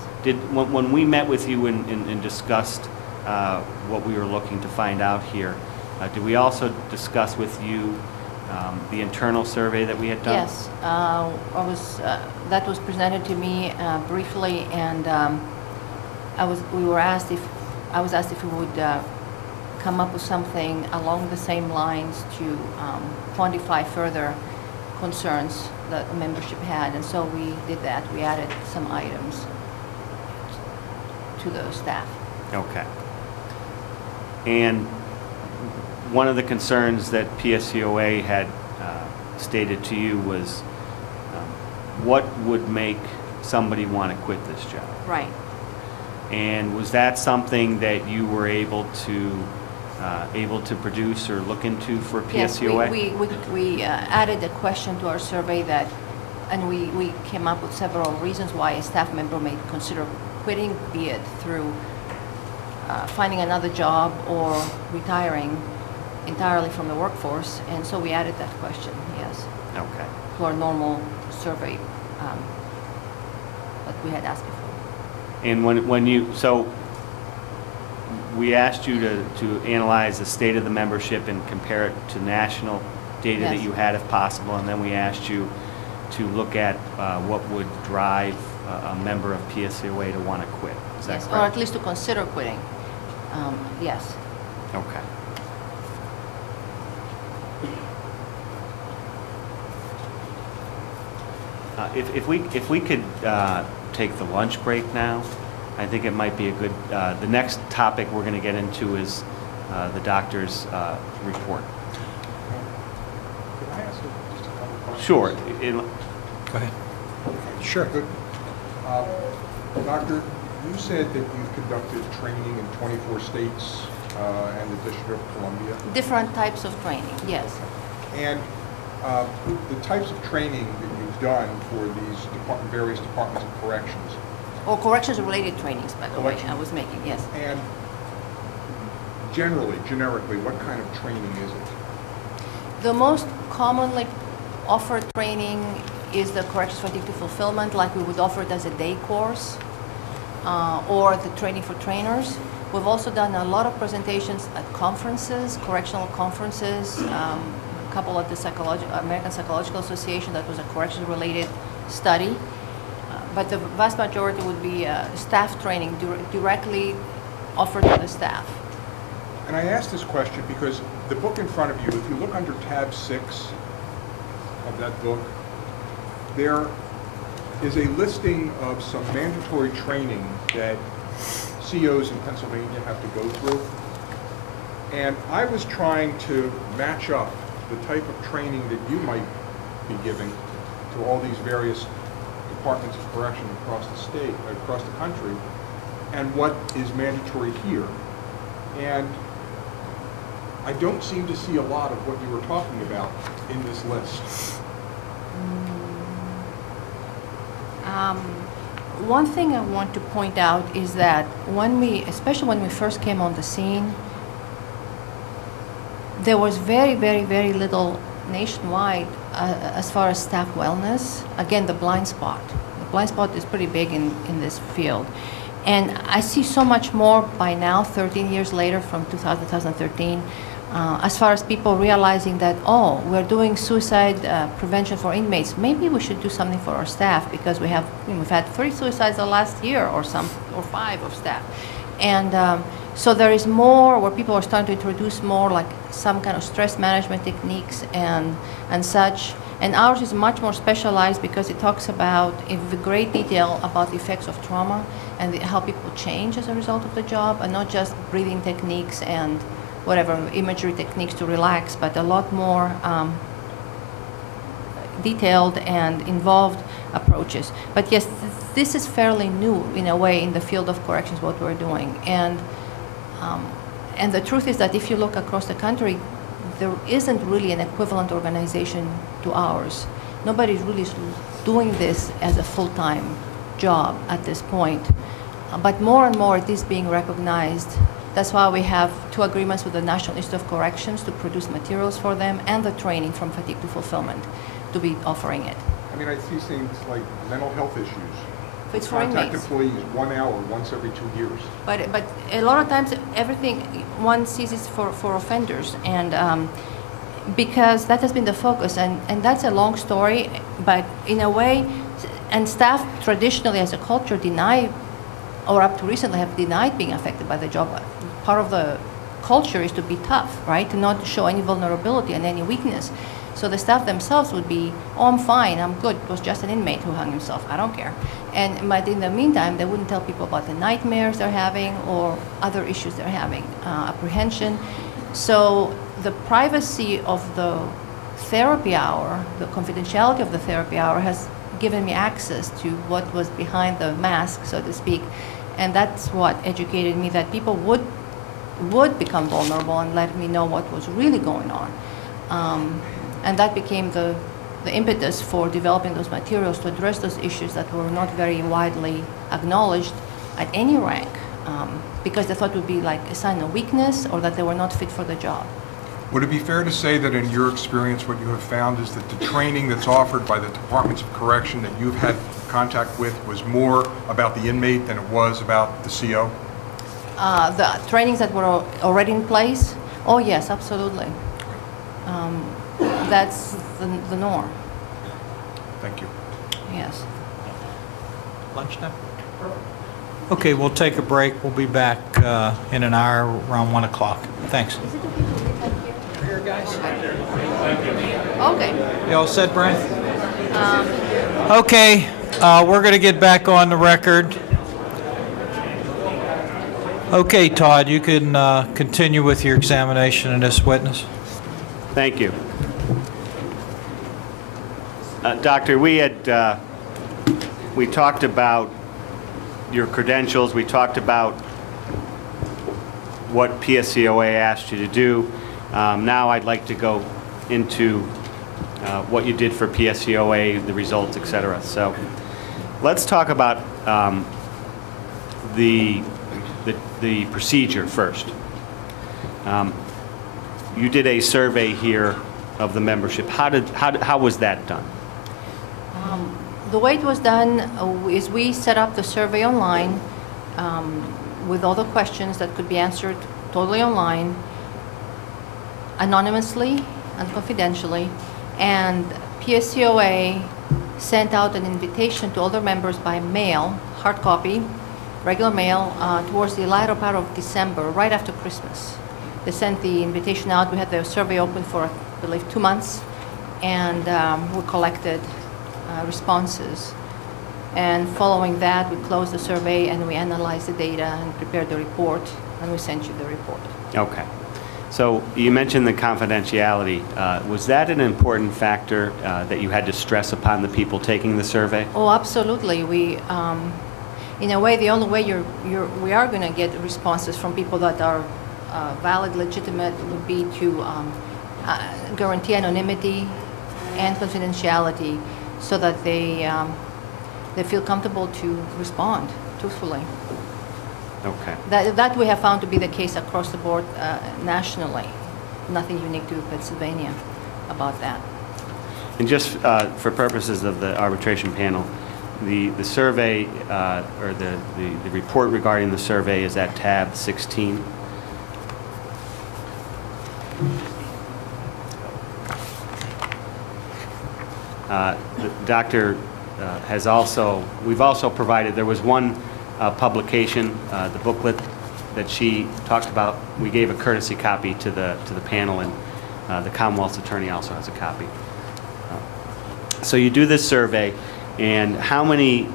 When we met with you and discussed what we were looking to find out here, did we also discuss with you the internal survey that we had done? Yes, that was presented to me briefly, and I was asked if we would come up with something along the same lines to quantify further concerns that the membership had, and so we did that. We added some items to the staff. Okay. And one of the concerns that PSCOA had stated to you was what would make somebody want to quit this job? Right. And was that something that you were able to produce or look into for PSCOA? Yes, we added a question to our survey and we came up with several reasons why a staff member may consider quitting, be it through finding another job or retiring entirely from the workforce, and so we added that question, yes. Okay. To our normal survey that we had asked before. And so we asked you to analyze the state of the membership and compare it to national data that you had if possible, and then we asked you to look at what would drive a member of PSCOA to want to quit. Is that correct? Or at least to consider quitting. Yes. Okay. If we could take the lunch break now, I think it might be a good. The next topic we're going to get into is the doctor's report. Could I ask just a couple questions? Sure. Go ahead. Sure. Good. Doctor, you said that you've conducted training in 24 states and the District of Columbia. Different types of training, yes. And the types of training that you've done for these various departments of corrections. Or corrections-related trainings, by the way, I was making, yes. And generically, what kind of training is it? The most commonly offered training is the corrections fatigue to fulfillment, like we would offer it as a day course, or the training for trainers. We've also done a lot of presentations at conferences, correctional conferences, a couple at the American Psychological Association. That was a corrections-related study. But the vast majority would be staff training directly offered to the staff. And I ask this question because the book in front of you, if you look under tab 6 of that book, there is a listing of some mandatory training that COs in Pennsylvania have to go through. And I was trying to match up the type of training that you might be giving to all these various departments of correction across the state, across the country, and what is mandatory here. And I don't seem to see a lot of what you were talking about in this list. One thing I want to point out is that especially when we first came on the scene, there was very, very, very little nationwide as far as staff wellness. Again, the blind spot. The blind spot is pretty big in this field. And I see so much more by now, 13 years later from 2013, as far as people realizing that, oh, we're doing suicide prevention for inmates. Maybe we should do something for our staff because we've had 3 suicides the last year or 5 of staff. And so there is more where people are starting to introduce more like some kind of stress management techniques and such. And ours is much more specialized because it talks about, in great detail, about the effects of trauma and how people change as a result of the job, and not just breathing techniques and whatever imagery techniques to relax, but a lot more detailed and involved approaches. But yes, this is fairly new in a way in the field of corrections, what we're doing. And the truth is that if you look across the country, there isn't really an equivalent organization to ours. Nobody's really doing this as a full-time job at this point. But more and more it is being recognized. That's why we have 2 agreements with the National Institute of Corrections to produce materials for them, and the training from fatigue to fulfillment to be offering it. I mean, I see things like mental health issues. It's for Contact inmates. employees 1 hour once every 2 years. But a lot of times everything one sees is for offenders, and because that has been the focus, and that's a long story, but in a way, and staff traditionally as a culture deny, or up to recently have denied being affected by the job. Part of the culture is to be tough, right? To not show any vulnerability and any weakness. So the staff themselves would be, oh, I'm fine, I'm good. It was just an inmate who hung himself. I don't care. But in the meantime, they wouldn't tell people about the nightmares they're having or other issues they're having, apprehension. So the privacy of the therapy hour, the confidentiality of the therapy hour has given me access to what was behind the mask, so to speak. And that's what educated me that people would become vulnerable and let me know what was really going on. And that became the impetus for developing those materials to address those issues that were not very widely acknowledged at any rank, because they thought it would be like a sign of weakness or that they were not fit for the job. Would it be fair to say that in your experience what you have found is that the training that's offered by the departments of correction that you've had contact with was more about the inmate than it was about the CO? The trainings that were already in place? Oh yes, absolutely. That's the norm. Thank you. Yes. Lunchtime? Okay, we'll take a break. We'll be back in an hour around 1 o'clock. Thanks. Here, guys. Okay. You all set, Brian? Okay, we're going to get back on the record. Okay, Todd, you can continue with your examination of this witness. Thank you. Doctor, we talked about your credentials. We talked about what PSCOA asked you to do. Now I'd like to go into what you did for PSCOA, the results, et cetera. So let's talk about the procedure first. You did a survey here of the membership. How was that done? The way it was done is we set up the survey online with all the questions that could be answered totally online, anonymously and confidentially, and PSCOA sent out an invitation to all their members by mail, hard copy, regular mail, towards the latter part of December, right after Christmas. They sent the invitation out. We had the survey open for, I believe, 2 months, and we collected responses. And following that, we closed the survey and we analyzed the data and prepared the report, and we sent you the report. Okay. So you mentioned the confidentiality. Was that an important factor that you had to stress upon the people taking the survey? Oh, absolutely. We, in a way, the only way we are going to get responses from people that are valid, legitimate, would be to guarantee anonymity and confidentiality, so that they feel comfortable to respond truthfully. Okay. That we have found to be the case across the board nationally. Nothing unique to Pennsylvania about that. And just for purposes of the arbitration panel, the survey or the report regarding the survey is at tab 16. The doctor has also, we've also provided, there was one publication, the booklet that she talked about. We gave a courtesy copy to the panel, and the Commonwealth's attorney also has a copy. So you do this survey, and how many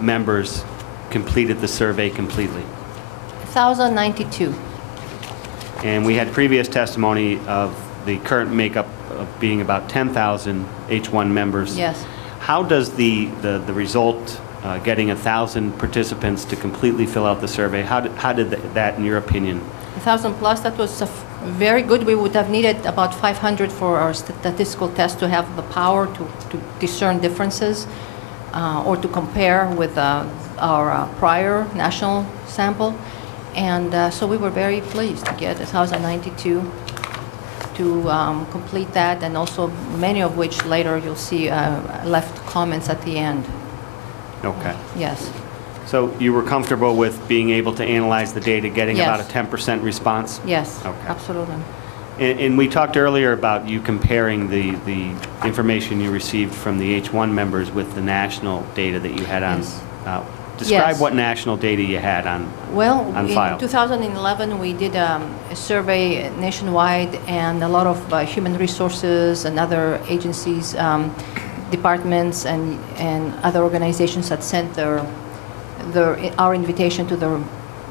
members completed the survey completely? 1,092. And we had previous testimony of the current makeup of being about 10,000 H-1 members. Yes. How does the result, getting 1,000 participants to completely fill out the survey, how did that, in your opinion? 1,000 plus, that was very good. We would have needed about 500 for our statistical test to have the power to discern differences or to compare with our prior national sample. And so we were very pleased to get 1,092 to complete that, and also many of which later you'll see left comments at the end. Okay. Yes. So you were comfortable with being able to analyze the data, getting Yes. about a 10% response? Yes, Okay. absolutely. And we talked earlier about you comparing the information you received from the H-1 members with the national data that you had on. Yes. Describe Yes. what national data you had on file. In 2011, we did a survey nationwide, and a lot of human resources and other agencies, departments, and other organizations had sent our invitation to their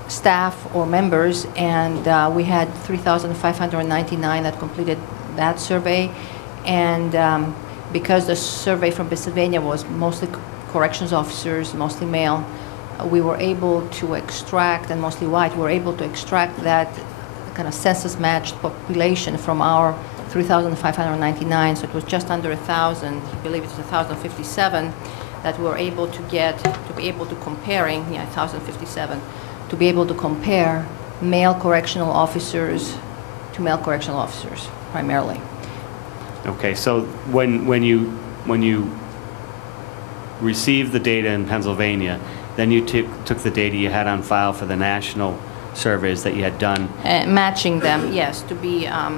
staff or members, and we had 3,599 that completed that survey. And because the survey from Pennsylvania was mostly corrections officers, mostly male, we were able to extract, and mostly white, we were able to extract that kind of census-matched population from our 3,599, so it was just under 1,000, I believe it was 1,057, that we were able to get, to be able to comparing, 1,057, to be able to compare male correctional officers to male correctional officers, primarily. Okay, so when you received the data in Pennsylvania, then you took the data you had on file for the national surveys that you had done. Matching them, yes, to be a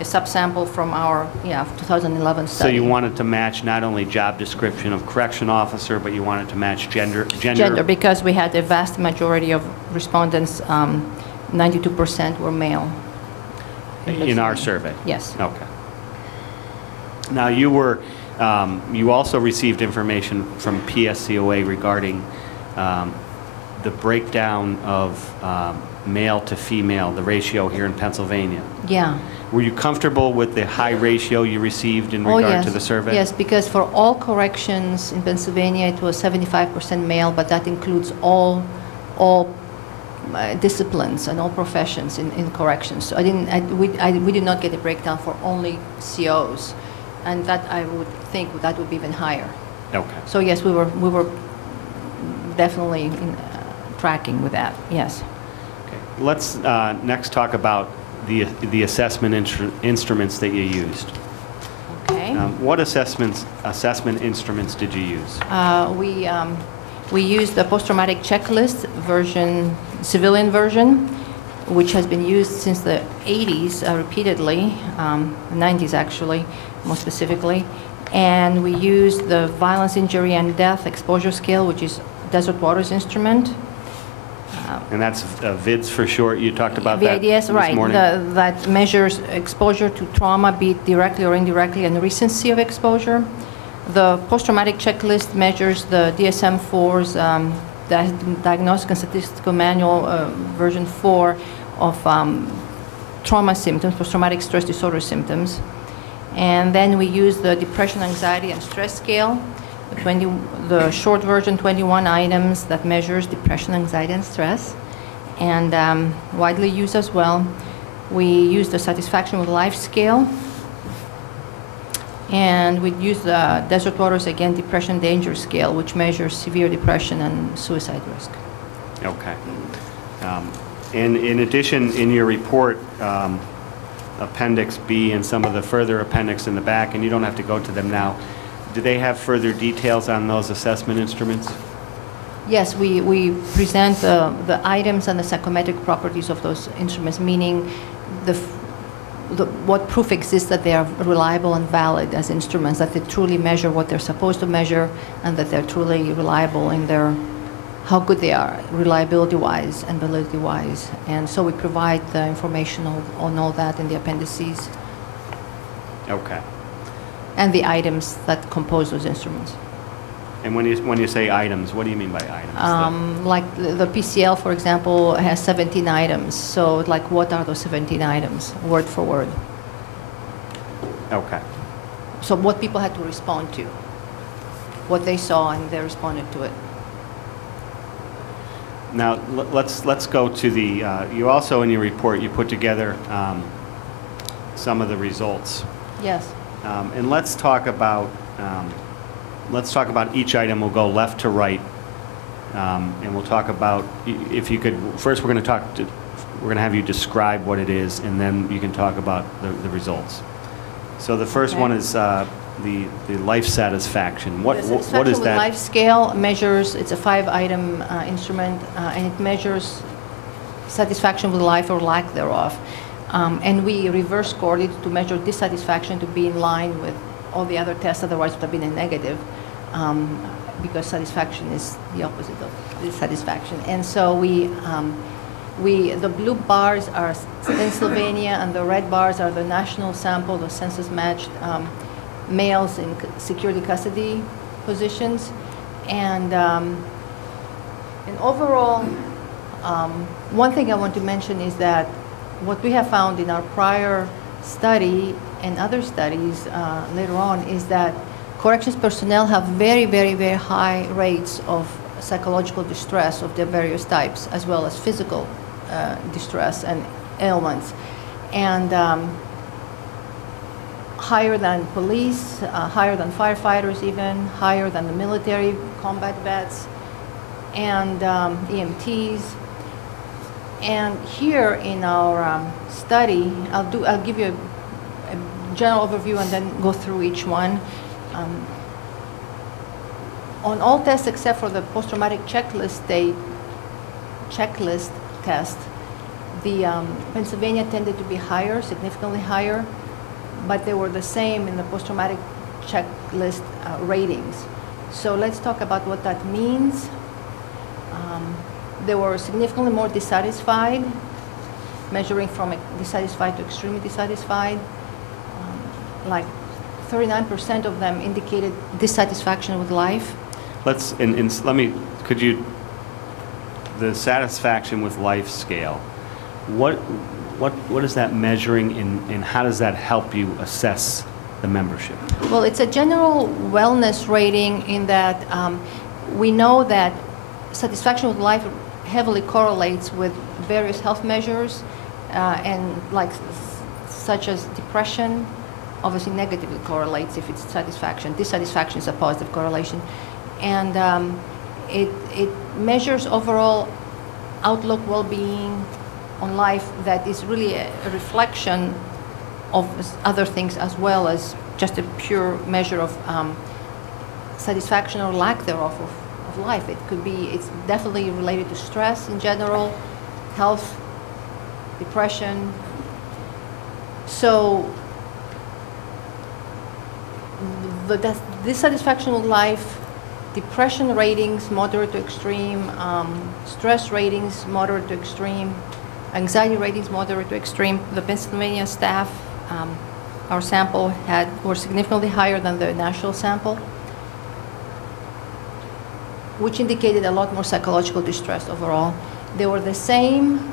subsample from our 2011 study. So you wanted to match not only job description of correction officer, but you wanted to match gender? Gender, because we had a vast majority of respondents, 92% were male. In our survey? Yes. Okay. Now you also received information from PSCOA regarding the breakdown of male to female, the ratio here in Pennsylvania. Yeah. Were you comfortable with the high ratio you received in regard to the survey? Yes, because for all corrections in Pennsylvania, it was 75% male, but that includes all disciplines and all professions in corrections. So we did not get a breakdown for only COs, and that I would think that would be even higher. Okay. So yes, we were definitely tracking with that. Yes. Okay. Let's next talk about the assessment instruments that you used. Okay. What assessment instruments did you use? We used the post-traumatic checklist version, civilian version, which has been used since the 80s repeatedly, 90s actually, more specifically. And we used the violence, injury, and death exposure scale, which is Desert Waters instrument. And that's VIDS for short. You talked about that VIDS, this right. morning. That measures exposure to trauma, be it directly or indirectly, and recency of exposure. The post-traumatic checklist measures the DSM-4's Diagnostic and Statistical Manual version 4 of trauma symptoms, post-traumatic stress disorder symptoms. And then we use the depression, anxiety, and stress scale, the short version, 21 items that measures depression, anxiety, and stress, and widely used as well. We use the satisfaction with life scale, and we use the Desert Waters, again, depression danger scale, which measures severe depression and suicide risk. Okay. In addition, in your report, Appendix B and some of the further appendix in the back, and you don't have to go to them now, do they have further details on those assessment instruments? Yes, we present the items and the psychometric properties of those instruments, meaning what proof exists that they are reliable and valid as instruments, that they truly measure what they're supposed to measure, and that they're truly reliable in how good they are, reliability-wise and validity-wise. And so we provide the information on all that in the appendices. Okay. And the items that compose those instruments. And when you say items, what do you mean by items? Like the PCL, for example, has 17 items. So, like, what are those 17 items, word for word? Okay. So what people had to respond to, what they saw, and they responded to it. Now, let's go to the, you also in your report, you put together some of the results. Yes. And let's talk about each item. We'll go left to right, and we'll talk about, if you could, first we're going to have you describe what it is, and then you can talk about the results. So the first one is the life satisfaction. What is that? The life scale measures, it's a 5-item instrument, and it measures satisfaction with life or lack thereof. And we reverse scored it to measure dissatisfaction to be in line with all the other tests, otherwise it would have been a negative, because satisfaction is the opposite of dissatisfaction. And so the blue bars are Pennsylvania, and the red bars are the national sample, the census-matched males in security custody positions. And overall, one thing I want to mention is that what we have found in our prior study and other studies later on is that corrections personnel have very, very, very high rates of psychological distress of the various types, as well as physical distress and ailments. And higher than police, higher than firefighters even, higher than the military combat vets, and EMTs. And here in our study, I'll give you a general overview and then go through each one. On all tests except for the post-traumatic checklist test, the Pennsylvania tended to be higher, significantly higher, but they were the same in the post-traumatic checklist ratings. So let's talk about what that means. They were significantly more dissatisfied, measuring from dissatisfied to extremely dissatisfied. Like 39% of them indicated dissatisfaction with life. The satisfaction with life scale, what is that measuring, and how does that help you assess the membership? Well, it's a general wellness rating in that we know that satisfaction with life heavily correlates with various health measures, and such as depression, obviously negatively correlates if it's satisfaction. Dissatisfaction is a positive correlation. And it measures overall outlook, well-being on life that is really a reflection of other things as well as just a pure measure of satisfaction or lack thereof of life. It's definitely related to stress in general, health, depression. So the dissatisfaction with life, depression ratings, moderate to extreme, stress ratings, moderate to extreme, anxiety ratings, moderate to extreme. The Pennsylvania staff, our sample were significantly higher than the national sample, which indicated a lot more psychological distress overall. They were the same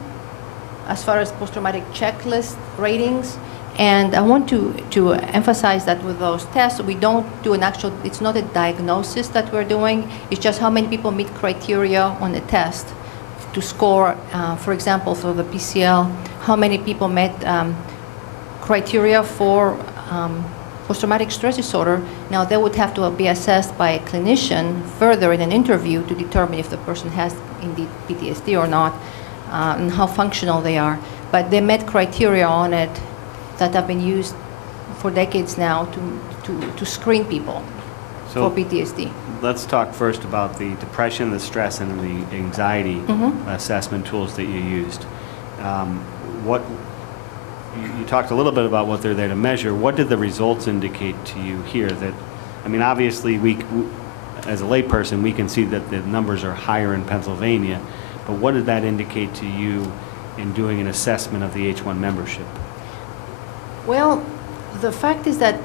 as far as post-traumatic checklist ratings. And I want to emphasize that with those tests, we don't do an actual, it's not a diagnosis that we're doing, it's just how many people meet criteria on the test to score, for example, for the PCL, how many people met criteria for post-traumatic stress disorder. Now, they would have to be assessed by a clinician further in an interview to determine if the person has indeed PTSD or not, and how functional they are. But they met criteria on it that have been used for decades now to screen people for PTSD. Let's talk first about the depression, the stress, and the anxiety assessment tools that you used. You talked a little bit about what they're there to measure. What did the results indicate to you here? That, I mean, obviously, as a layperson, we can see that the numbers are higher in Pennsylvania, but what did that indicate to you in doing an assessment of the H-1 membership? Well, the fact is that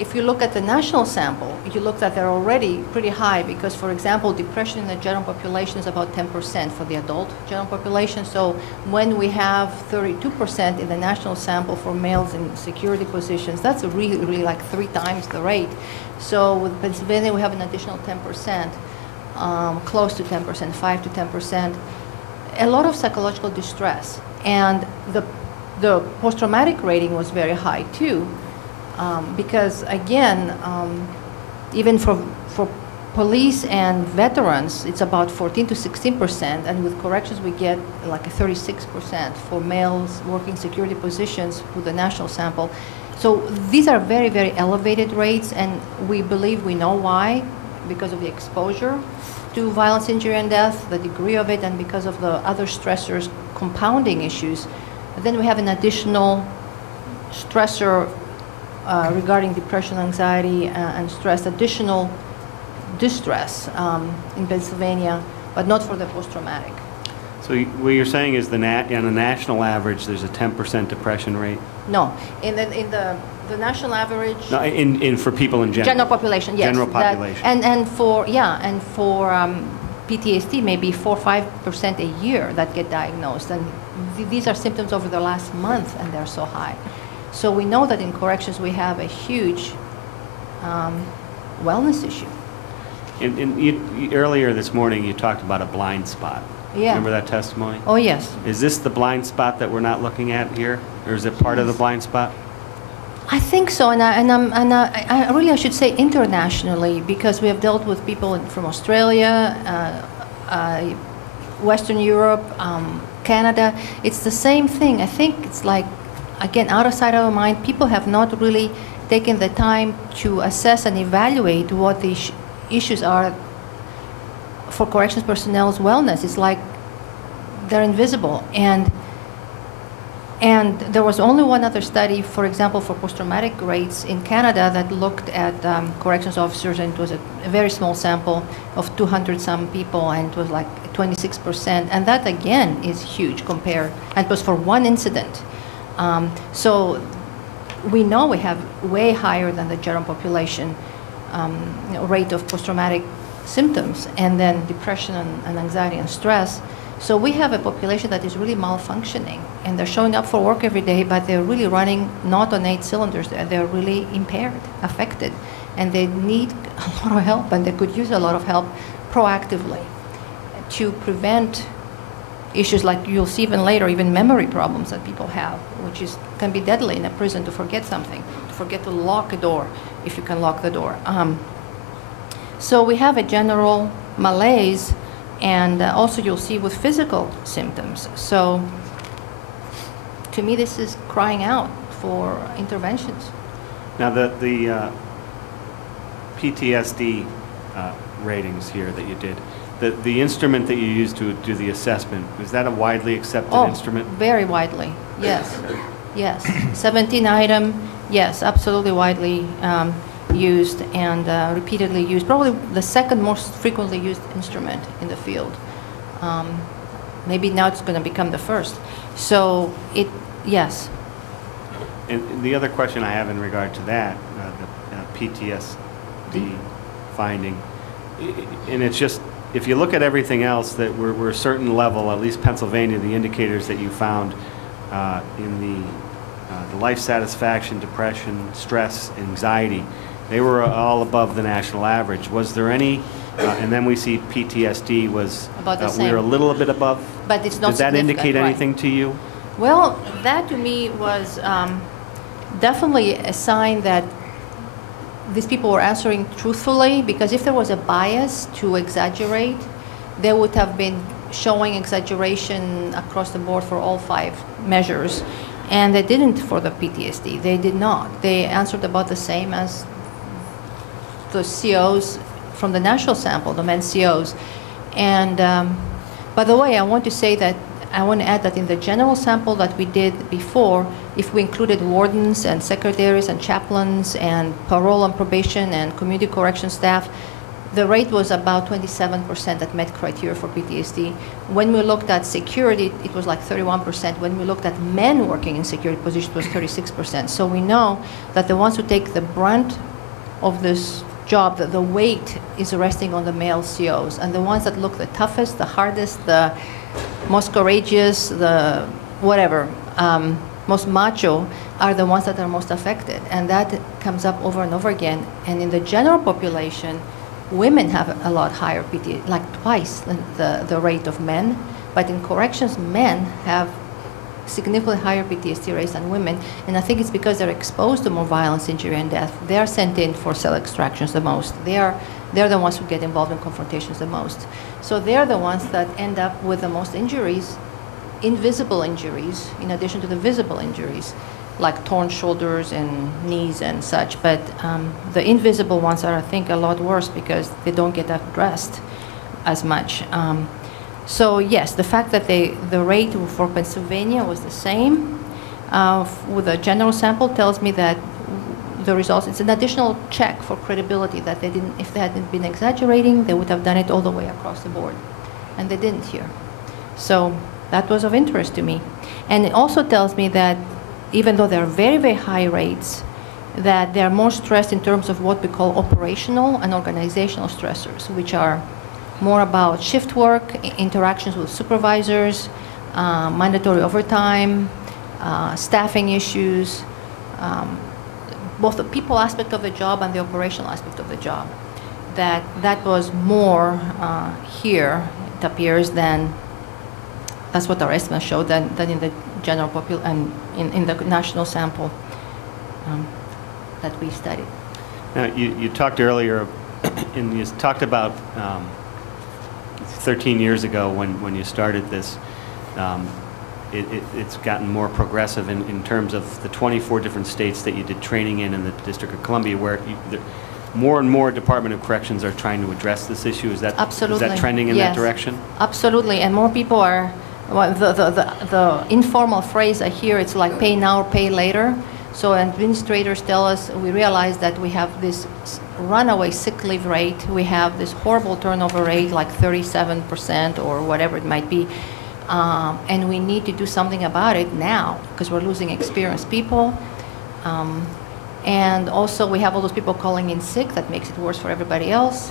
if you look at the national sample, you look that they're already pretty high because, for example, depression in the general population is about 10% for the adult general population. So when we have 32% in the national sample for males in security positions, that's really, really like 3 times the rate. So with Pennsylvania, we have an additional 10%, close to 10%, 5 to 10%. A lot of psychological distress. And the post-traumatic rating was very high too. Because again, even for police and veterans, it's about 14 to 16%, and with corrections we get like a 36% for males working security positions with the national sample. So these are very, very elevated rates, and we believe we know why, because of the exposure to violence, injury, and death, the degree of it, and because of the other stressors compounding issues. But then we have an additional stressor regarding depression, anxiety, and stress, additional distress in Pennsylvania, but not for the post-traumatic. So what you're saying is on a national average, there's a 10% depression rate? No, in the national average. No, for people in general. General population, yes. General population. And for PTSD, maybe 4 or 5% a year that get diagnosed, and these are symptoms over the last month, and they're so high. So we know that in corrections we have a huge wellness issue. Earlier this morning you talked about a blind spot. Yeah. Remember that testimony? Oh, yes. Is this the blind spot that we're not looking at here? Or is it part of the blind spot? I think so, and I should say internationally, because we have dealt with people from Australia, Western Europe, Canada. It's the same thing. I think it's like, again, out of sight, out of mind. People have not really taken the time to assess and evaluate what the issues are for corrections personnel's wellness. It's like they're invisible. And there was only one other study, for example, for post-traumatic rates in Canada that looked at corrections officers, and it was a very small sample of 200-some people, and it was like 26%. And that, again, is huge compared, and it was for one incident. So we know we have way higher than the general population rate of post-traumatic symptoms, and then depression and anxiety and stress. So we have a population that is really malfunctioning, and they're showing up for work every day, but they're really running not on 8 cylinders. They're really impaired, affected, and they need a lot of help, and they could use a lot of help proactively to prevent issues like you'll see even later, even memory problems that people have, which can be deadly in a prison, to forget something, to forget to lock a door, if you can lock the door. So we have a general malaise, and also you'll see with physical symptoms. So to me, this is crying out for interventions. Now, the PTSD ratings here that you did, the instrument that you used to do the assessment, is that a widely accepted instrument? Very widely, yes. Yes. 17 item, yes, absolutely widely used and repeatedly used. Probably the second most frequently used instrument in the field. Maybe now it's going to become the first. So yes. And the other question I have in regard to that, the PTSD finding, and it's just if you look at everything else, that we're a certain level, at least Pennsylvania, the indicators that you found in the life satisfaction, depression, stress, anxiety, they were all above the national average. Was there any, and then we see PTSD was, About the we same. were a little bit above. But it's not Did that indicate significant, right. anything to you? Well, that to me was definitely a sign that these people were answering truthfully, because if there was a bias to exaggerate, they would have been showing exaggeration across the board for all 5 measures. And they didn't for the PTSD. They did not. They answered about the same as the COs from the national sample, the men COs. And by the way, I want to say that I want to add that in the general sample that we did before, if we included wardens and secretaries and chaplains and parole and probation and community correction staff, the rate was about 27% that met criteria for PTSD. When we looked at security, it was like 31%. When we looked at men working in security positions, it was 36%. So we know that the ones who take the brunt of this job, that the weight is resting on the male COs. And the ones that look the toughest, the hardest, the most courageous, the whatever, most macho, are the ones that are most affected. And that comes up over and over again. And in the general population, women have a lot higher PTSD, like twice the rate of men. But in corrections, men have significantly higher PTSD rates than women. And I think it's because they're exposed to more violence, injury, and death. They are sent in for cell extractions the most. They're the ones who get involved in confrontations the most. So they're the ones that end up with the most injuries, invisible injuries, in addition to the visible injuries, like torn shoulders and knees and such. But the invisible ones are, I think, a lot worse because they don't get addressed as much. So yes, the fact that the rate for Pennsylvania was the same with a general sample tells me that the results, it's an additional check for credibility, that they didn't, if they hadn't been exaggerating, they would have done it all the way across the board. And they didn't here. So that was of interest to me. And it also tells me that even though there are very, very high rates, that they are more stressed in terms of what we call operational and organizational stressors, which are more about shift work, interactions with supervisors, mandatory overtime, staffing issues, both the people aspect of the job and the operational aspect of the job. That was more here, it appears, than that's what our estimates showed than in the general population and in the national sample that we studied. Now, you talked earlier, and you talked about 13 years ago when you started this, it's gotten more progressive in terms of the 24 different states that you did training in the District of Columbia, where more and more Department of Corrections are trying to address this issue. Is that Absolutely. Is that trending in that direction? Absolutely, and more people are. Well, the informal phrase I hear, it's like pay now or pay later. So administrators tell us, we realize that we have this runaway sick leave rate. We have this horrible turnover rate, like 37% or whatever it might be. And we need to do something about it now because we're losing experienced people. And also we have all those people calling in sick. That makes it worse for everybody else.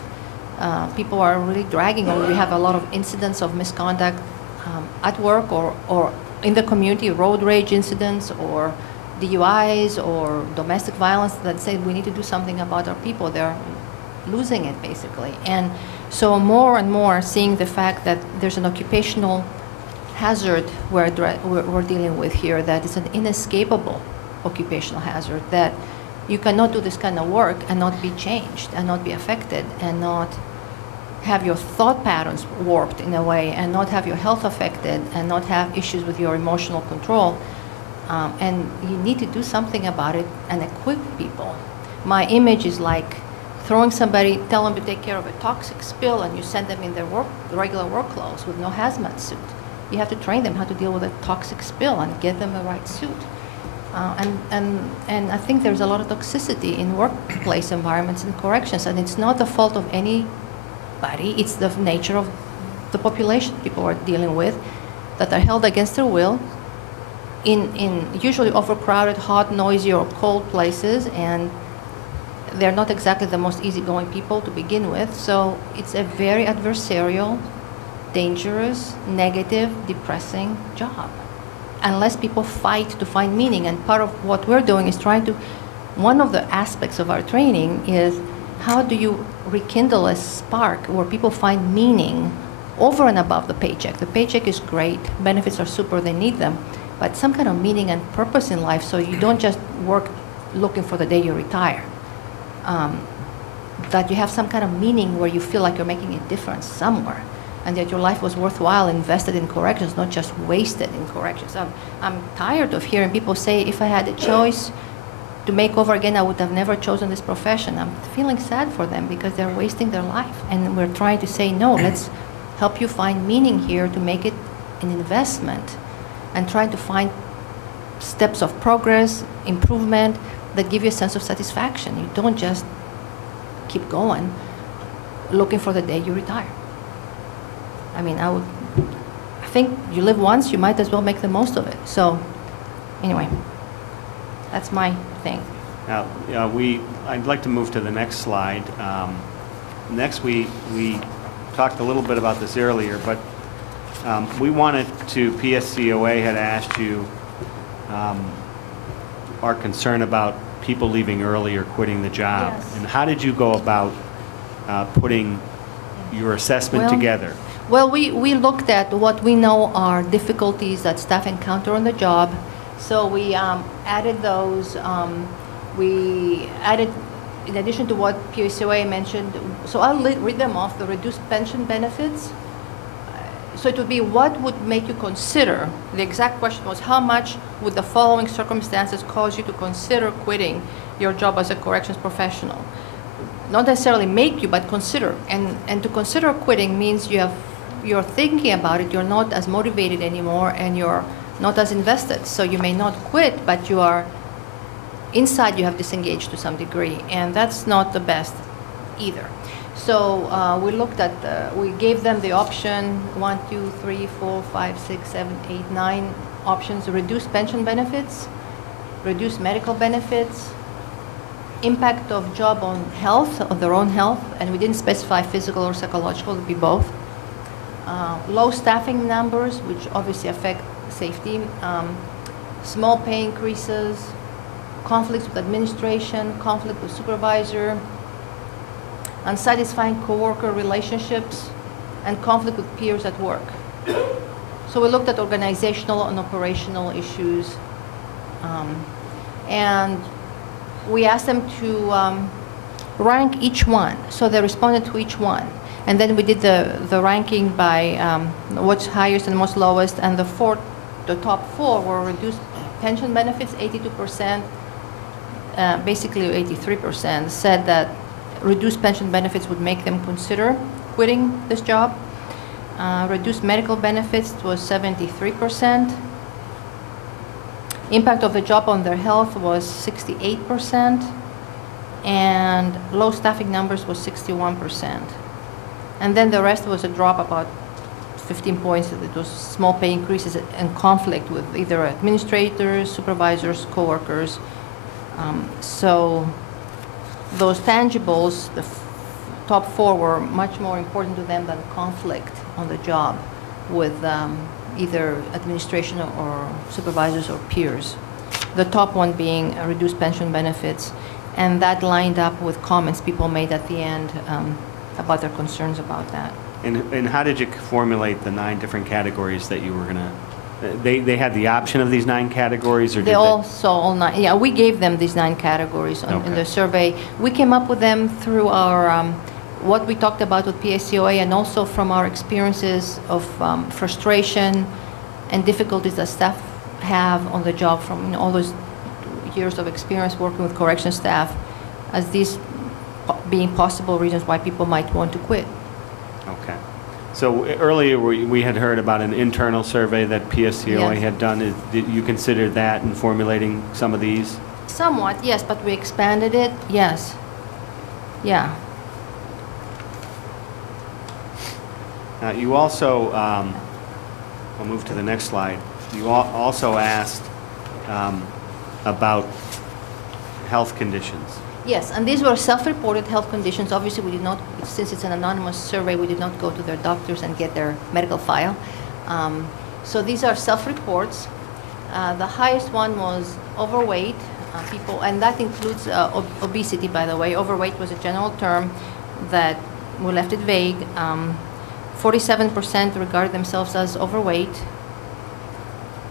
People are really dragging, or we have a lot of incidents of misconduct at work or in the community, road rage incidents or DUIs or domestic violence that say we need to do something about our people. They're losing it, basically. And so more and more seeing the fact that there's an occupational hazard we're dealing with here, that it's an inescapable occupational hazard, that you cannot do this kind of work and not be changed and not be affected and not have your thought patterns warped in a way and not have your health affected and not have issues with your emotional control. And you need to do something about it and equip people. My image is like throwing somebody, tell them to take care of a toxic spill, and you send them in their regular work clothes with no hazmat suit. You have to train them how to deal with a toxic spill and get them the right suit. And I think there's a lot of toxicity in workplace environments and corrections, and it's not the fault of anybody, it's the nature of the population people are dealing with that are held against their will in usually overcrowded, hot, noisy, or cold places, and they're not exactly the most easygoing people to begin with. So it's a very adversarial, dangerous, negative, depressing job. Unless people fight to find meaning. And part of what we're doing is trying to, one of the aspects of our training is how do you rekindle a spark where people find meaning over and above the paycheck. The paycheck is great, benefits are super, they need them, but some kind of meaning and purpose in life so you don't just work looking for the day you retire. That you have some kind of meaning where you feel like you're making a difference somewhere and that your life was worthwhile invested in corrections, not just wasted in corrections. I'm tired of hearing people say, if I had a choice to make over again, I would have never chosen this profession. I'm feeling sad for them because they're wasting their life. And we're trying to say, no, let's help you find meaning here to make it an investment and try to find steps of progress, improvement that give you a sense of satisfaction. You don't just keep going looking for the day you retire. I mean, I think you live once, you might as well make the most of it. So anyway, that's my thing. Now, I'd like to move to the next slide. Next, we talked a little bit about this earlier, but we wanted to, PSCOA had asked you our concern about people leaving early or quitting the job. Yes. And how did you go about putting your assessment together? Well, we looked at what we know are difficulties that staff encounter on the job. So we added those. We added, in addition to what PSCOA mentioned, so I'll read them off, the reduced pension benefits. So it would be, what would make you consider, the exact question was, how much would the following circumstances cause you to consider quitting your job as a corrections professional? Not necessarily make you, but consider. And to consider quitting means you're thinking about it, you're not as motivated anymore, and you're not as invested. So you may not quit, but you are, inside you have disengaged to some degree, and that's not the best either. So we looked at, we gave them the option 1, 2, 3, 4, 5, 6, 7, 8, 9 options: reduce pension benefits, reduce medical benefits, impact of job on health, of their own health, and we didn't specify physical or psychological, it would be both. Low staffing numbers, which obviously affect safety, small pay increases, conflicts with administration, conflict with supervisor, unsatisfying coworker relationships, and conflict with peers at work. So we looked at organizational and operational issues, and we asked them to rank each one. So they responded to each one. And then we did the ranking by what's highest and most lowest, and the top 4 were reduced pension benefits. 82%, basically 83%, said that reduced pension benefits would make them consider quitting this job. Reduced medical benefits was 73%. Impact of the job on their health was 68%, and low staffing numbers was 61%. And then the rest was a drop about 15 points. It was small pay increases and conflict with either administrators, supervisors, coworkers. So those tangibles, the top 4 were much more important to them than conflict on the job with either administration or supervisors or peers. The top one being reduced pension benefits, and that lined up with comments people made at the end about their concerns about that. And how did you formulate the 9 different categories that you were going to, they had the option of these 9 categories, or did they all saw all 9? Yeah, we gave them these 9 categories in the survey. We came up with them through our, what we talked about with PSCOA, and also from our experiences of frustration and difficulties that staff have on the job from all those years of experience working with correction staff, as these being possible reasons why people might want to quit. Okay. So earlier we had heard about an internal survey that PSCOA had done. Did you consider that in formulating some of these? Somewhat, yes, but we expanded it, yes. Yeah. You also, I'll move to the next slide. You also asked about health conditions. Yes, and these were self-reported health conditions. Obviously, we did not, since it's an anonymous survey, we did not go to their doctors and get their medical file. So these are self-reports. The highest one was overweight people, and that includes obesity, by the way. Overweight was a general term that we left it vague. 47% regard themselves as overweight.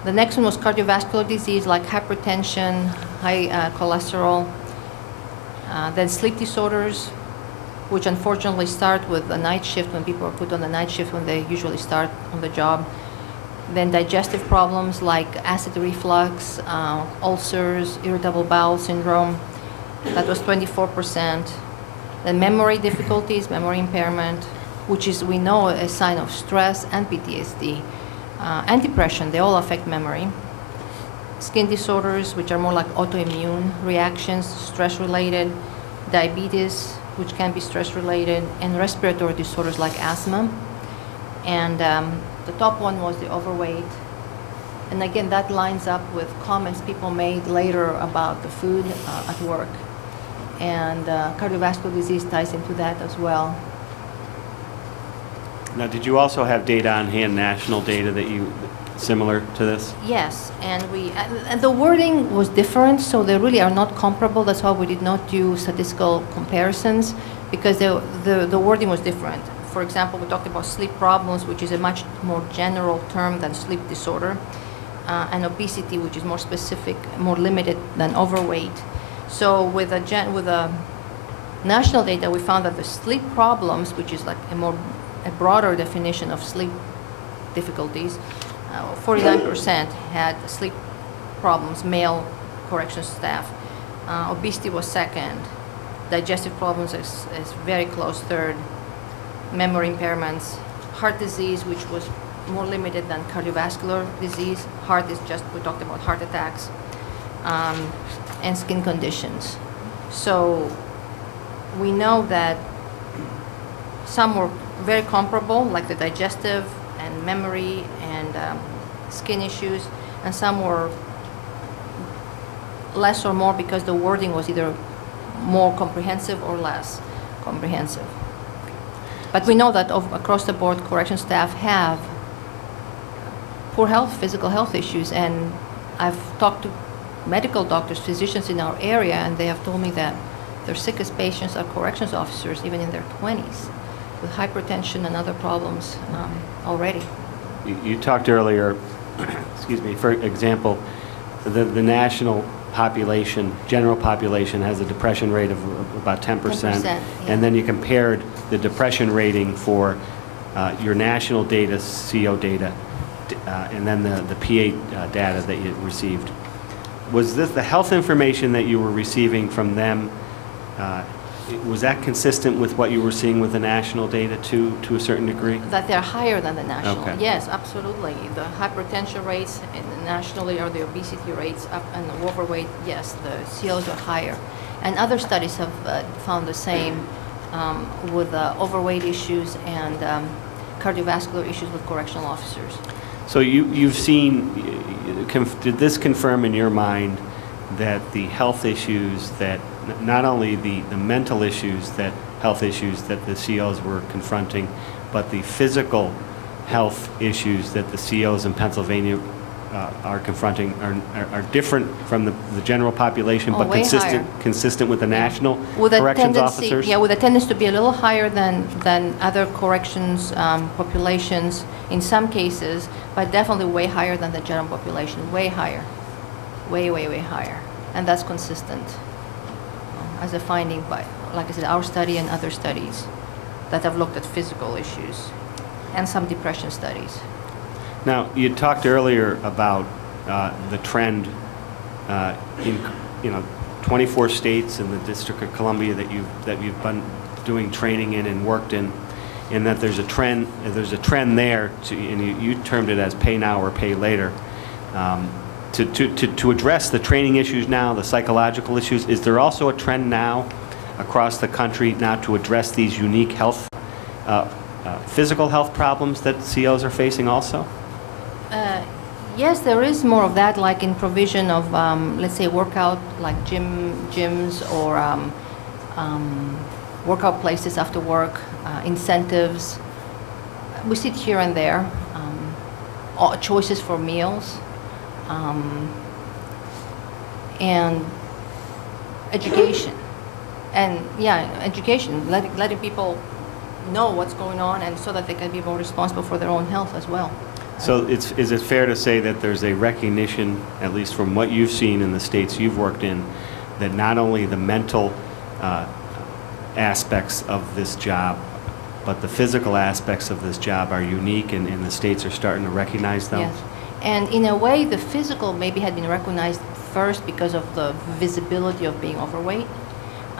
The next one was cardiovascular disease like hypertension, high cholesterol. Then sleep disorders, which unfortunately start with a night shift when people are put on the night shift when they usually start on the job. Then digestive problems like acid reflux, ulcers, irritable bowel syndrome. That was 24%. Then memory difficulties, memory impairment, which is, we know, a sign of stress and PTSD. And depression, they all affect memory. Skin disorders, which are more like autoimmune reactions, stress-related, diabetes, which can be stress-related, and respiratory disorders like asthma. And the top one was the overweight. And again, that lines up with comments people made later about the food at work. And cardiovascular disease ties into that as well. Now, did you also have data on hand, national data that you, similar to this? Yes, and the wording was different, so they really are not comparable. That's why we did not do statistical comparisons, because the wording was different. For example, we talked about sleep problems, which is a much more general term than sleep disorder, and obesity, which is more specific, more limited than overweight. So with a national data, we found that the sleep problems, which is like a broader definition of sleep difficulties, 49% had sleep problems, male corrections staff. Obesity was second. Digestive problems is very close third. Memory impairments. Heart disease, which was more limited than cardiovascular disease. Heart is just, we talked about heart attacks. And skin conditions. So we know that some were very comparable, like the digestive and memory and skin issues, and some were less or more because the wording was either more comprehensive or less comprehensive. But we know that across the board, correction staff have poor health, physical health issues, and I've talked to medical doctors, physicians in our area, and they have told me that their sickest patients are corrections officers, even in their 20s, with hypertension and other problems already. You talked earlier, excuse me, for example, the national population, general population, has a depression rate of about 10%. 10%, yeah. And then you compared the depression rating for your national data, CO data, and then the PA data that you received. Was this the health information that you were receiving from them? Was that consistent with what you were seeing with the national data to a certain degree? That they're higher than the national. Okay. Yes, absolutely. The hypertension rates nationally, or the obesity rates and the overweight, yes, the COs are higher. And other studies have found the same with overweight issues and cardiovascular issues with correctional officers. So you've seen, did this confirm in your mind that the health issues that, not only the mental issues that, health issues that the COs were confronting, but the physical health issues that the COs in Pennsylvania are confronting are different from the general population, but consistent with the national corrections officers? Yeah, with a tendency to be a little higher than other corrections populations in some cases, but definitely way higher than the general population, way higher, way, way, way higher. And that's consistent as a finding by, like I said, our study and other studies that have looked at physical issues and some depression studies. Now, you talked earlier about the trend in 24 states and the District of Columbia that you've been doing training in and worked in, and that there's a trend there and you termed it as pay now or pay later. To address the training issues now, the psychological issues, is there also a trend now across the country now to address these unique health, physical health problems that COs are facing also? Yes, there is more of that, like in provision of, let's say, workout, like gyms or workout places after work, incentives. We see it here and there, choices for meals, and education. And yeah, education, letting people know what's going on, and so that they can be more responsible for their own health as well. So is it fair to say that there's a recognition, at least from what you've seen in the states you've worked in, that not only the mental aspects of this job, but the physical aspects of this job are unique, and the states are starting to recognize them? Yes. And in a way, the physical maybe had been recognized first because of the visibility of being overweight.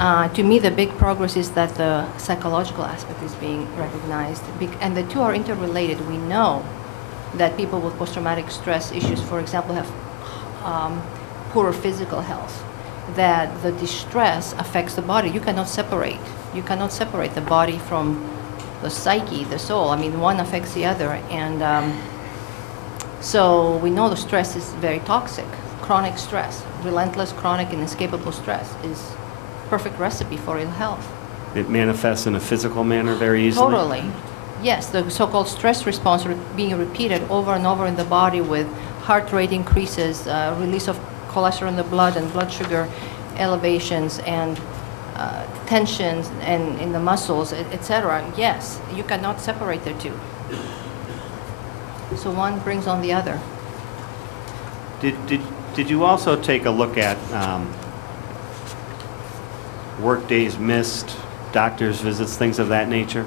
To me, the big progress is that the psychological aspect is being recognized, and the two are interrelated. We know that people with post-traumatic stress issues, for example, have poorer physical health, that the distress affects the body. You cannot separate. You cannot separate the body from the psyche, the soul. I mean, one affects the other, and so we know the stress is very toxic. Chronic stress, relentless, chronic, and inescapable stress is perfect recipe for ill health. It manifests in a physical manner very easily? Totally. Yes, the so-called stress response being repeated over and over in the body with heart rate increases, release of cholesterol in the blood and blood sugar elevations, and tensions and in the muscles, etc. Yes, you cannot separate the two. So one brings on the other. Did you also take a look at work days missed, doctor's visits, things of that nature?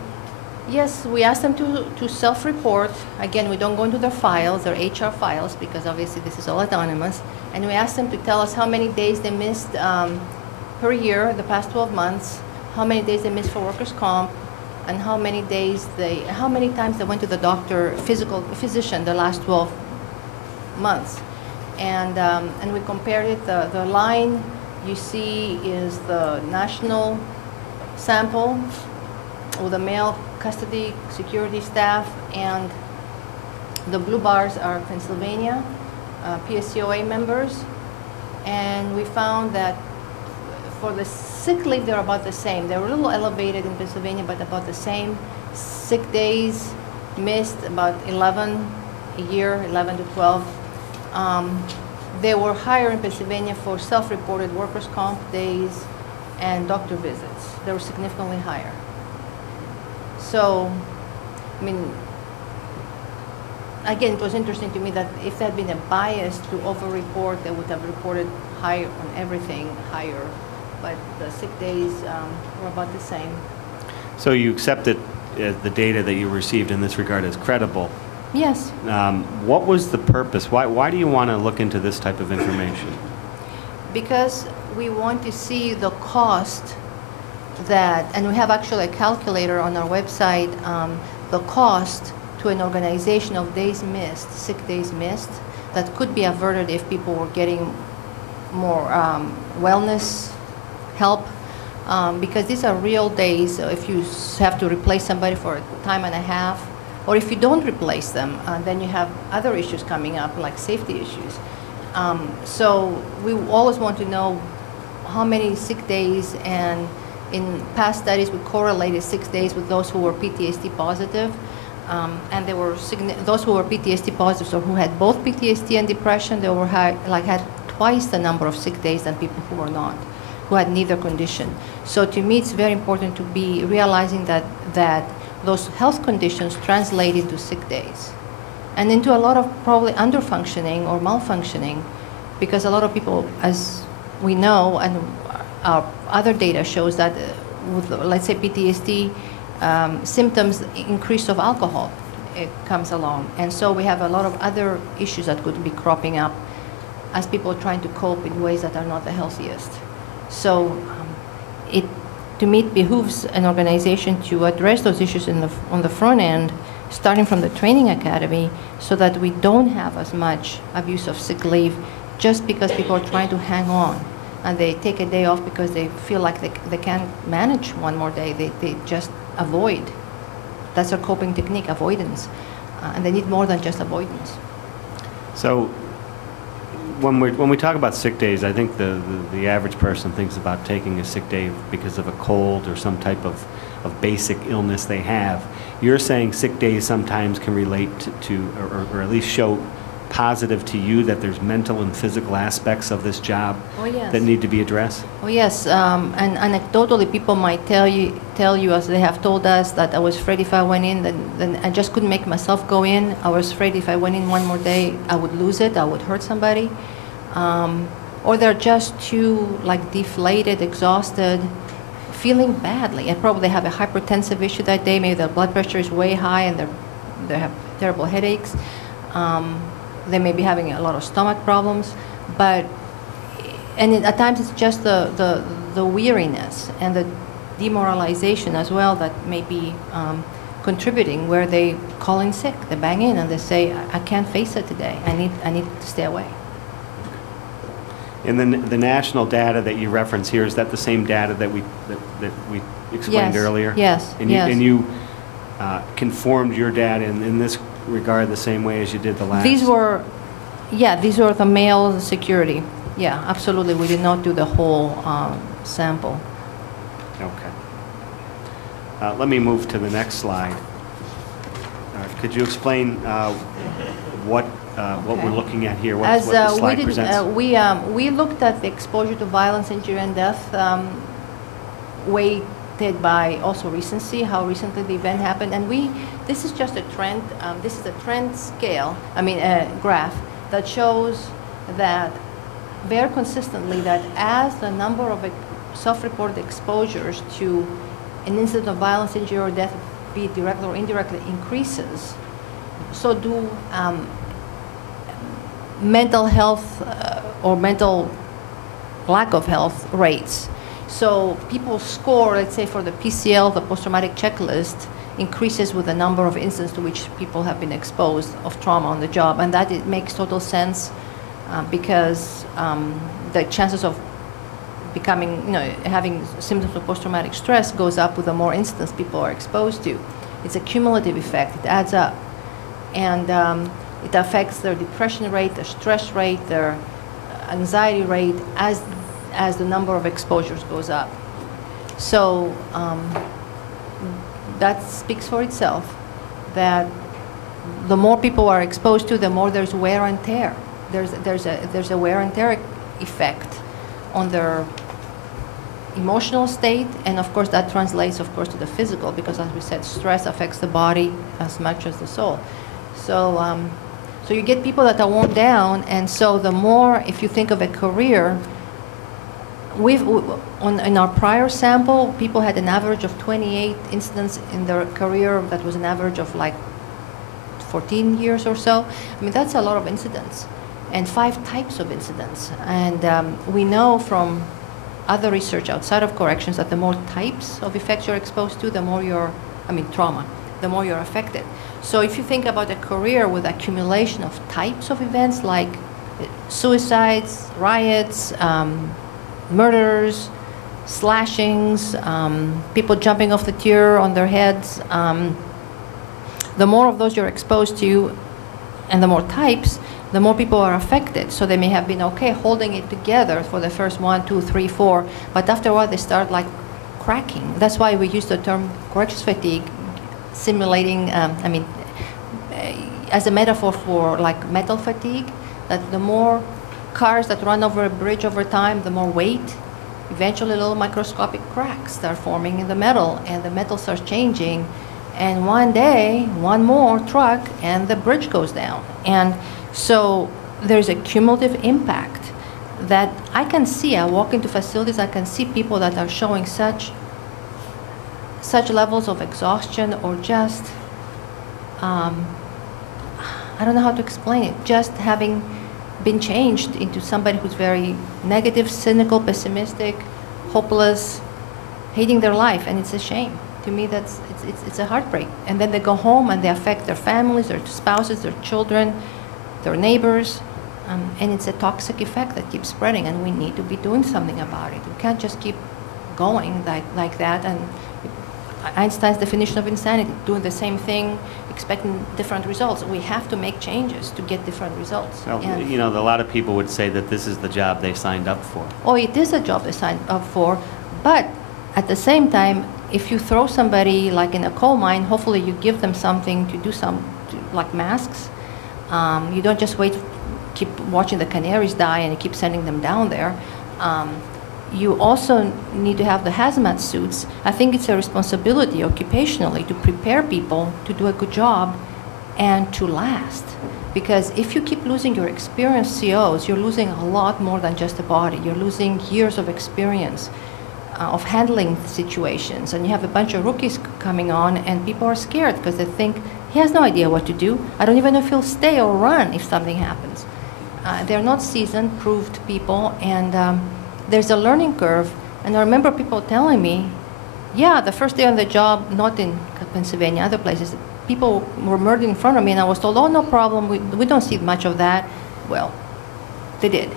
Yes, we asked them to self-report. Again, we don't go into their files, their HR files, because obviously this is all anonymous. And we asked them to tell us how many days they missed per year, the past 12 months, how many days they missed for workers' comp, and how many times they went to the doctor, physician, the last 12 months. And we compared it. The line you see is the national sample with the male custody security staff, and the blue bars are Pennsylvania PSCOA members. And we found that for the sick leave, they're about the same. They were a little elevated in Pennsylvania, but about the same. Sick days missed, about 11 a year, 11 to 12. They were higher in Pennsylvania for self-reported workers' comp days and doctor visits. They were significantly higher. So, I mean, again, it was interesting to me that if there had been a bias to over-report, they would have reported higher on everything, higher. But the sick days were about the same. So you accepted the data that you received in this regard as credible. Yes. What was the purpose? Why do you want to look into this type of information? Because we want to see the cost that, and we have actually a calculator on our website, the cost to an organization of days missed, sick days missed, that could be averted if people were getting more wellness help, because these are real days. If you have to replace somebody for a time and a half, or if you don't replace them, then you have other issues coming up, like safety issues. So we always want to know how many sick days, and in past studies we correlated 6 days with those who were PTSD positive, and they were those who were PTSD positive, so who had both PTSD and depression, they were had twice the number of sick days than people who were not, who had neither condition. So to me, it's very important to be realizing that those health conditions translate into sick days and into a lot of probably underfunctioning or malfunctioning, because a lot of people, as we know, and our other data shows that with, let's say, PTSD, symptoms increase of alcohol, it comes along. And so we have a lot of other issues that could be cropping up as people are trying to cope in ways that are not the healthiest. So to me, it behooves an organization to address those issues on the front end, starting from the training academy, so that we don't have as much abuse of sick leave just because people are trying to hang on. And they take a day off because they feel like they can't manage one more day. They just avoid. That's their coping technique, avoidance. And they need more than just avoidance. So when we talk about sick days, I think the average person thinks about taking a sick day because of a cold or some type of basic illness they have. You're saying sick days sometimes can relate to or at least show positive to you that there's mental and physical aspects of this job that need to be addressed? Oh yes, and anecdotally, people might tell you, as they have told us, that I was afraid if I went in, then I just couldn't make myself go in. I was afraid if I went in one more day, I would lose it, I would hurt somebody, or they're just too deflated, exhausted, feeling badly, and probably have a hypertensive issue that day. Maybe their blood pressure is way high, and they have terrible headaches. They may be having a lot of stomach problems, at times it's just the weariness and the demoralization as well that may be contributing, where they call in sick, they bang in and they say, I can't face it today, I need to stay away. And then the national data that you reference here, is that the same data that we explained earlier? Yes. And you conformed your data in this regard the same way as you did the last? These were the male security. Yeah, absolutely. We did not do the whole sample. Okay. Let me move to the next slide. Could you explain what we're looking at here? What the slide presents? We looked at the exposure to violence, injury, and death weighted by also recency, how recently the event happened, and this is just a trend. This is a trend scale, a graph that shows that very consistently that as the number of self-reported exposures to an incident of violence, injury, or death, be it directly or indirectly, increases, so do mental health or mental lack of health rates. So people's score, let's say for the PCL, the post-traumatic checklist, increases with the number of incidents to which people have been exposed of trauma on the job. And that it makes total sense because the chances of becoming, having symptoms of post-traumatic stress goes up with the more incidents people are exposed to. It's a cumulative effect. It adds up. And it affects their depression rate, their stress rate, their anxiety rate as the number of exposures goes up. So that speaks for itself, that the more people are exposed to, the more there's wear and tear. There's a wear and tear effect on their emotional state, and of course that translates, of course, to the physical, because as we said, stress affects the body as much as the soul. So, so you get people that are worn down, and so the more, if you think of a career, in our prior sample, people had an average of 28 incidents in their career. That was an average of 14 years or so. That's a lot of incidents, and 5 types of incidents. And we know from other research outside of corrections that the more types of effects you're exposed to, the more trauma, the more you're affected. So if you think about a career with accumulation of types of events like suicides, riots, murders, slashings, people jumping off the tier on their heads, the more of those you're exposed to and the more types, the more people are affected. So they may have been okay holding it together for the first 1, 2, 3, 4, but after a while they start cracking. That's why we use the term corrections fatigue, simulating, as a metaphor for metal fatigue, that the more cars that run over a bridge over time, the more weight, eventually little microscopic cracks start forming in the metal, and the metal starts changing, and one day, one more truck, and the bridge goes down. And so there's a cumulative impact that I can see. I walk into facilities, I can see people that are showing such levels of exhaustion, or just, I don't know how to explain it, just having been changed into somebody who's very negative, cynical, pessimistic, hopeless, hating their life, and it's a shame. To me, it's a heartbreak. And then they go home and they affect their families, their spouses, their children, their neighbors, and it's a toxic effect that keeps spreading, and we need to be doing something about it. We can't just keep going like that. And Einstein's definition of insanity, doing the same thing, expecting different results. We have to make changes to get different results. Well, And- you know, a lot of people would say that this is the job they signed up for. Oh, it is a job they signed up for, but at the same time, if you throw somebody like in a coal mine, hopefully you give them something to do like masks. You don't just keep watching the canaries die and you keep sending them down there. You also need to have the hazmat suits. I think it's a responsibility occupationally to prepare people to do a good job and to last. Because if you keep losing your experienced COs, you're losing a lot more than just the body. You're losing years of experience of handling situations. And you have a bunch of rookies coming on, and people are scared because they think, he has no idea what to do. I don't even know if he'll stay or run if something happens. They're not seasoned, proved people, and there's a learning curve. And I remember people telling me, yeah, the first day on the job, not in Pennsylvania, other places, people were murdered in front of me, and I was told, oh, no problem, we don't see much of that. Well, they did.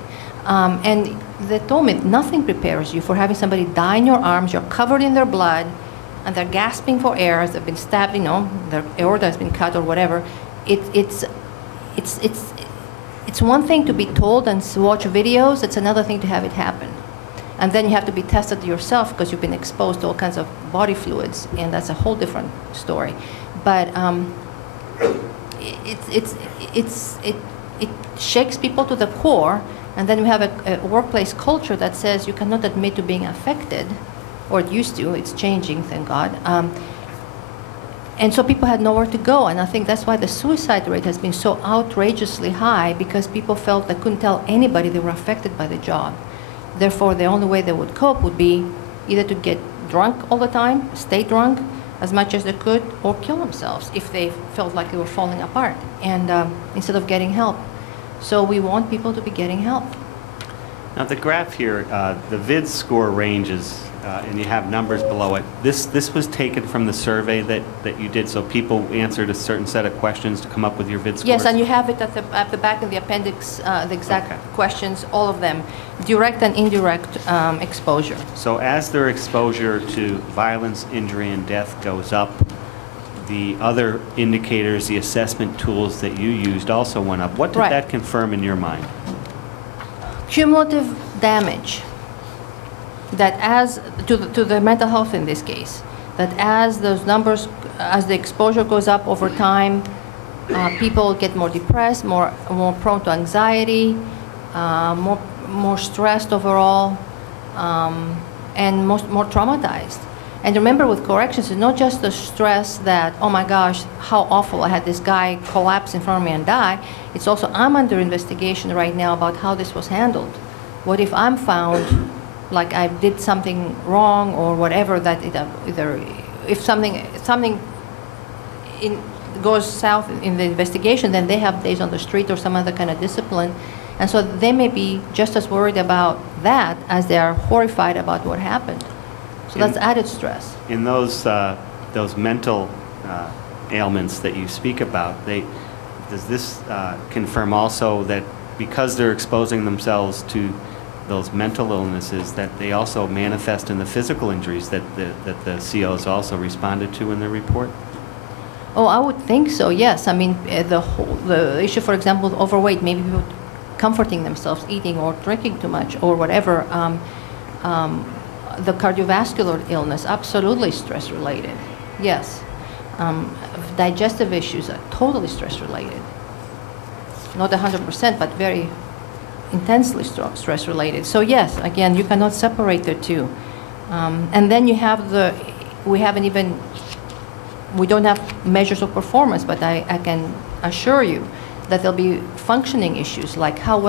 And they told me nothing prepares you for having somebody die in your arms, you're covered in their blood, and they're gasping for air, as they've been stabbed, you know, their aorta has been cut or whatever. It's one thing to be told and watch videos, it's another thing to have it happen. And then you have to be tested yourself because you've been exposed to all kinds of body fluids, and that's a whole different story. But it shakes people to the core, and then we have a workplace culture that says you cannot admit to being affected, or it used to, it's changing, thank God. And so people had nowhere to go, and I think that's why the suicide rate has been so outrageously high, because people felt they couldn't tell anybody they were affected by the job. Therefore, the only way they would cope would be either to get drunk all the time, stay drunk as much as they could, or kill themselves if they felt like they were falling apart, and instead of getting help. So we want people to be getting help. Now the graph here, the VID score ranges, and you have numbers below it. This was taken from the survey that you did, so people answered a certain set of questions to come up with your VID scores? Yes, and you have it at the back of the appendix, the exact questions, all of them, direct and indirect exposure. So as their exposure to violence, injury, and death goes up, the other indicators, the assessment tools that you used also went up. What did that confirm in your mind? Cumulative damage. That as to the mental health in this case, that as those numbers, as the exposure goes up over time, people get more depressed, more prone to anxiety, more stressed overall, and more traumatized. And remember, with corrections, it's not just the stress that, oh my gosh, how awful, I had this guy collapse in front of me and die. It's also, I'm under investigation right now about how this was handled. What if I'm found like I did something wrong or whatever, that either if something goes south in the investigation, then they have days on the street or some other kind of discipline. And so they may be just as worried about that as they are horrified about what happened. So that's added stress. In those mental ailments that you speak about, does this confirm also that because they're exposing themselves to those mental illnesses, that they also manifest in the physical injuries that the COs also responded to in their report? Oh, I would think so, yes. I mean, the issue, for example, of overweight, maybe people comforting themselves, eating or drinking too much or whatever. The cardiovascular illness, absolutely stress-related, yes. Digestive issues are totally stress-related. Not 100%, but very intensely stress-related. So yes, again, you cannot separate the two. And then you have we don't have measures of performance, but I can assure you that there'll be functioning issues, like how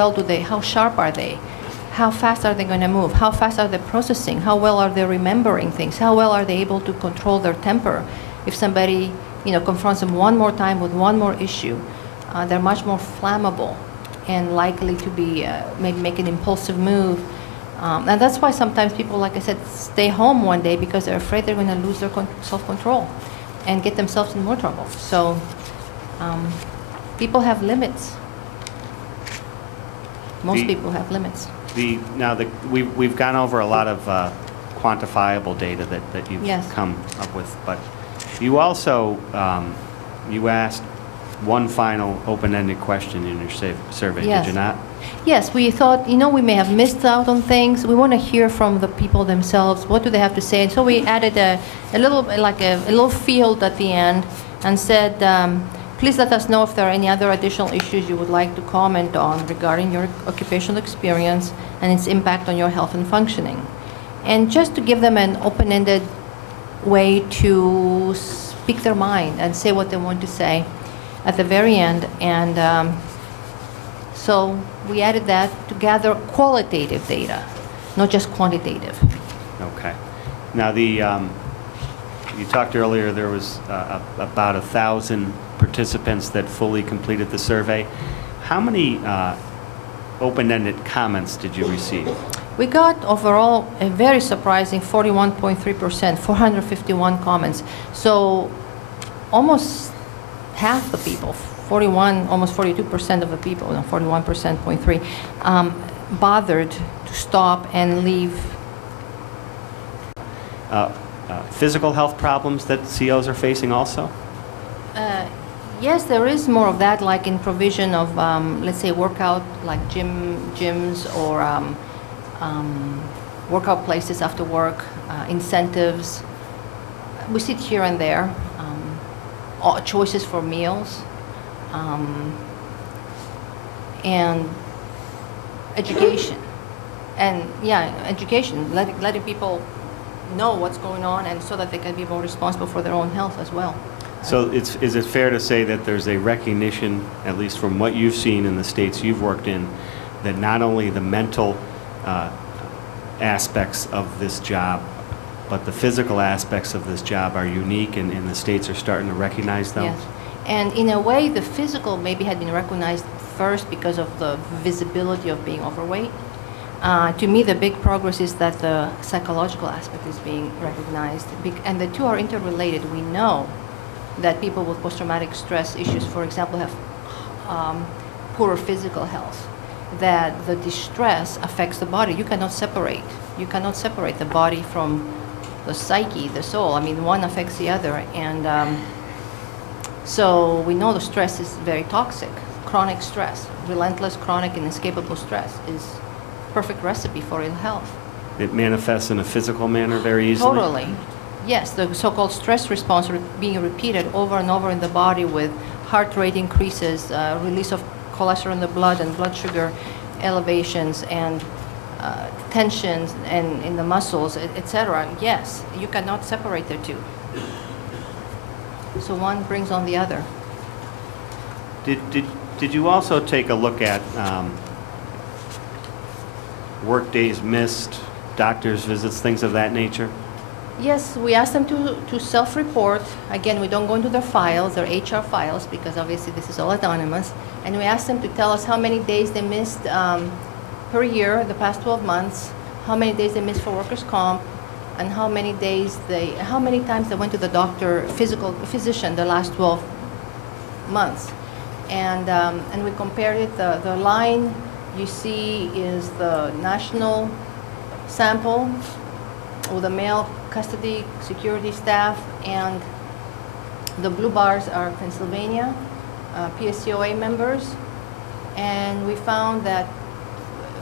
sharp are they? How fast are they going to move? How fast are they processing? How well are they remembering things? How well are they able to control their temper? If somebody, confronts them one more time with one more issue, they're much more flammable and likely to be maybe make an impulsive move. And that's why sometimes people, like I said, stay home one day because they're afraid they're going to lose their self-control and get themselves in more trouble. So people have limits. Most people have limits. We've gone over a lot of quantifiable data that you've Yes. come up with. But you also, you asked one final open-ended question in your survey, Yes. did you not? Yes, we thought, we may have missed out on things. We want to hear from the people themselves. What do they have to say? And so we added a little field at the end and said, please let us know if there are any other additional issues you would like to comment on regarding your occupational experience and its impact on your health and functioning. And just to give them an open-ended way to speak their mind and say what they want to say at the very end. And so we added that to gather qualitative data, not just quantitative. Okay. Now, you talked earlier there was about 1,000 participants that fully completed the survey. How many open-ended comments did you receive? We got overall a very surprising 41.3%, 451 comments. So almost half the people, 41, almost 42% of the people, no, 41.3%, bothered to stop and leave. Physical health problems that COs are facing also? Yes, there is more of that, like in provision of, let's say, workout, like gyms or workout places after work, incentives. We see it here and there. Choices for meals, and education. And yeah, education, letting people know what's going on and so that they can be more responsible for their own health as well. So is it fair to say that there's a recognition, at least from what you've seen in the states you've worked in, that not only the mental aspects of this job, but the physical aspects of this job are unique, and the states are starting to recognize them? Yes. And in a way, the physical maybe had been recognized first because of the visibility of being overweight. To me, the big progress is that the psychological aspect is being recognized, and the two are interrelated. We know that people with post-traumatic stress issues, for example, have poorer physical health, that the distress affects the body. You cannot separate. You cannot separate the body from the psyche, the soul. I mean, one affects the other. And so we know the stress is very toxic. Chronic stress, relentless, chronic, and inescapable stress is perfect recipe for ill health. It manifests in a physical manner very easily? Totally. Yes, the so-called stress response being repeated over and over in the body with heart rate increases, release of cholesterol in the blood and blood sugar elevations, and tensions and in the muscles, etc. Yes, you cannot separate the two. So one brings on the other. Did you also take a look at work days missed, doctor's visits, things of that nature? Yes, we asked them to self-report. Again, we don't go into their files, their HR files, because obviously this is all anonymous. And we asked them to tell us how many days they missed per year, the past 12 months, how many days they missed for workers' comp, and how many times they went to the physician the last 12 months. And we compared it. The line you see is the national sample with the male custody security staff, and the blue bars are Pennsylvania PSCOA members. And we found that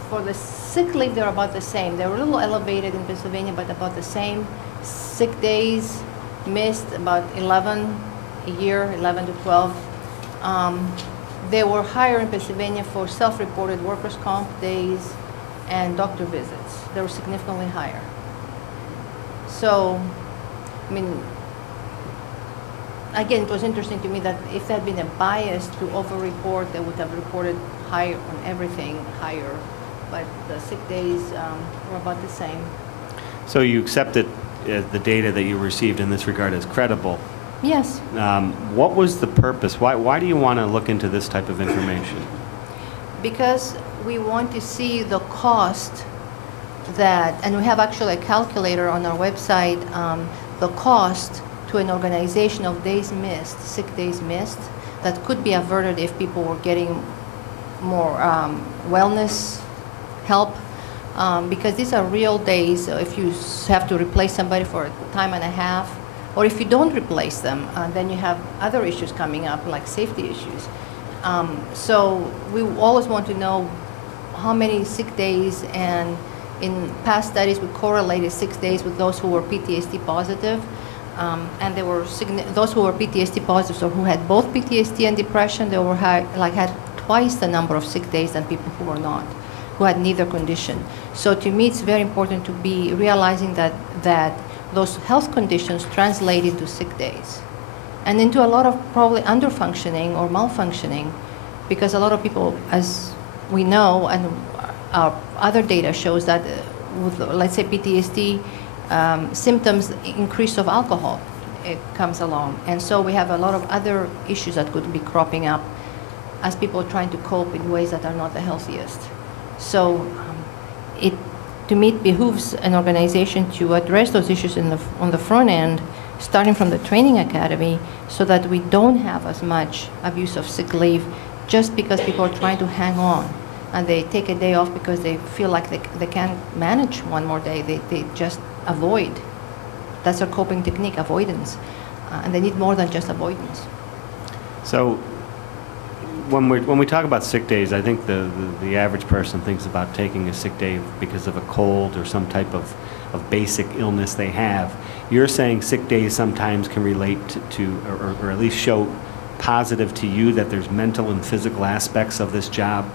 for the sick leave, they're about the same. They were a little elevated in Pennsylvania, but about the same. Sick days missed, about 11 a year, 11 to 12. They were higher in Pennsylvania for self-reported workers' comp days and doctor visits. They were significantly higher. So, I mean, again, it was interesting to me that if there had been a bias to over-report, they would have reported higher on everything, higher. But the sick days were about the same. So you accepted the data that you received in this regard as credible? Yes. What was the purpose? Why do you want to look into this type of information? Because we want to see the cost that, and we have actually a calculator on our website, the cost to an organization of days missed, sick days missed, that could be averted if people were getting more wellness help, because these are real days. If you have to replace somebody for a time and a half, or if you don't replace them, then you have other issues coming up, like safety issues. So we always want to know how many sick days, and in past studies we correlated 6 days with those who were PTSD positive. And they were those who were PTSD positive, or who had both PTSD and depression, they were had twice the number of sick days than people who were not, who had neither condition. So to me, it's very important to be realizing that those health conditions translate into sick days, and into a lot of probably underfunctioning or malfunctioning, because a lot of people, as we know, and our other data shows that with, let's say, PTSD, symptoms, increase of alcohol, it comes along. And so we have a lot of other issues that could be cropping up as people are trying to cope in ways that are not the healthiest. So to me, it behooves an organization to address those issues on the front end, starting from the training academy, so that we don't have as much abuse of sick leave just because people are trying to hang on. And they take a day off because they feel like they can't manage one more day. They just avoid. That's their coping technique, avoidance. And they need more than just avoidance. So when we talk about sick days, I think the average person thinks about taking a sick day because of a cold or some type of basic illness they have. You're saying sick days sometimes can relate to or at least show positive to you that there's mental and physical aspects of this job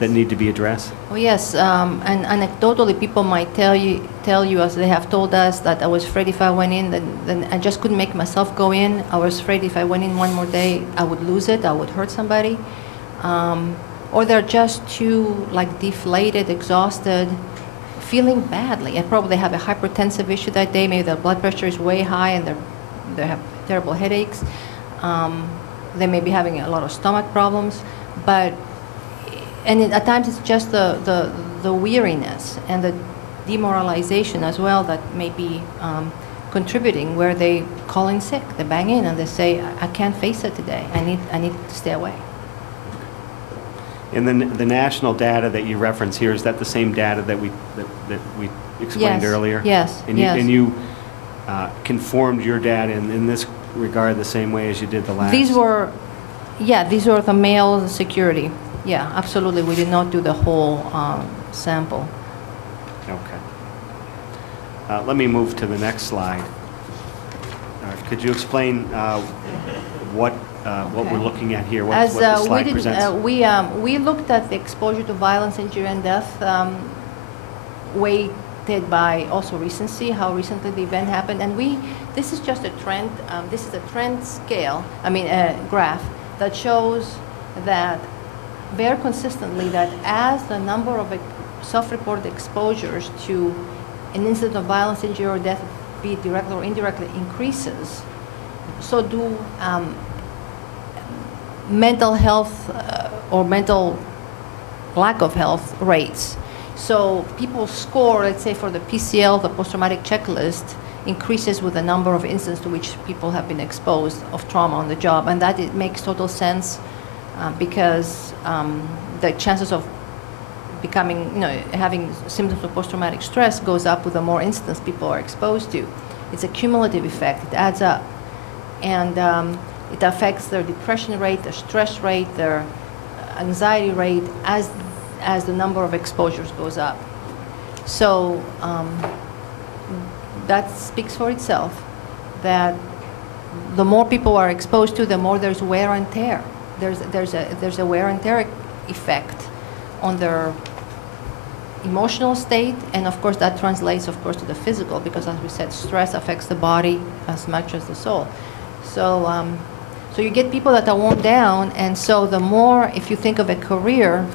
that need to be addressed? Oh yes, and anecdotally, people might tell you, as they have told us, that I was afraid if I went in, then I just couldn't make myself go in. I was afraid if I went in one more day, I would lose it, I would hurt somebody. Or they're just too deflated, exhausted, feeling badly. And probably have a hypertensive issue that day. Maybe their blood pressure is way high and they have terrible headaches. They may be having a lot of stomach problems, at times it's just the weariness and the demoralization as well that may be contributing, where they call in sick, they bang in and they say, I can't face it today, I need to stay away. And then the national data that you reference here, is that the same data that we explained earlier? Yes, and you conformed your data in this regard the same way as you did the last? These were the male security. Yeah, absolutely. We did not do the whole sample. Okay. Let me move to the next slide. Could you explain what we're looking at here? What the slide presents? We looked at the exposure to violence, injury, and death weighted by also recency, how recently the event happened. And this is just a trend. This is a trend scale, a graph that shows that very consistently that as the number of self-reported exposures to an incident of violence, injury, or death, be it directly or indirectly, increases, so do mental health or mental lack of health rates. So people score, let's say, for the PCL, the post-traumatic checklist, increases with the number of incidents to which people have been exposed of trauma on the job. And that it makes total sense because the chances of becoming, having symptoms of post-traumatic stress goes up with the more incidents people are exposed to. It's a cumulative effect. It adds up. And it affects their depression rate, their stress rate, their anxiety rate as the number of exposures goes up. So that speaks for itself, that the more people are exposed to, the more there's wear and tear. There's a wear and tear effect on their emotional state, and of course that translates, of course, to the physical, because as we said, stress affects the body as much as the soul. So so you get people that are worn down, and so the more, if you think of a career,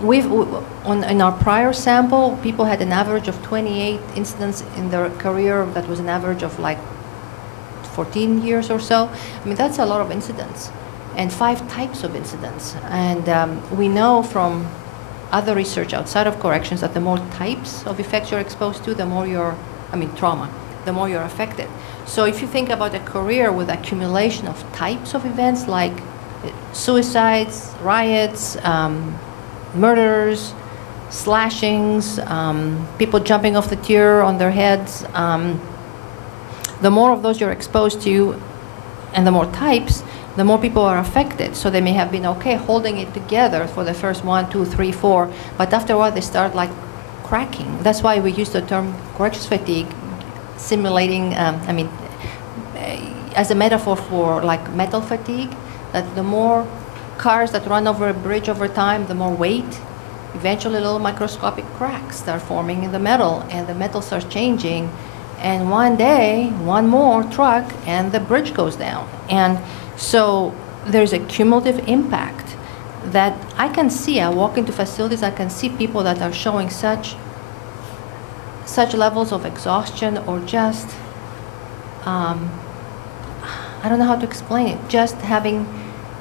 in our prior sample, people had an average of 28 incidents in their career. That was an average of 14 years or so. That's a lot of incidents, and 5 types of incidents. And we know from other research outside of corrections that the more types of effects you're exposed to, the more trauma, the more you're affected. So if you think about a career with accumulation of types of events like suicides, riots, murders, slashings, people jumping off the tier on their heads. The more of those you're exposed to, and the more types, the more people are affected. So they may have been okay holding it together for the first 1, 2, 3, 4, but after a while they start like cracking. That's why we use the term corrections fatigue, simulating, as a metaphor for like metal fatigue, that the more cars that run over a bridge over time, the more weight, eventually little microscopic cracks start forming in the metal, and the metal starts changing, and one day, one more truck, and the bridge goes down. And so there's a cumulative impact that I can see. I walk into facilities, I can see people that are showing such levels of exhaustion, or just, I don't know how to explain it, just having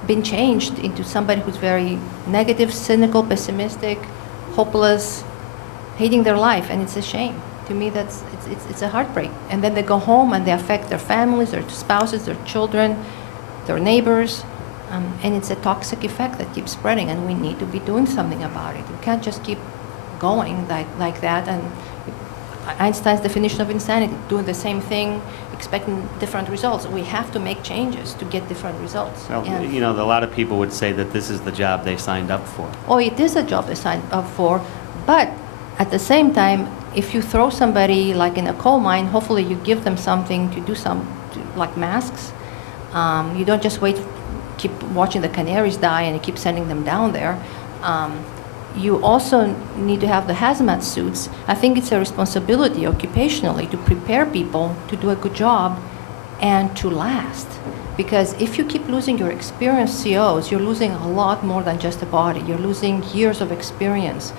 been changed into somebody who's very negative, cynical, pessimistic, hopeless, hating their life, and it's a shame. To me, it's a heartbreak. And then they go home and they affect their families, their spouses, their children, their neighbors, and it's a toxic effect that keeps spreading, and we need to be doing something about it. We can't just keep going like that. And Einstein's definition of insanity, doing the same thing, expecting different results. We have to make changes to get different results. Well, you know, a lot of people would say that this is the job they signed up for. Oh, it is a job they signed up for, but at the same time, if you throw somebody like in a coal mine, hopefully you give them something to do, like masks. You don't just keep watching the canaries die and you keep sending them down there. You also need to have the hazmat suits. I think it's a responsibility occupationally to prepare people to do a good job and to last. Because if you keep losing your experienced COs, you're losing a lot more than just a body. You're losing years of experience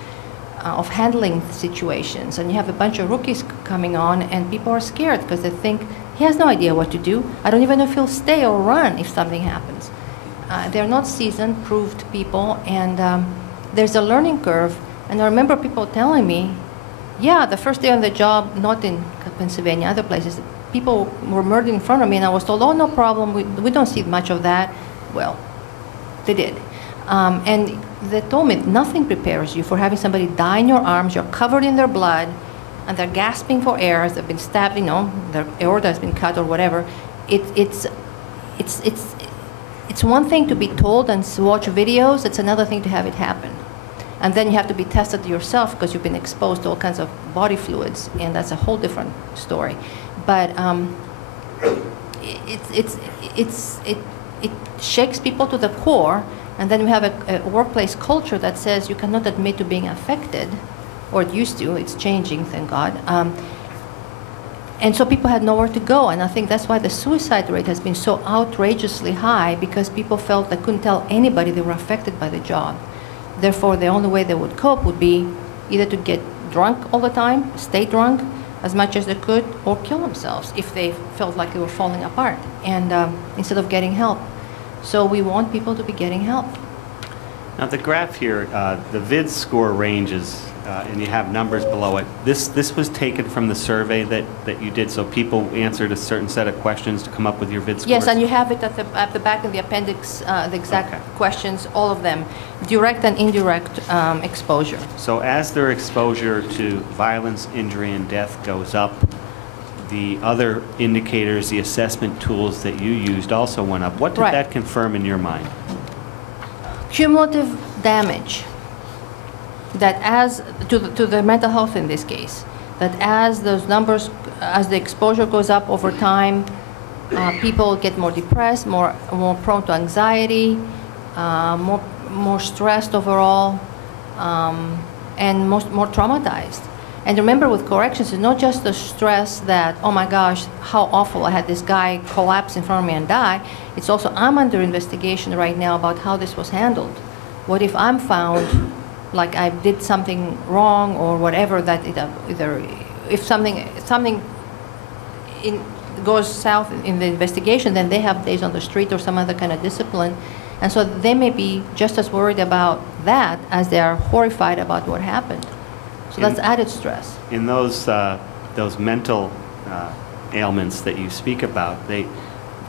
of handling situations. And you have a bunch of rookies coming on, and people are scared because they think, he has no idea what to do. I don't even know if he'll stay or run if something happens. They're not seasoned, proved people, and there's a learning curve. And I remember people telling me, yeah, the first day on the job, not in Pennsylvania, other places, people were murdered in front of me, and I was told, oh, no problem, we don't see much of that. Well, they did. And they told me nothing prepares you for having somebody die in your arms, you're covered in their blood, and they're gasping for air as they've been stabbed, you know, their aorta has been cut or whatever. It's one thing to be told and watch videos, it's another thing to have it happen. And then you have to be tested yourself because you've been exposed to all kinds of body fluids, and that's a whole different story. But it shakes people to the core, and then we have a workplace culture that says you cannot admit to being affected, or it used to, it's changing, thank God. And so people had nowhere to go, and I think that's why the suicide rate has been so outrageously high, because people felt they couldn't tell anybody they were affected by the job. Therefore, the only way they would cope would be either to get drunk all the time, stay drunk as much as they could, or kill themselves if they felt like they were falling apart, and instead of getting help. So we want people to be getting help. Now the graph here, the VID score ranges, and you have numbers below it. This was taken from the survey that you did, so people answered a certain set of questions to come up with your VID scores? Yes, and you have it at the back of the appendix, the exact questions, all of them, direct and indirect exposure. So as their exposure to violence, injury, and death goes up, the other indicators, the assessment tools that you used also went up. What did that confirm in your mind? Cumulative damage. That as to the mental health in this case, that as those numbers, as the exposure goes up over time, people get more depressed, more prone to anxiety, more stressed overall, and more traumatized. And remember, with corrections, it's not just the stress that, oh my gosh, how awful, I had this guy collapse in front of me and die. It's also, I'm under investigation right now about how this was handled. What if I'm found like I did something wrong or whatever, that either if something goes south in the investigation, then they have days on the street or some other kind of discipline. And so they may be just as worried about that as they are horrified about what happened. So that's added stress. In those mental ailments that you speak about,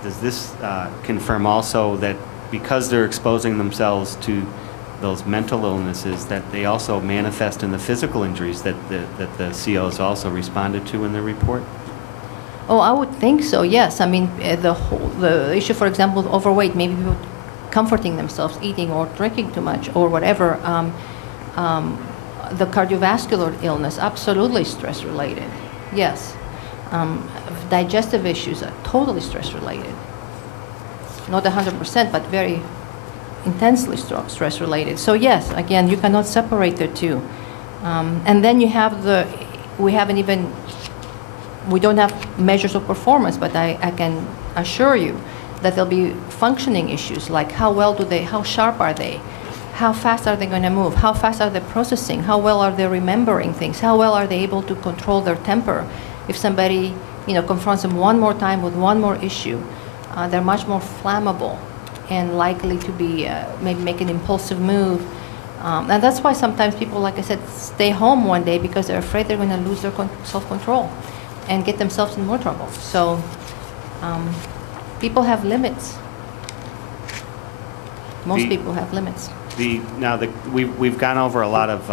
does this confirm also that because they're exposing themselves to those mental illnesses, that they also manifest in the physical injuries that the COs also responded to in their report? Oh, I would think so, yes. I mean, the issue, for example, of overweight, maybe people comforting themselves, eating or drinking too much or whatever. The cardiovascular illness, absolutely stress-related, yes. Digestive issues are totally stress-related. Not 100%, but very intensely stress-related. So yes, again, you cannot separate the two. And then you have we don't have measures of performance, but I can assure you that there'll be functioning issues, like how sharp are they? How fast are they going to move? How fast are they processing? How well are they remembering things? How well are they able to control their temper? If somebody, confronts them one more time with one more issue, they're much more flammable and likely to be maybe make an impulsive move. And that's why sometimes people, like I said, stay home one day because they're afraid they're going to lose their self-control and get themselves in more trouble. So people have limits. Most people have limits. We've gone over a lot of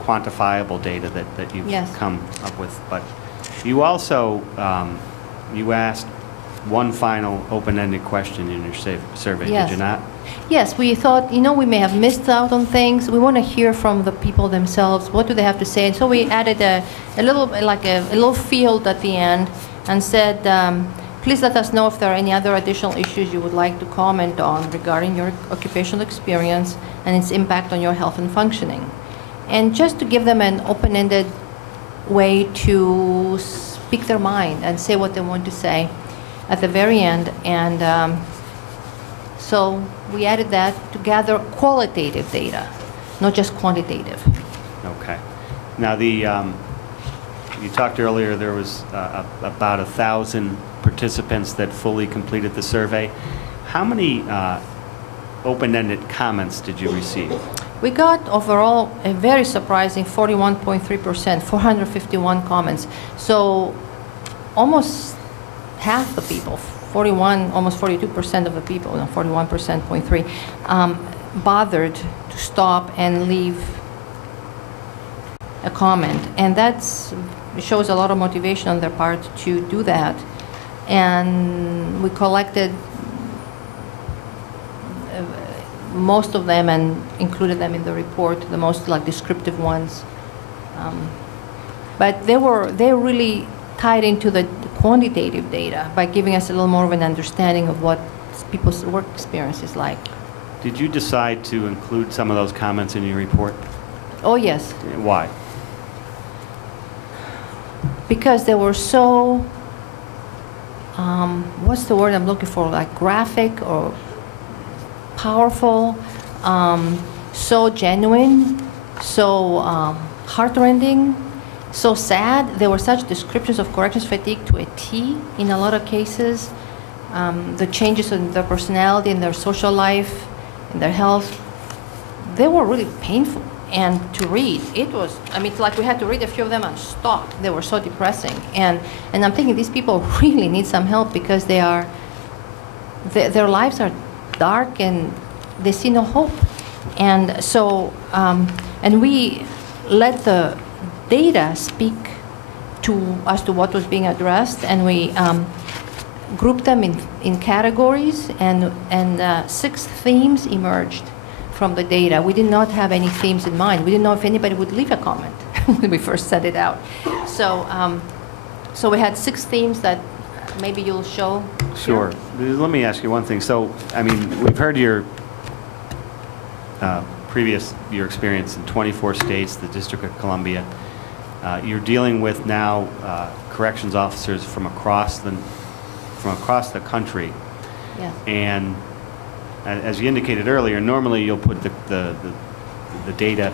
quantifiable data that you've come up with, but you also you asked one final open-ended question in your survey, yes. Did you not? Yes, we thought, we may have missed out on things. We want to hear from the people themselves. What do they have to say? And so we added a little field at the end and said, please let us know if there are any other additional issues you would like to comment on regarding your occupational experience and its impact on your health and functioning. And just to give them an open-ended way to speak their mind and say what they want to say at the very end. And so we added that to gather qualitative data, not just quantitative. Okay. Now, you talked earlier there was about 1,000 participants that fully completed the survey. How many open-ended comments did you receive? We got overall a very surprising 41.3%, 451 comments. So almost half the people, 41, almost 42% of the people, 41.3%, bothered to stop and leave a comment. And that shows a lot of motivation on their part to do that. And we collected most of them and included them in the report, the most descriptive ones. But they really tied into the quantitative data by giving us a little more of an understanding of what people's work experience is like. Did you decide to include some of those comments in your report? Oh, yes. Why? Because they were so, what's the word I'm looking for, graphic or powerful, so genuine, so heartrending, so sad. There were such descriptions of corrections fatigue to a T in a lot of cases. The changes in their personality, in their social life, in their health, they were really painful. And to read, it's like we had to read a few of them and stop. They were so depressing. And I'm thinking these people really need some help because their lives are dark and they see no hope. And so, and we let the data speak as to what was being addressed, and we grouped them in categories, and 6 themes emerged from the data. We did not have any themes in mind. We didn't know if anybody would leave a comment when we first set it out. So, so we had 6 themes that maybe you'll show. Sure. Here. Let me ask you one thing. So, I mean, we've heard your your experience in 24 states, the District of Columbia. You're dealing with now corrections officers from across the country. Yeah. And as you indicated earlier, normally you'll put the data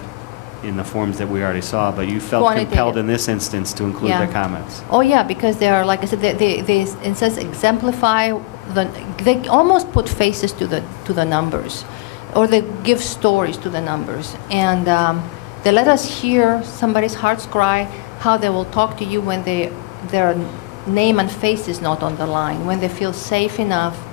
in the forms that we already saw, but you felt compelled in this instance to include their comments. Oh yeah, because they are, like I said, they it says exemplify they almost put faces to the numbers, or they give stories to the numbers, and they let us hear somebody's heart's cry, how they will talk to you when their name and face is not on the line, when they feel safe enough to talk to you, when they feel comfortable enough to talk to you, when they feel safe enough to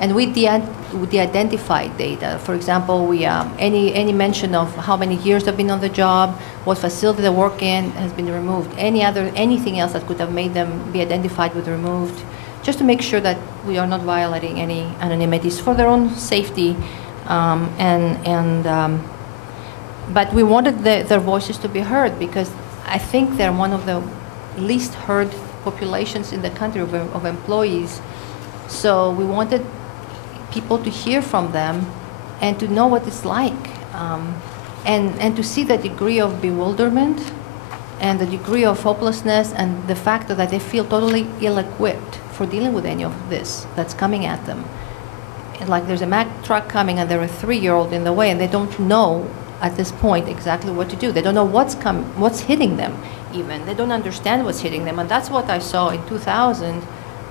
And with the identified data, for example, we any mention of how many years they've been on the job, what facility they work in has been removed. Anything else that could have made them be identified was removed, just to make sure that we are not violating any anonymities for their own safety. But we wanted their voices to be heard, because I think they're one of the least heard populations in the country of employees. So we wanted people to hear from them and to know what it's like, and to see the degree of bewilderment and the degree of hopelessness and the fact that they feel totally ill-equipped for dealing with any of this that's coming at them. And like there's a Mack truck coming and they're a 3-year-old in the way, and they don't know at this point exactly what to do. They don't know what's hitting them even. They don't understand what's hitting them. And that's what I saw in 2000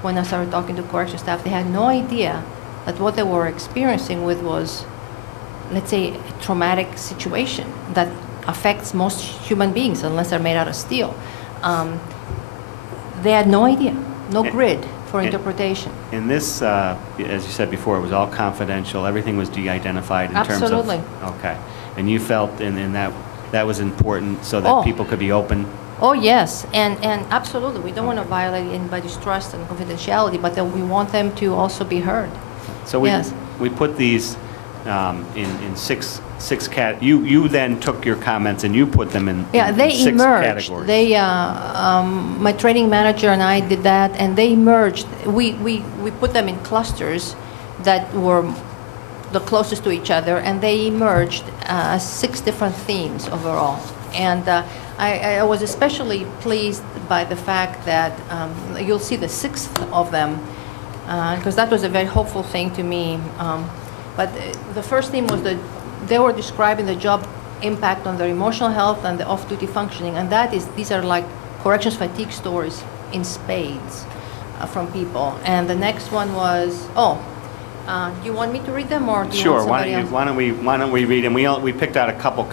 when I started talking to correction staff. They had no idea that what they were experiencing with was, let's say, a traumatic situation that affects most human beings unless they're made out of steel. They had no idea, no grid for interpretation. And this, as you said before, it was all confidential. Everything was de-identified in terms of... Absolutely. Okay. And you felt in that was important so that people could be open? Oh, yes. And absolutely. We don't want to violate anybody's trust and confidentiality, but then we want them to also be heard. So we put these in six you then took your comments and you put them in, they six emerged. categories. They my training manager and I did that, and they emerged. We put them in clusters that were the closest to each other, and they emerged 6 different themes overall. And I was especially pleased by the fact that you'll see the 6th of them, because that was a very hopeful thing to me. But the first theme was that they were describing the job impact on their emotional health and the off-duty functioning, and these are like corrections fatigue stories in spades from people. And the next one was, do you want me to read them, or do you want somebody else? Why don't we read them? We picked out a couple.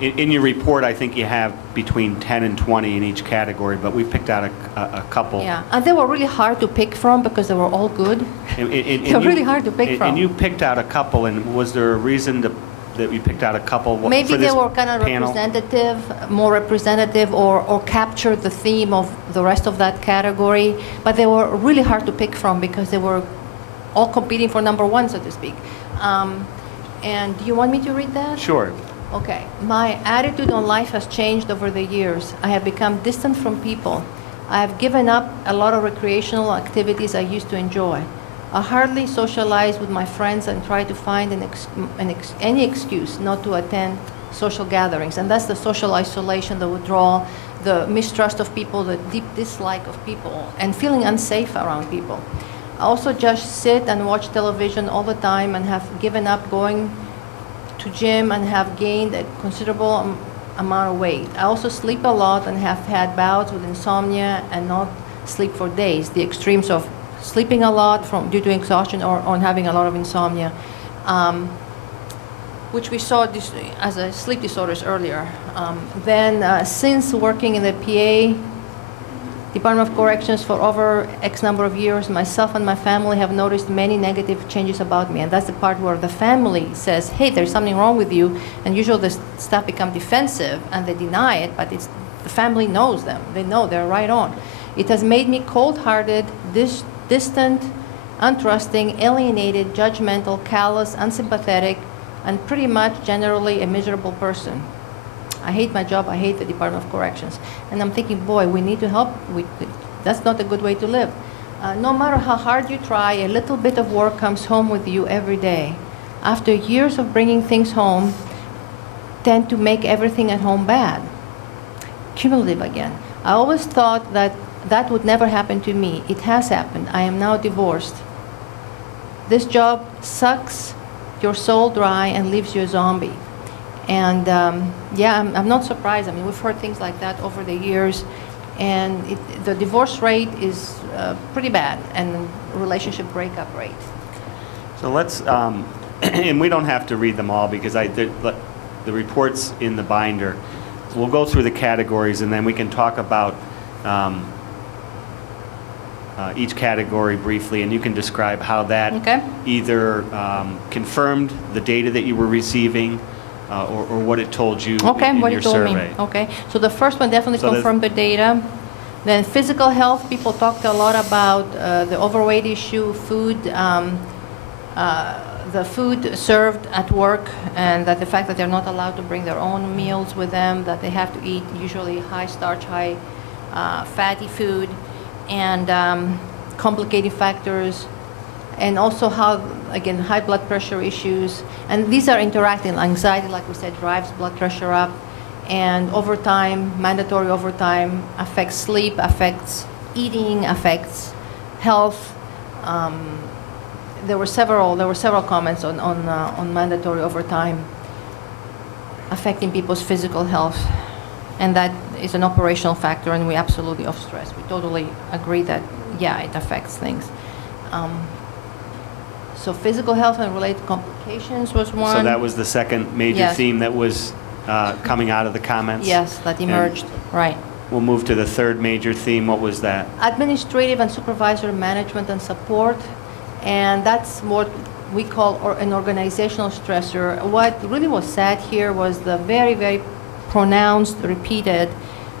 In your report, I think you have between 10 and 20 in each category, but we picked out a couple. Yeah, and they were really hard to pick from because they were all good. They were really hard to pick from. And you picked out a couple, and was there a reason that you picked out a couple for this Maybe they were kind of panel? more representative, or captured the theme of the rest of that category, but they were really hard to pick from because they were all competing for number 1, so to speak. And do you want me to read that? Sure. Okay. My attitude on life has changed over the years. I have become distant from people. I have given up a lot of recreational activities I used to enjoy. I hardly socialize with my friends and try to find any excuse not to attend social gatherings. And that's the social isolation, the withdrawal, the mistrust of people, the deep dislike of people, and feeling unsafe around people. I also just sit and watch television all the time and have given up going to gym and have gained a considerable amount of weight. I also sleep a lot and have had bouts with insomnia and not sleep for days. The extremes of sleeping a lot due to exhaustion or on having a lot of insomnia, which we saw as a sleep disorders earlier. Then since working in the PA Department of Corrections for over X number of years, myself and my family have noticed many negative changes about me. And that's the part where the family says, hey, there's something wrong with you. And usually the staff become defensive and they deny it, but the family knows them. They know they're right on. It has made me cold-hearted, distant, untrusting, alienated, judgmental, callous, unsympathetic, and pretty much generally a miserable person. I hate my job. I hate the Department of Corrections. And I'm thinking, boy, we need to help. That's not a good way to live. No matter how hard you try, a little bit of work comes home with you every day. After years of bringing things home, tend to make everything at home bad. Cumulative again. I always thought that would never happen to me. It has happened. I am now divorced. This job sucks your soul dry and leaves you a zombie. And I'm not surprised. I mean, we've heard things like that over the years, and the divorce rate is pretty bad, and relationship breakup rate. So let's, and we don't have to read them all because the report's in the binder. So we'll go through the categories, and then we can talk about each category briefly, and you can describe how that either confirmed the data that you were receiving or what it told you in what your it told survey. me. Okay, so the first one definitely confirmed the data. Then physical health, people talked a lot about the overweight issue, food, the food served at work, and that the fact that they're not allowed to bring their own meals with them, that they have to eat usually high starch, high fatty food, and complicating factors, and also how, again, high blood pressure issues. And these are interacting. Anxiety, like we said, drives blood pressure up, and overtime, mandatory overtime, affects sleep, affects eating, affects health. There were several comments on mandatory overtime affecting people's physical health, and that is an operational factor, and we absolutely off stress. We totally agree that, yeah, it affects things. So physical health and related complications was one. So that was the second major theme that was coming out of the comments? Yes, that emerged, right. We'll move to the third major theme. What was that? Administrative and supervisor management and support. And that's what we call an organizational stressor. What really was said here was the very, very pronounced, repeated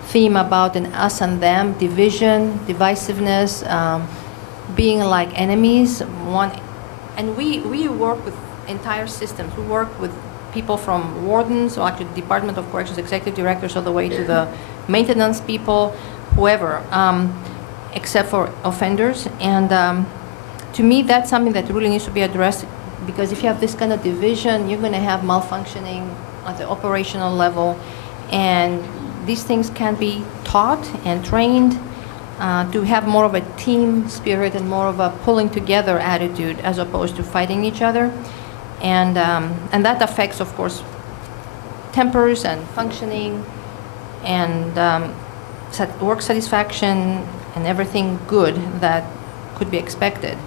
theme about an us and them, division, divisiveness, being like enemies. And we work with entire systems. We work with people from wardens, or actually Department of Corrections executive directors, all the way to the maintenance people, whoever, except for offenders. And to me, that's something that really needs to be addressed, because if you have this kind of division, you're going to have malfunctioning at the operational level, and these things can be taught and trained to have more of a team spirit and more of a pulling together attitude as opposed to fighting each other, and that affects, of course, tempers and functioning and work satisfaction and everything good that could be expected.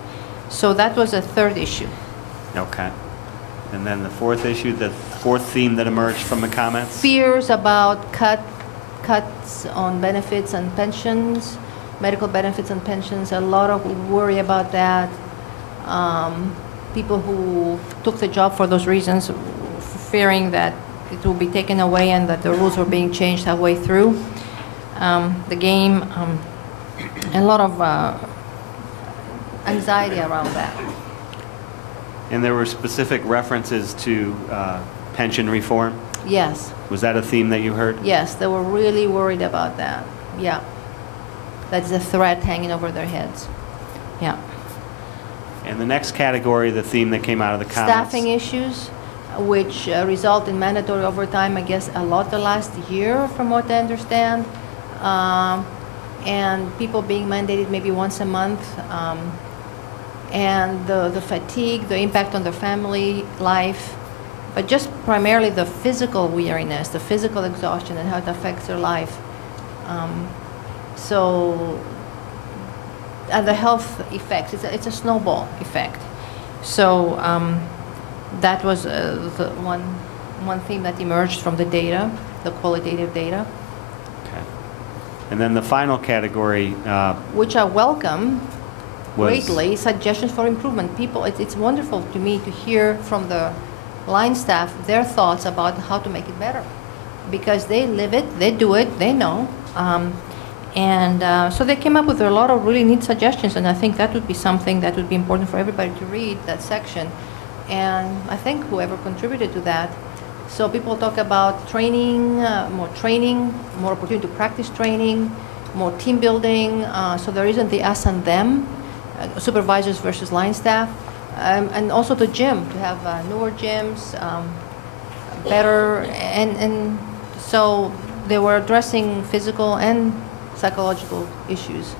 So that was a third issue. Okay. And then the fourth issue, the fourth theme that emerged from the comments? Fears about cuts on benefits and pensions, medical benefits and pensions, a lot of worry about that. People who took the job for those reasons, fearing that it will be taken away and that the rules were being changed halfway through the game. A lot of anxiety around that. And there were specific references to pension reform? Yes. Was that a theme that you heard? Yes, they were really worried about that. Yeah. That's a threat hanging over their heads. Yeah. And the next category, the theme that came out of the comments? Staffing issues, which result in mandatory overtime, I guess, a lot the last year, from what I understand. And people being mandated maybe once a month. And the fatigue, the impact on their family life, but just primarily the physical weariness, the physical exhaustion, and how it affects their life. And the health effects, it's a snowball effect. So that was the one theme that emerged from the data, the qualitative data. Okay. And then the final category, which I welcome greatly, suggestions for improvement. People, it's wonderful to me to hear from the line staff their thoughts about how to make it better, because they live it, they do it, they know. So they came up with a lot of really neat suggestions, and I think that would be something that would be important for everybody to read, that section. And I think whoever contributed to that. So people talk about training, more opportunity to practice training, more team building, so there isn't the us and them, supervisors versus line staff, and also the gym, to have newer gyms, better, and so they were addressing physical and psychological issues.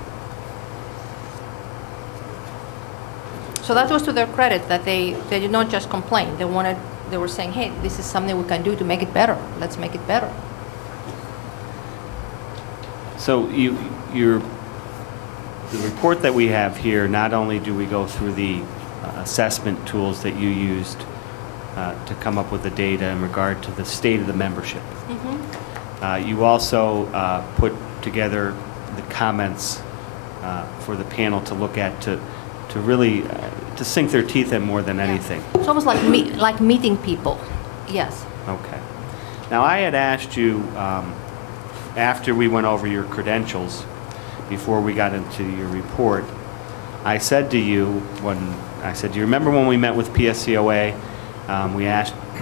So that was to their credit, that they did not just complain. They were saying, hey, this is something we can do to make it better. Let's make it better. So the report that we have here, not only do we go through the assessment tools that you used to come up with the data in regard to the state of the membership. Mm-hmm. You also put together the comments for the panel to look at to really to sink their teeth in more than anything. It's almost like meeting people. Yes. Okay. Now, I had asked you, after we went over your credentials, before we got into your report, I said to you, do you remember when we met with PSCOA,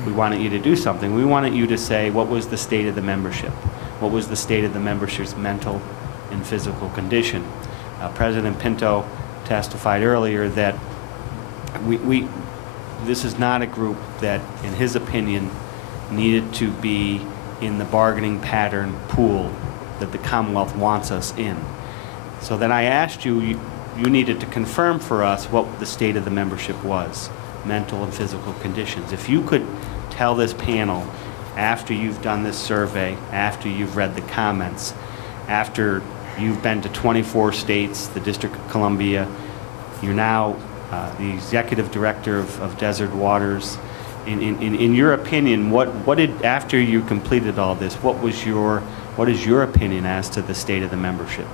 we wanted you to do something. We wanted you to say what was the state of the membership? What was the state of the membership's mental and physical condition? President Pinto testified earlier that this is not a group that, in his opinion, needed to be in the bargaining pattern pool that the Commonwealth wants us in. So then I asked you, you needed to confirm for us what the state of the membership was, mental and physical conditions. If you could tell this panel, after you've done this survey, after you've read the comments, after you've been to 24 states, the District of Columbia, you're now the executive director of Desert Waters. In your opinion, what did, after you completed all this, what is your opinion as to the state of the membership?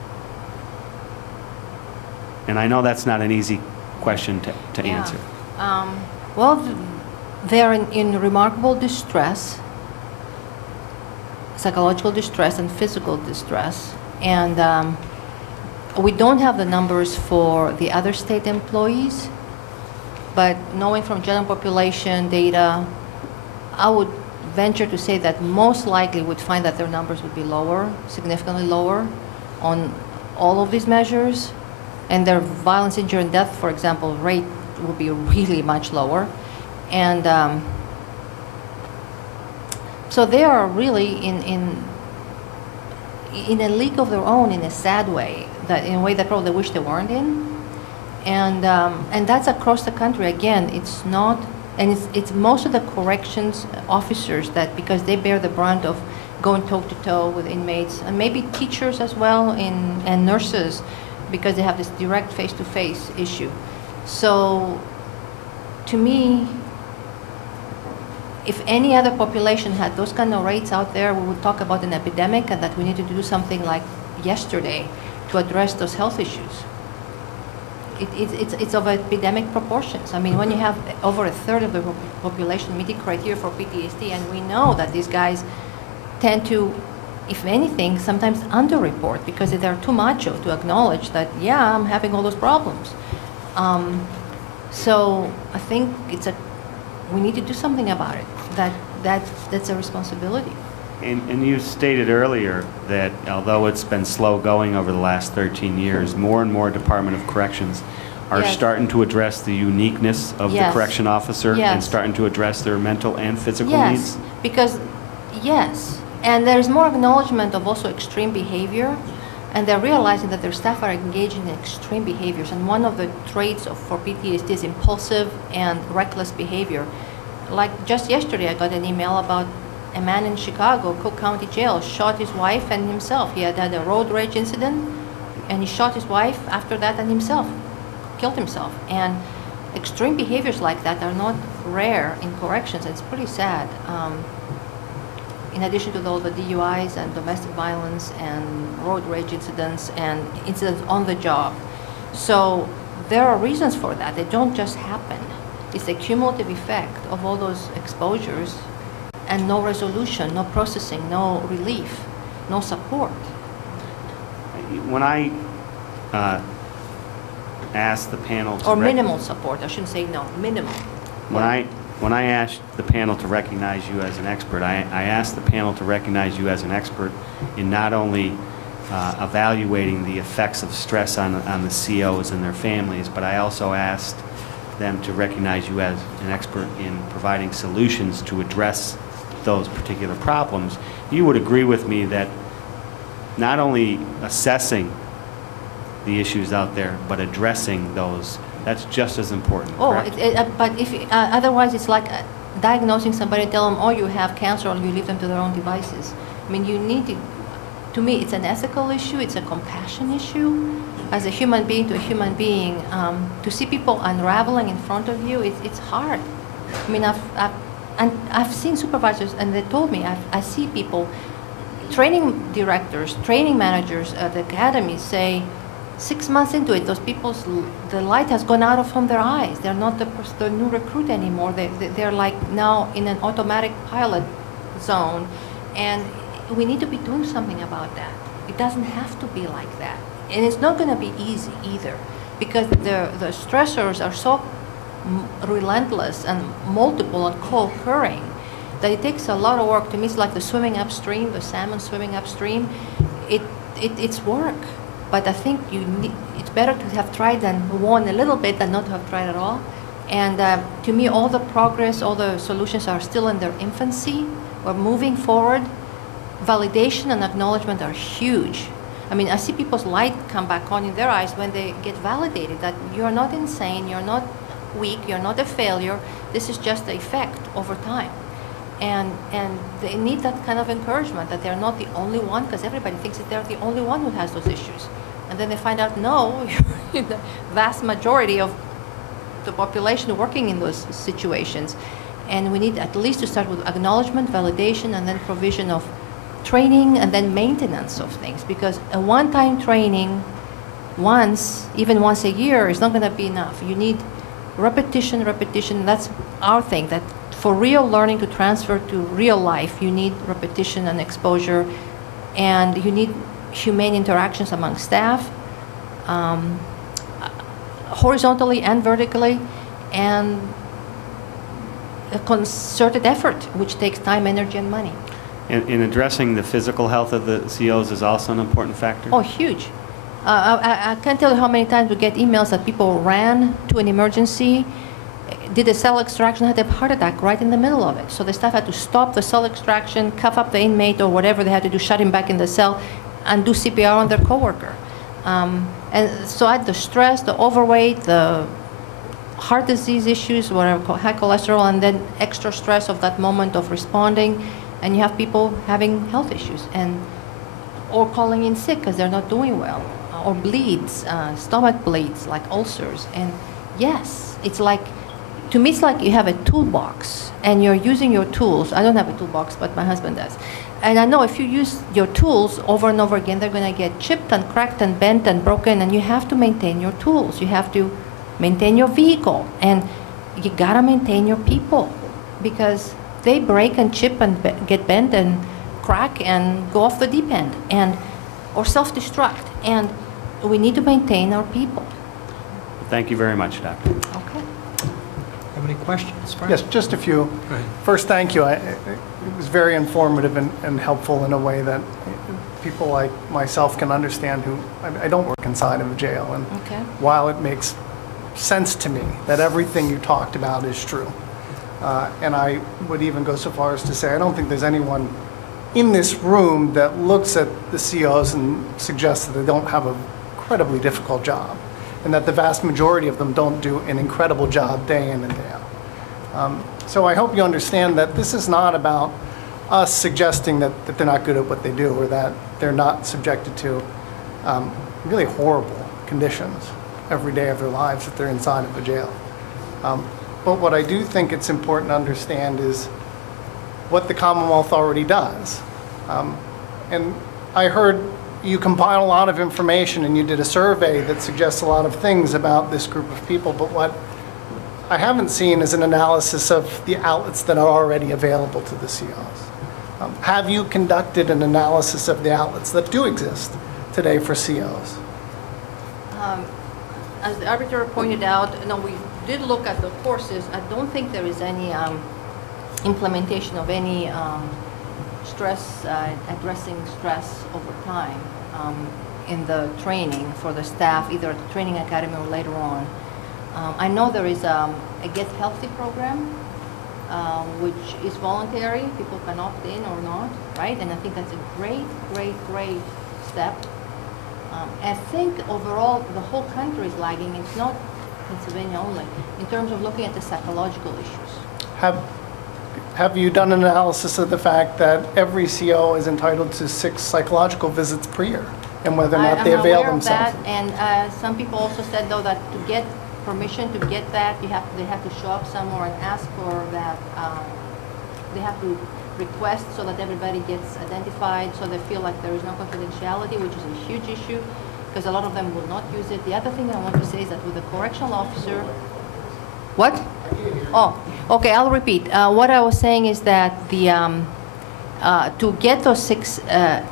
And I know that's not an easy question to answer. Well, they're in remarkable distress, psychological distress and physical distress. And we don't have the numbers for the other state employees, but knowing from general population data, I would venture to say that most likely would find that their numbers would be lower, significantly lower on all of these measures. And their violence, injury, and death, for example, rate will be really much lower. And so they are really in a league of their own, in a sad way, that in a way that probably they wish they weren't in. And that's across the country. Again, it's not, and it's most of the corrections officers that, because they bear the brunt of going toe-to-toe with inmates, and maybe teachers as well, and nurses, because they have this direct face-to-face issue. So, to me, if any other population had those kind of rates out there, we would talk about an epidemic and that we need to do something like yesterday to address those health issues. It's of epidemic proportions. I mean, when you have over a third of the population meeting criteria for PTSD, and we know that these guys tend to, if anything, sometimes underreport because they're too macho to acknowledge that, yeah, I'm having all those problems. So I think we need to do something about it. That's a responsibility. And you stated earlier that although it's been slow going over the last 13 years, more and more Department of Corrections are starting to address the uniqueness of the correction officer and starting to address their mental and physical needs? Yes, and there's more acknowledgement of also extreme behavior, and they're realizing that their staff are engaging in extreme behaviors, and one of the traits for PTSD is impulsive and reckless behavior. Like just yesterday, I got an email about a man in Chicago, Cook County Jail, shot his wife and himself. He had a road rage incident, and he shot his wife after that and himself, killed himself. And extreme behaviors like that are not rare in corrections. It's pretty sad. In addition to all the DUIs and domestic violence and road rage incidents and incidents on the job. So there are reasons for that. They don't just happen. It's a cumulative effect of all those exposures and no resolution, no processing, no relief, no support. When I asked the panel to... Or minimal support, I shouldn't say no, minimal. When I asked the panel to recognize you as an expert, I asked the panel to recognize you as an expert in not only evaluating the effects of stress on the COs and their families, but I also asked them to recognize you as an expert in providing solutions to address those particular problems. You would agree with me that not only assessing the issues out there, but addressing those, that's just as important. But if otherwise it's like diagnosing somebody, tell them, oh, you have cancer, or you leave them to their own devices. I mean, you need to me, it's an ethical issue, it's a compassion issue. As a human being to a human being, to see people unraveling in front of you, it's hard. I mean, I've seen supervisors, and they told me, I see people, training directors, training managers at the academy say, 6 months into it, those people's, the light has gone out from their eyes. They're not the new recruit anymore. They're like now in an automatic pilot zone, and we need to be doing something about that. It doesn't have to be like that. And it's not going to be easy either, because the stressors are so relentless and multiple and co-occurring that it takes a lot of work. To me, it's like the swimming upstream, the salmon swimming upstream. It's work. But I think it's better to have tried and won a little bit than not to have tried at all. And to me, all the progress, all the solutions are still in their infancy. We're moving forward. Validation and acknowledgement are huge. I mean, I see people's light come back on in their eyes when they get validated that you're not insane, you're not weak, you're not a failure. This is just the effect over time. And they need that kind of encouragement, that they're not the only one, because everybody thinks that they're the only one who has those issues. And then they find out, no, you're the vast majority of the population working in those situations. And we need at least to start with acknowledgement, validation, and then provision of training, and then maintenance of things. Because a one-time training even once a year is not going to be enough. You need repetition, repetition. That's our thing, that for real learning to transfer to real life, you need repetition and exposure, and you need humane interactions among staff, horizontally and vertically, and a concerted effort, which takes time, energy, and money. In addressing the physical health of the COs is also an important factor? Oh, huge. I can't tell you how many times we get emails that people ran to an emergency, did a cell extraction, had a heart attack right in the middle of it. So the staff had to stop the cell extraction, cuff up the inmate or whatever they had to do, shut him back in the cell, and do CPR on their coworker. And so I had the stress, the overweight, the heart disease issues, whatever, high cholesterol, and then extra stress of that moment of responding. And you have people having health issues or calling in sick because they're not doing well, or bleeds, stomach bleeds, like ulcers. And yes, it's like, to me, it's like you have a toolbox and you're using your tools. I don't have a toolbox, but my husband does. And I know if you use your tools over and over again, they're going to get chipped and cracked and bent and broken, and you have to maintain your tools. You have to maintain your vehicle, and you got to maintain your people, because they break and chip and get bent and crack and go off the deep end, or self-destruct. And we need to maintain our people. Thank you very much, Doctor. Okay. Have any questions? Frank? Yes, just a few. First, thank you. It was very informative and helpful in a way that people like myself can understand, who I don't work inside of a jail. And okay. While it makes sense to me that everything you talked about is true, and I would even go so far as to say I don't think there's anyone in this room that looks at the COs and suggests that they don't have an incredibly difficult job, and that the vast majority of them don't do an incredible job day in and day out. So I hope you understand that this is not about us suggesting that they're not good at what they do, or that they're not subjected to really horrible conditions every day of their lives if they're inside of a jail. But what I do think it's important to understand is what the Commonwealth already does. And I heard you compile a lot of information and you did a survey that suggests a lot of things about this group of people, but what I haven't seen is an analysis of the outlets that are already available to the COs. Have you conducted an analysis of the outlets that do exist today for COs? As the arbitrator pointed out, no, we did look at the courses. I don't think there is any implementation of any stress, addressing stress over time in the training for the staff, either at the training academy or later on. I know there is a Get Healthy program, which is voluntary. People can opt in or not, right? And I think that's a great, great, great step. I think overall the whole country is lagging. It's not Pennsylvania only, in terms of looking at the psychological issues. Have you done an analysis of the fact that every CO is entitled to 6 psychological visits per year, and whether or not they avail themselves? I'm aware of that, and some people also said, though, that to get permission to get that, they have to show up somewhere and ask for that. They have to request so that everybody gets identified, so they feel like there is no confidentiality, which is a huge issue. because a lot of them will not use it. The other thing I want to say is that with a correctional officer, what? Oh, okay, I'll repeat. What I was saying is that to get those 6, I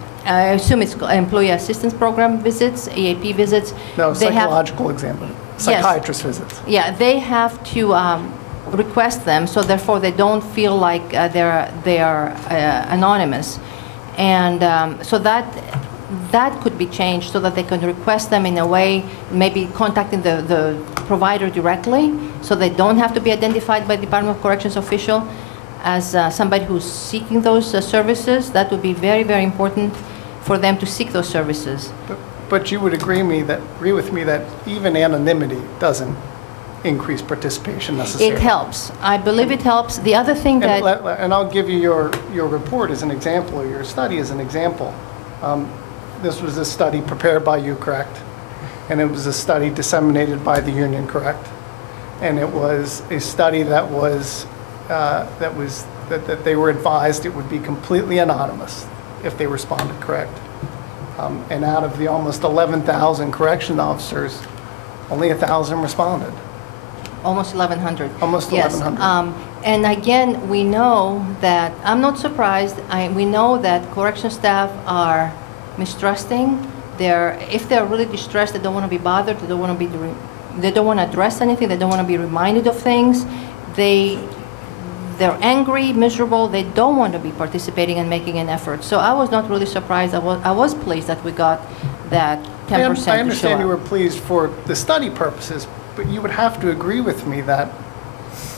assume it's Employee Assistance Program visits, EAP visits. No, they psychological examiner, psychiatrist visits. Yeah, they have to request them, so therefore they don't feel like they are anonymous. And so that could be changed so that they can request them in a way, maybe contacting the provider directly, so they don't have to be identified by Department of Corrections official as somebody who's seeking those services. That would be very, very important for them to seek those services. But you would agree with me that even anonymity doesn't increase participation necessarily. It helps. I believe it helps. The other thing And I'll give you your report as an example, or your study as an example. This was a study prepared by you, correct? And it was a study disseminated by the union, correct? And it was a study that they were advised it would be completely anonymous if they responded, correct? And out of the almost 11,000 correction officers, only 1,000 responded. Almost 1,100. Almost yes. 1,100. And again, we know that, I'm not surprised, we know that correction staff are mistrusting. If they're really distressed, they don't want to be bothered, they don't want to address anything, they don't want to be reminded of things. They're angry, miserable, they don't want to be participating and making an effort. So I was not really surprised. I was pleased that we got that 10%. I understand you were pleased for the study purposes, but you would have to agree with me that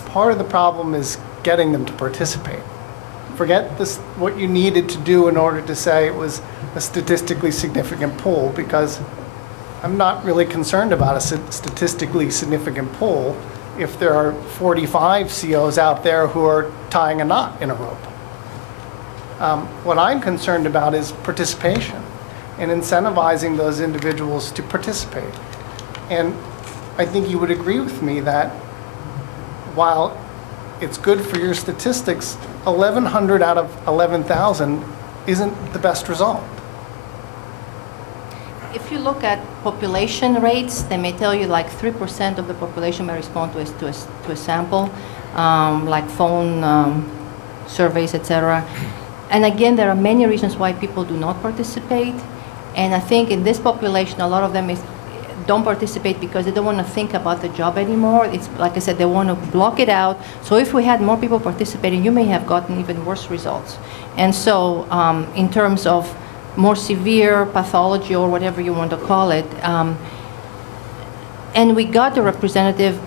part of the problem is getting them to participate. Forget this, what you needed to do in order to say it was a statistically significant pool, because I'm not really concerned about a statistically significant pool if there are 45 COs out there who are tying a knot in a rope. What I'm concerned about is participation and incentivizing those individuals to participate. And I think you would agree with me that while it's good for your statistics, 1,100 out of 11,000 isn't the best result. If you look at population rates, they may tell you like 3% of the population may respond to a sample, like phone surveys, etc. And again, there are many reasons why people do not participate. And I think in this population, a lot of them don't participate because they don't want to think about the job anymore. It's like I said, they want to block it out. So if we had more people participating, you may have gotten even worse results. And so in terms of more severe pathology or whatever you want to call it, and we got the representative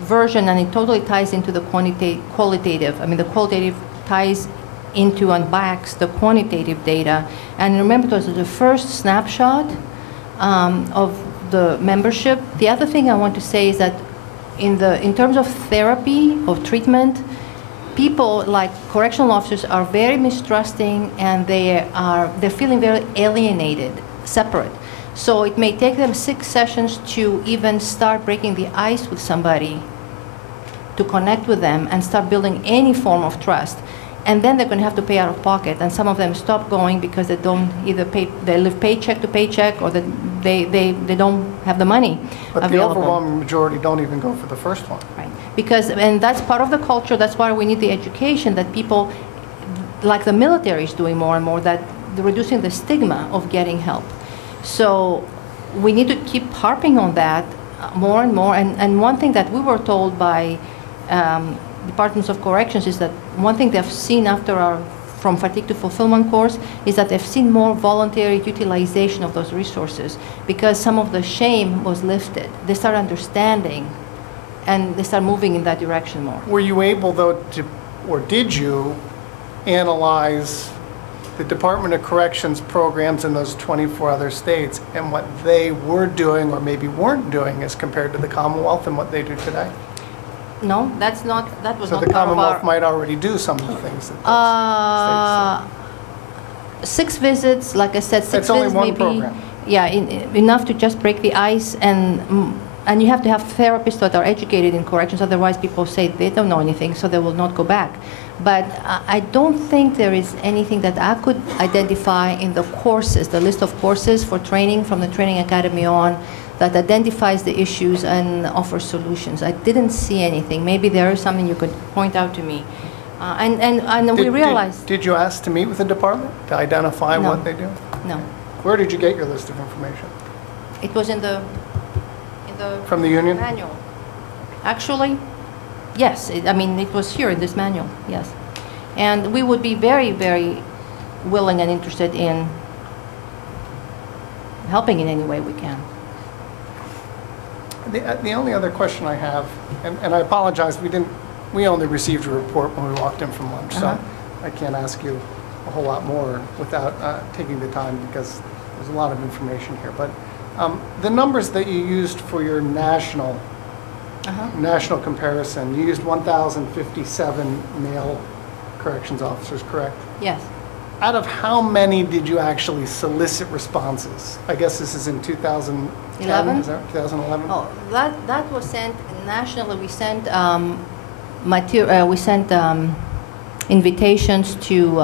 version, and it totally ties into the qualitative. I mean, the qualitative ties into and backs the quantitative data. And remember, it was the first snapshot of the membership. The other thing I want to say is that in terms of therapy, of treatment, people like correctional officers are very mistrusting, and they're feeling very alienated, separate. So it may take them 6 sessions to even start breaking the ice with somebody, to connect with them and start building any form of trust. And then they're going to have to pay out of pocket, and some of them stop going because they don't either they live paycheck to paycheck, or that they don't have the money But available. the overwhelming majority don't even go for the first one. Right. And that's part of the culture. That's why we need the education that people, like the military is doing more and more, that they're reducing the stigma of getting help. So we need to keep harping on that more and more. And one thing that we were told by Departments of Corrections is that one thing they've seen after our From Fatigue to Fulfillment course is that they've seen more voluntary utilization of those resources because some of the shame was lifted. They start understanding, and they start moving in that direction more. Were you able, though, or did you analyze the Department of Corrections programs in those 24 other states and what they were doing or maybe weren't doing as compared to the Commonwealth and what they do today? No, that was So not the part of Commonwealth our... might already do some of the things that those states 6 visits, like I said, 6 That's only visits one maybe. program. Yeah, enough to just break the ice, and and you have to have therapists that are educated in corrections, otherwise people say they don't know anything, so they will not go back. But I don't think there is anything that I could identify in the courses, the list of courses for training from the Training Academy on, that identifies the issues and offers solutions. I didn't see anything. Maybe there is something you could point out to me. And we realized... Did you ask to meet with the department to identify No. what they do? No. Where did you get your list of information? It was in the From the union? manual. Actually, yes. I mean, it was here in this manual, yes. And we would be very, very willing and interested in helping in any way we can. The only other question I have, and I apologize, we only received a report when we walked in from lunch, so I can't ask you a whole lot more without taking the time, because there's a lot of information here. But the numbers that you used for your national comparison, you used 1,057 male corrections officers, correct? Yes. Out of how many did you actually solicit responses? I guess this is in 2010, 11? is that 2011? Oh, that was sent nationally. We sent invitations to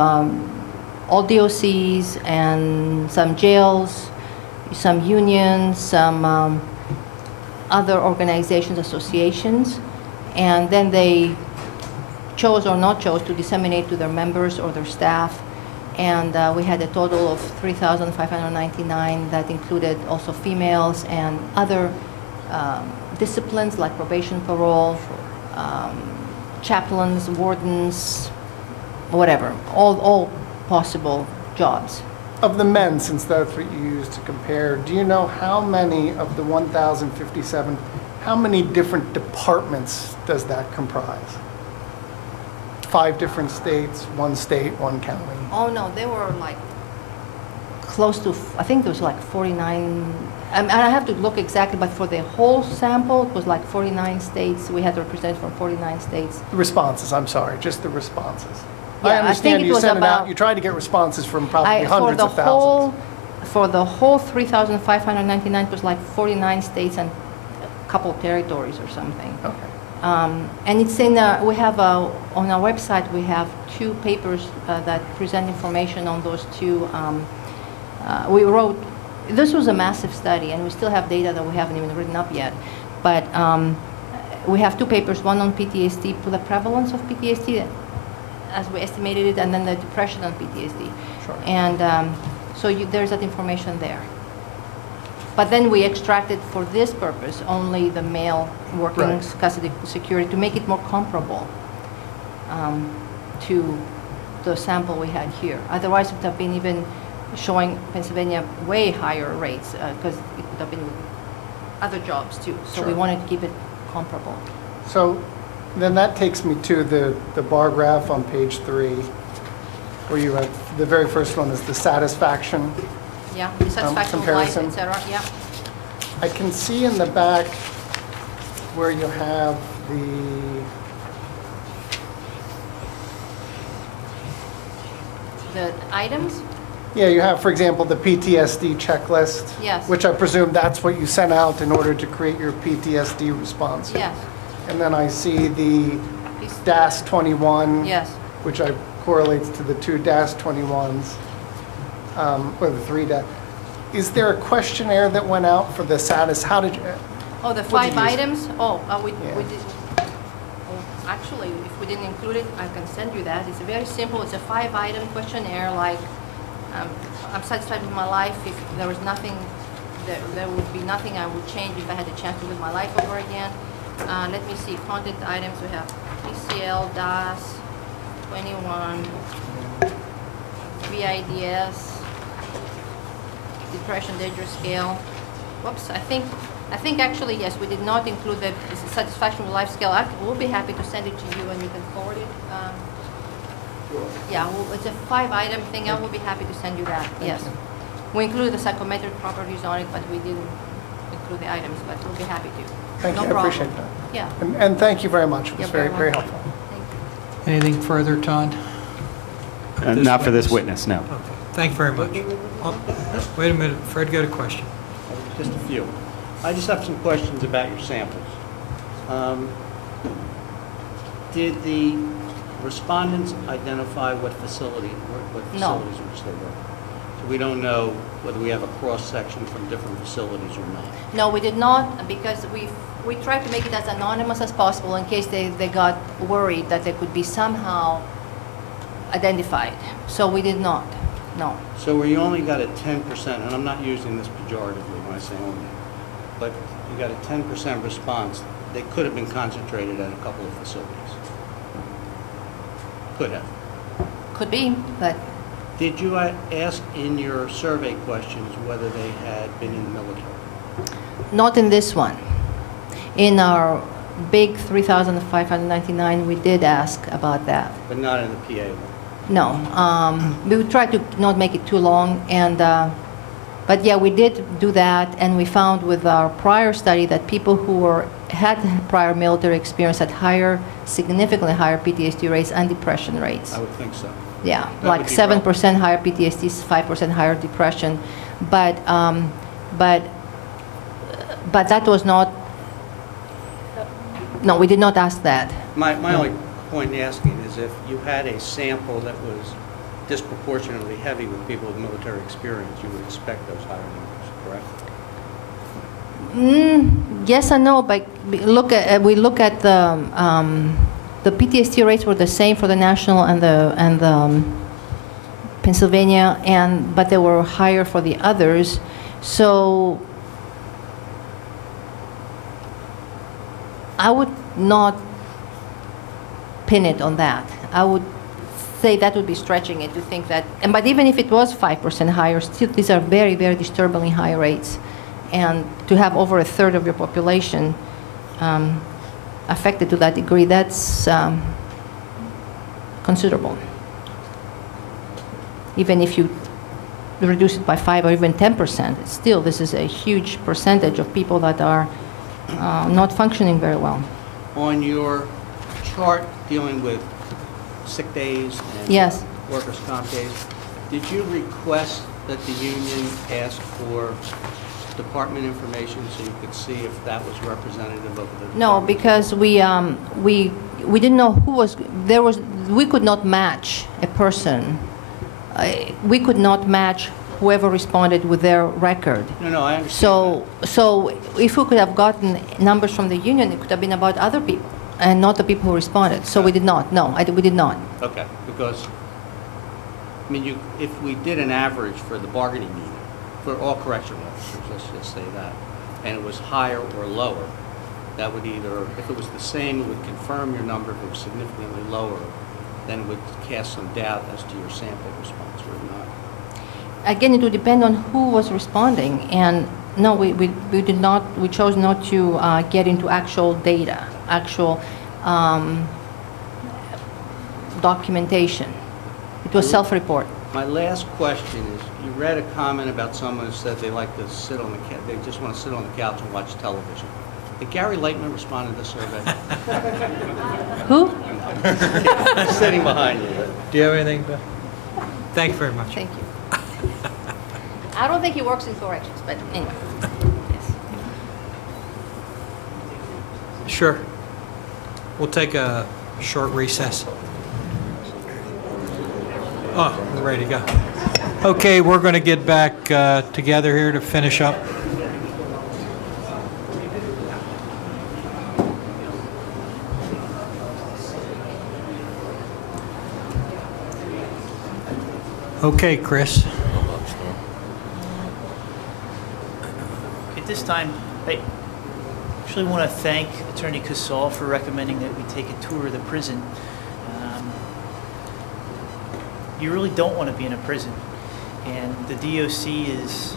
all DOCs and some jails, some unions, some other organizations, associations, and then they chose or not chose to disseminate to their members or their staff. And we had a total of 3,599 that included also females and other disciplines like probation, parole, chaplains, wardens, whatever, all possible jobs. Of the men, since that's what you used to compare, do you know how many of the 1,057, how many different departments does that comprise? 5 different states, 1 state, 1 county? Oh, no, they were like close to, I think there was like 49, and I have to look exactly, but for the whole sample, it was like 49 states. We had to represent from 49 states. The responses, I'm sorry, just the responses. Yeah, I understand think you was sent it out, about- you tried to get responses from probably hundreds of For thousands. the whole 3,599, it was like 49 states and a couple territories or something. Okay. And it's in, we have, on our website, we have 2 papers that present information on those 2. We wrote, this was a massive study, and we still have data that we haven't even written up yet. But we have 2 papers, one on PTSD, the prevalence of PTSD, as we estimated it, and then the depression on PTSD. Sure. And so there's that information there. But then we extracted for this purpose only the male working custody security to make it more comparable to the sample we had here. Otherwise, it would have been even showing Pennsylvania way higher rates because it would have been with other jobs too. So we wanted to keep it comparable. So then that takes me to the bar graph on page 3, where you have, the very first one is the satisfaction. Yeah, the satisfaction with life, comparison. et cetera, yeah. I can see in the back where you have The items? yeah, you have, for example, the PTSD checklist. Yes. Which I presume that's what you sent out in order to create your PTSD response. Yes. And then I see the DAS 21. Yes. Which correlates to the 2 DAS 21s, or the 3 DAS. Is there a questionnaire that went out for the how did you? Oh, the What'd 5 you use? items? Oh, we Yeah. did. Well, actually, if we didn't include it, I can send you that. It's very simple. It's a 5-item questionnaire. Like, I'm satisfied with my life. If there was nothing, there would be nothing I would change if I had the chance to live my life over again. Let me see. Content items. We have PCL, DAS, 21, VIDS. Depression Danger Scale. Whoops, I think actually, yes, we did not include the satisfaction with life scale. We'll be happy to send it to you and you can forward it. Yeah, well, it's a 5-item thing. I will be happy to send you that, yes. We included the psychometric properties on it, but we didn't include the items, but we'll be happy to. Thank No you, I problem. appreciate that. Yeah. And thank you very much. It was You're very, very welcome. helpful. Thank you. Anything further, Todd? Not for this witness, no. Okay. Thank you very much. Oh, wait a minute, Fred got a question. Just a few. I just have some questions about your samples. Did the respondents identify what facilities No. in which they were? So we don't know whether we have a cross-section from different facilities or not. No, we did not, because we tried to make it as anonymous as possible in case they got worried that they could be somehow identified. So we did not, no. So where you only got a 10%, and I'm not using this pejoratively when I say only, but you got a 10% response, they could have been concentrated at a couple of facilities. Could have. Could be, but Did you ask in your survey questions whether they had been in the military? not in this one. In our big 3,599, we did ask about that. But not in the PA one? No, we would try to not make it too long, and but yeah, we did do that, and we found with our prior study that people who had prior military experience had significantly higher PTSD rates and depression rates. I would think so. Yeah, That like would be 7% higher PTSD, 5% higher depression, but that was not. No, we did not ask that. My only point in asking is if you had a sample that was disproportionately heavy with people with military experience, you would expect those higher numbers, correct? Yes and no, but we look at the PTSD rates were the same for the national and the Pennsylvania, but they were higher for the others. So I would not pin it on that. I would say that would be stretching it to think that. But even if it was 5% higher, still these are very, very disturbingly high rates. And to have over a third of your population affected to that degree, that's considerable. Even if you reduce it by 5 or even 10%, still this is a huge percentage of people that are not functioning very well. On your chart dealing with sick days and Yes. workers' comp days, did you request that the union ask for department information so you could see if that was representative of the No, department? because we didn't know who was, we could not match a person. We could not match whoever responded with their record. No, I understand. So if we could have gotten numbers from the union, it could have been about other people and not the people who responded. So we did not. No, we did not. Okay, because, I mean, if we did an average for the bargaining unit, for all correctional officers, let's just say that, and it was higher or lower, that would either, if it was the same, it would confirm your number. If it was significantly lower, then it would cast some doubt as to your sample response, would it not? Again, it would depend on who was responding. And no, we did not, we chose not to get into actual data, actual documentation. It was self-report. My last question is, you read a comment about someone who said they like to sit on the they just want to sit on the couch and watch television. Did Gary Lightman respond to this survey? Who? Sitting behind you. Do you have anything, Bill? Thank you very much. Thank you. I don't think he works in corrections, but anyway. Yes. Sure. We'll take a short recess. Oh, we're ready to go. Okay, we're going to get back together here to finish up. Okay, Chris. At this time, I actually want to thank Attorney Casal for recommending that we take a tour of the prison. You really don't want to be in a prison, and the DOC is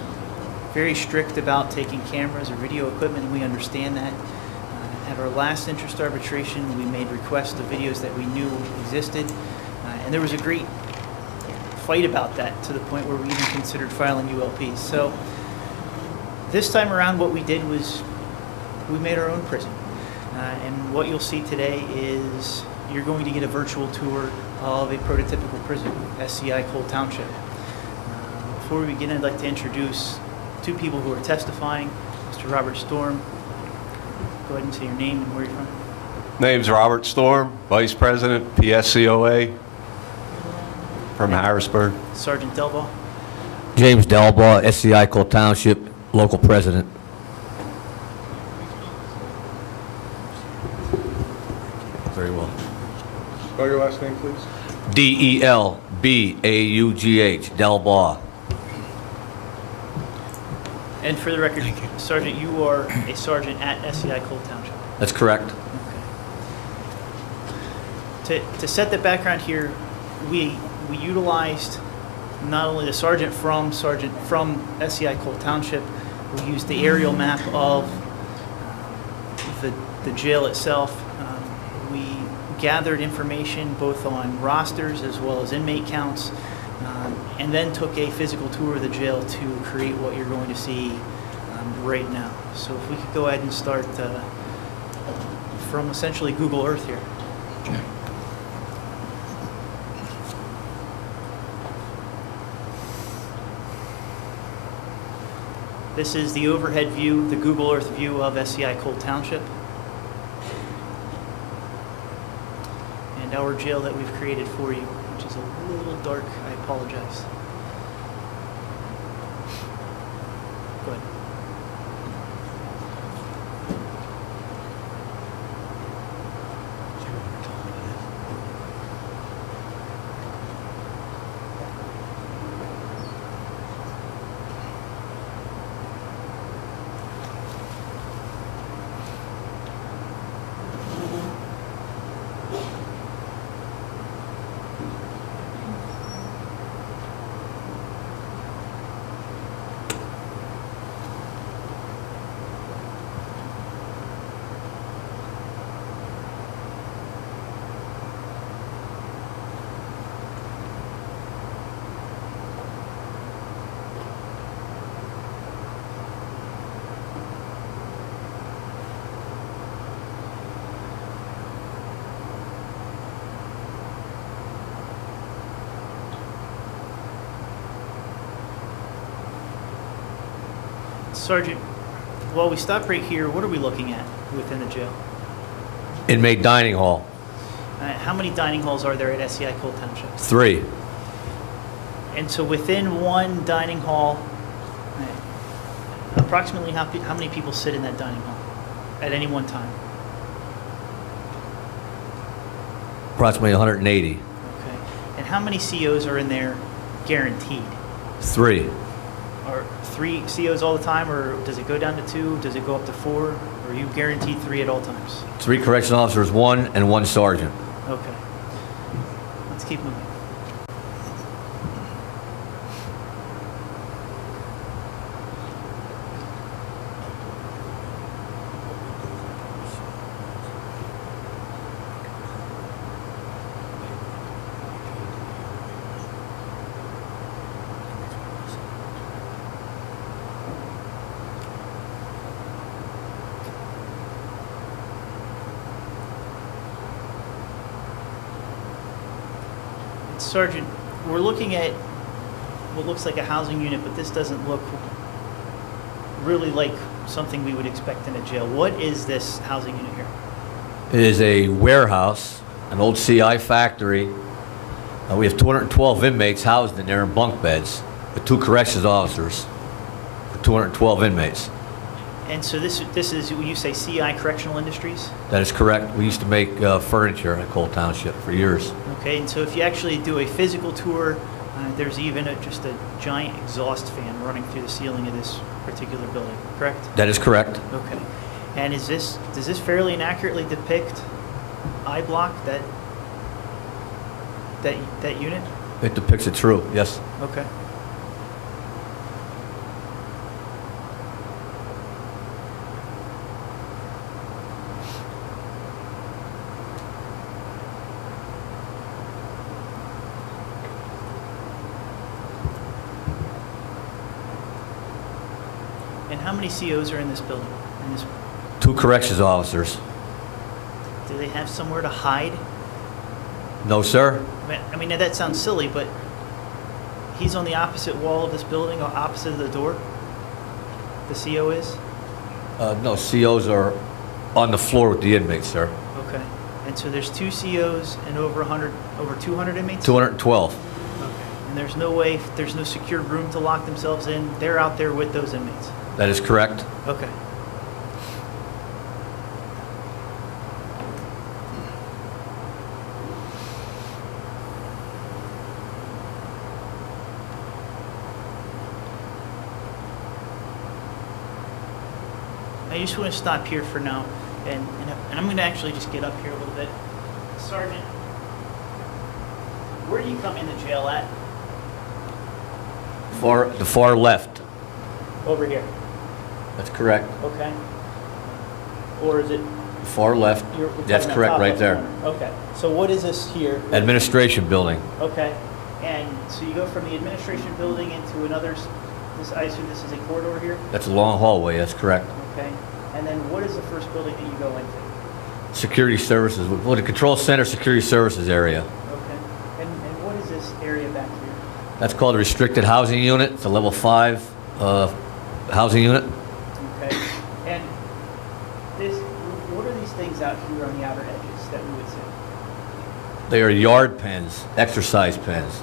very strict about taking cameras or video equipment, and we understand that. At our last interest arbitration, we made requests of videos that we knew existed, and there was a great fight about that to the point where we even considered filing ULPs. So this time around, what we did was we made our own prison. And what you'll see today is you're going to get a virtual tour of a prototypical prison, SCI Cole Township. Before we begin, I'd like to introduce two people who are testifying. Mr. Robert Storm, go ahead and say your name and where you're from. Name's Robert Storm, Vice President, PSCOA from Harrisburg. Sergeant Delbaugh. James Delbaugh, SCI Cole Township, local president. Very well. Spell your last name, please. D-E-L-B-A-U-G-H, Delbaugh. And for the record, Sergeant, you are a sergeant at SCI Cole Township. That's correct. To set the background here, we utilized not only the sergeant from SCI Cole Township, we used the aerial map of the jail itself. We gathered information both on rosters as well as inmate counts, and then took a physical tour of the jail to create what you're going to see right now. So if we could go ahead and start from essentially Google Earth here. This is the overhead view, the Google Earth view of SCI Cole Township. And our jail that we've created for you, which is a little dark, I apologize. Go ahead. Sergeant, while we stop right here, what are we looking at within the jail? Inmate dining hall. How many dining halls are there at SCI Cole Township? 3. And so within one dining hall, approximately how many people sit in that dining hall at any one time? Approximately 180. Okay. And how many COs are in there guaranteed? 3. Are 3 COs all the time, or does it go down to 2? Does it go up to 4? Or are you guaranteed 3 at all times? 3 correctional officers, 1 and 1 sergeant. Okay. Let's keep moving. Sergeant, we're looking at what looks like a housing unit, but this doesn't look really like something we would expect in a jail. What is this housing unit here? It is a warehouse, an old CI factory. We have 212 inmates housed in there in bunk beds with 2 corrections officers for 212 inmates. And so this is, when you say CI Correctional Industries? That is correct. We used to make furniture in Cole Township for years. Okay, and so if you actually do a physical tour, there's even just a giant exhaust fan running through the ceiling of this particular building, correct? That is correct. Okay. And does this fairly and accurately depict I block, that unit? It depicts it true, yes. Okay. And how many COs are in this building? 2 corrections officers. Do they have somewhere to hide? No, sir. I mean, that sounds silly, but he's on the opposite wall of this building, or opposite of the door? The CO is? No, COs are on the floor with the inmates, sir. Okay. And so there's 2 COs and over 200 inmates? 212. Okay. And there's no way, there's no secured room to lock themselves in? They're out there with those inmates? That is correct. Okay. I just want to stop here for now, and I'm going to actually just get up here a little bit. Sergeant, where do you come into jail at? The far left. Over here. That's correct. Okay. Or is it? Far left. We're talking That's about correct top right left there. corner. Okay. So what is this here? Administration building. Okay. And so you go from the administration building into another, I assume this is a corridor here? That's a long hallway. That's correct. Okay. And then what is the first building that you go into? Security services. Well, the control center security services area. Okay. And what is this area back here? That's called a restricted housing unit. It's a level 5 housing unit. Okay. And what are these things out here on the outer edges that we would see? They are yard pens, exercise pens.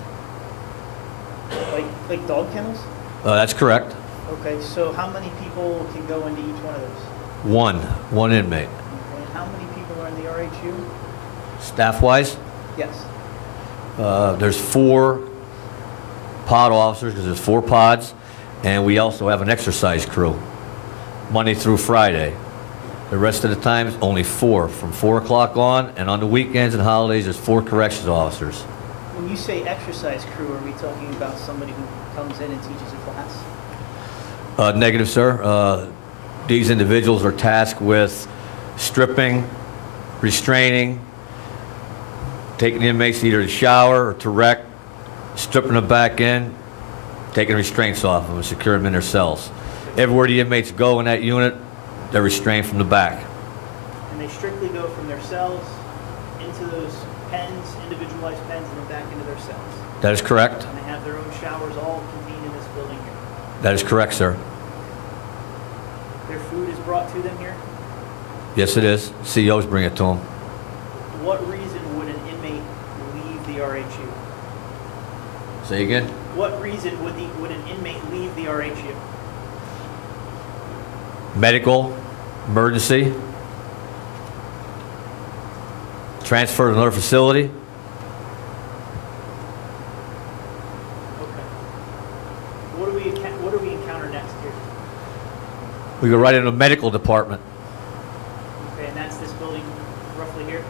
Like dog kennels? That's correct. Okay, so how many people can go into each one of those? One inmate. Okay, and how many people are in the RHU? Staff-wise, Yes. there's 4 pod officers, because there's 4 pods, and we also have an exercise crew, Monday through Friday. The rest of the time, it's only 4, from 4 o'clock on, and on the weekends and holidays, there's 4 corrections officers. When you say exercise crew, are we talking about somebody who comes in and teaches a class? Negative, sir. These individuals are tasked with stripping, restraining, taking the inmates either to shower or to rec, stripping them back in, taking restraints off of them, and securing them in their cells. Everywhere the inmates go in that unit, they're restrained from the back. And they strictly go from their cells into those pens, individualized pens, and then back into their cells? That is correct. And they have their own showers all contained in this building here? That is correct, sir. Their food is brought to them here? Yes, it is. CEOs bring it to them. What reason would an inmate leave the RHU? Say again? What reason would an inmate leave the RHU? Medical, emergency, transfer to another facility. What do we encounter next here? We go right into the medical department. Okay, and that's this building roughly here?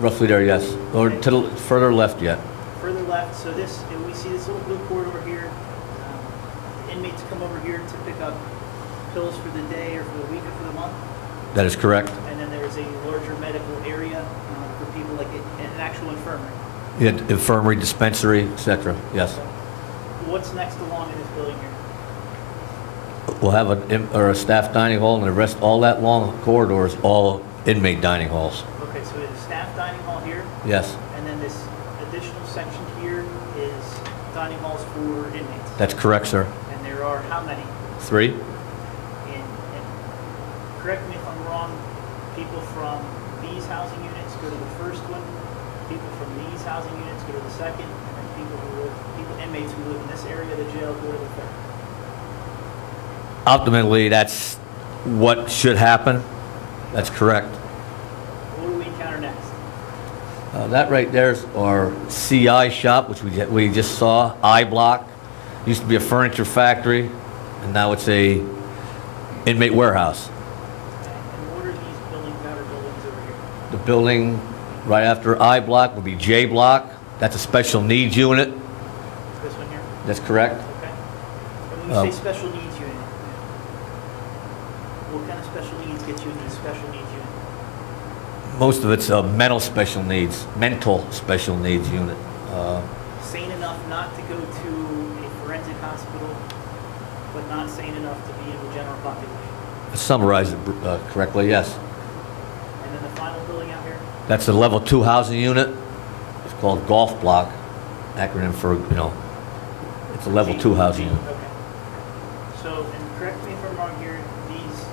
Roughly there, yes. Or to the further left yet. Further left, so this, and we see this little blue corridor here. Inmates come over here to pick up pills for the day or for the week or for the month? That is correct. And then there's a larger medical area for people like an actual infirmary? Yeah, infirmary, dispensary, etc. Yes. What's next along in this building here? We'll have a staff dining hall, and the rest, all that long corridor is all inmate dining halls. Okay, so there's a staff dining hall here? Yes. And then this additional section here is dining halls for inmates? That's correct, sir. And there are how many? 3. And correct me if I'm wrong, people from these housing units go to the first one, people from these housing units go to the second, and then inmates who live in this area of the jail go to the third. Ultimately, that's what should happen. That's correct. What do we encounter next? That right there is our CI shop, which we just saw, I block. Used to be a furniture factory, and now it's a inmate warehouse. And what are these buildings, outer buildings over here? The building right after I block would be J block. That's a special needs unit. This one here? That's correct. Okay. And when you say special needs unit, what kind of special needs get you into the special needs unit? Most of it's mental special needs unit. Sane enough not to go to a forensic hospital, but not sane enough to be in the general population? Summarize it correctly, yes. And then the final building out here? That's a level 2 housing unit. It's called golf block, acronym for, it's a level 2 housing unit. Okay. So, and correct me if I'm wrong here, these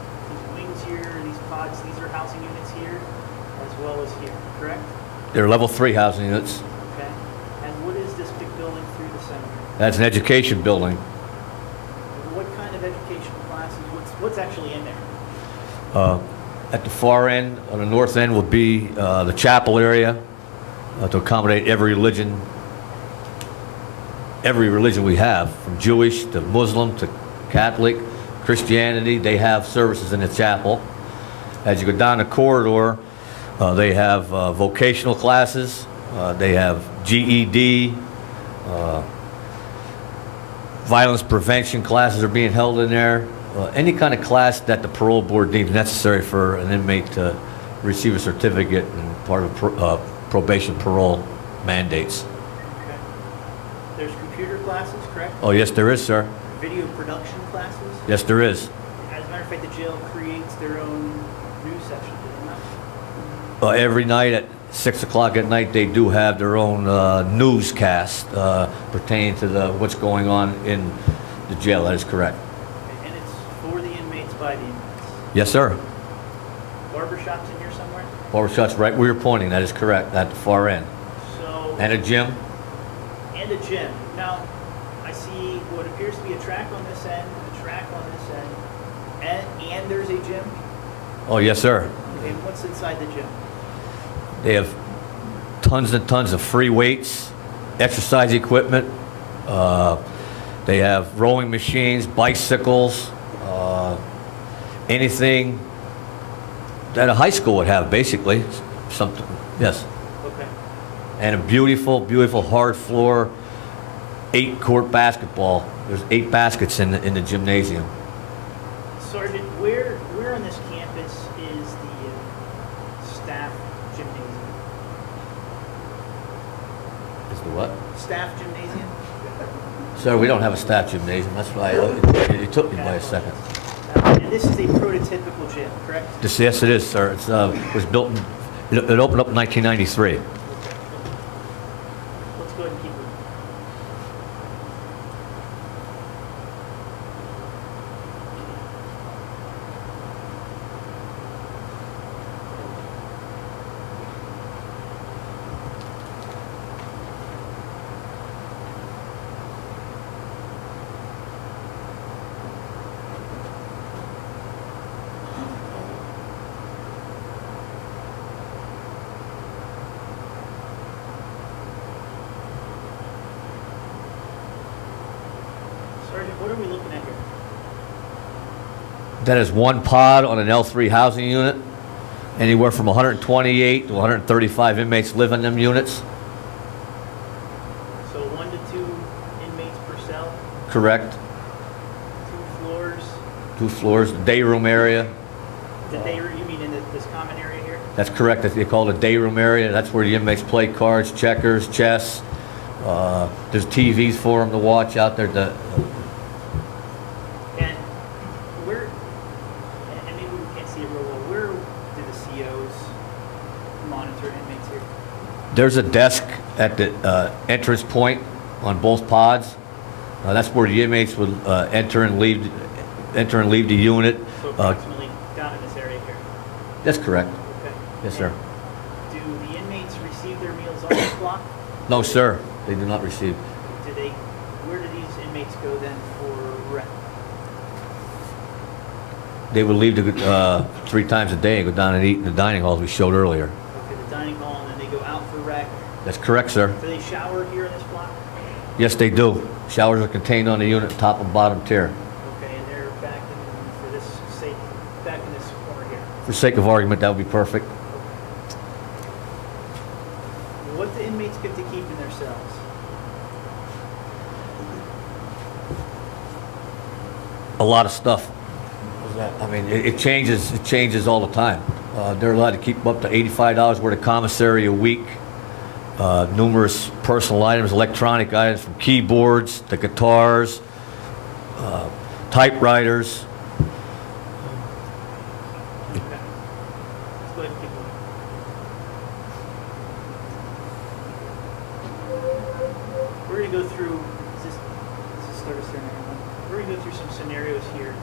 wings here, correct? They're level 3 housing units. Okay. And what is this big building through the center? That's an education building. What kind of educational classes? What's actually in there? At the far end, on the north end, will be the chapel area to accommodate every religion we have, from Jewish to Muslim to Catholic, Christianity. They have services in the chapel. As you go down the corridor, they have vocational classes. They have GED. Violence prevention classes are being held in there. Any kind of class that the parole board deems necessary for an inmate to receive a certificate and part of probation parole mandates. Okay. There's computer classes, correct? Oh, yes, there is, sir. Video production classes? Yes, there is. As a matter of fact, the jail creates their own news section, do they not? Every night at 6 o'clock at night, they do have their own newscast pertaining to what's going on in the jail. That is correct. Okay. And it's for the inmates, by the inmates? Yes, sir. Barbershop's in here somewhere? Barbershop's right where you're pointing. That is correct, at the far end. So. And a gym. And a gym. Now, I see what appears to be a track on this end, and a track on this end, and there's a gym? Oh, yes, sir. Okay, and what's inside the gym? They have tons and tons of free weights, exercise equipment. They have rowing machines, bicycles, anything that a high school would have, basically. Something, yes. Okay. And a beautiful, beautiful hard floor, 8-court basketball. There's 8 baskets in the gymnasium. Sergeant, where on this campus is the staff gymnasium? Is the what? Staff gymnasium? Sir, we don't have a staff gymnasium. That's why it took me by a second. And this is a prototypical gym, correct? Yes, it is, sir. It was built it opened up in 1993. Okay. Let's go ahead and keep moving. Sergeant, what are we looking at here? That is one pod on an L3 housing unit. Anywhere from 128 to 135 inmates live in them units. So 1 to 2 inmates per cell, Correct. 2 floors. 2 floors, day room area. The day room, you mean in this common area here? That's correct. They call it a day room area. That's where the inmates play cards, checkers, chess. There's TVs for them to watch out there. And where, and maybe we can't see it real well, where do the COs monitor inmates here? There's a desk at the entrance point on both pods. That's where the inmates would enter and leave the unit. So approximately down in this area here? That's correct. Okay. Yes, sir. Do the inmates receive their meals on this block? No, sir. They do not receive. Where do these inmates go then for rec? They would leave 3 times a day and go down and eat in the dining hall as we showed earlier. Okay, the dining hall, and then they go out for rec. That's correct, sir. Do they shower here in this block? Yes, they do. Showers are contained on the unit, top and bottom tier. Okay, and they're back in, for this sake, back in this corner here. For sake of argument, that would be perfect. What do inmates get to keep in their cells? A lot of stuff. I mean, it changes all the time. They're allowed to keep up to $85 worth of commissary a week. Numerous personal items, electronic items, from keyboards to guitars, typewriters. Okay. Let's go ahead and keep moving. We're going to go through, is this service center? We're going to go through some scenarios here.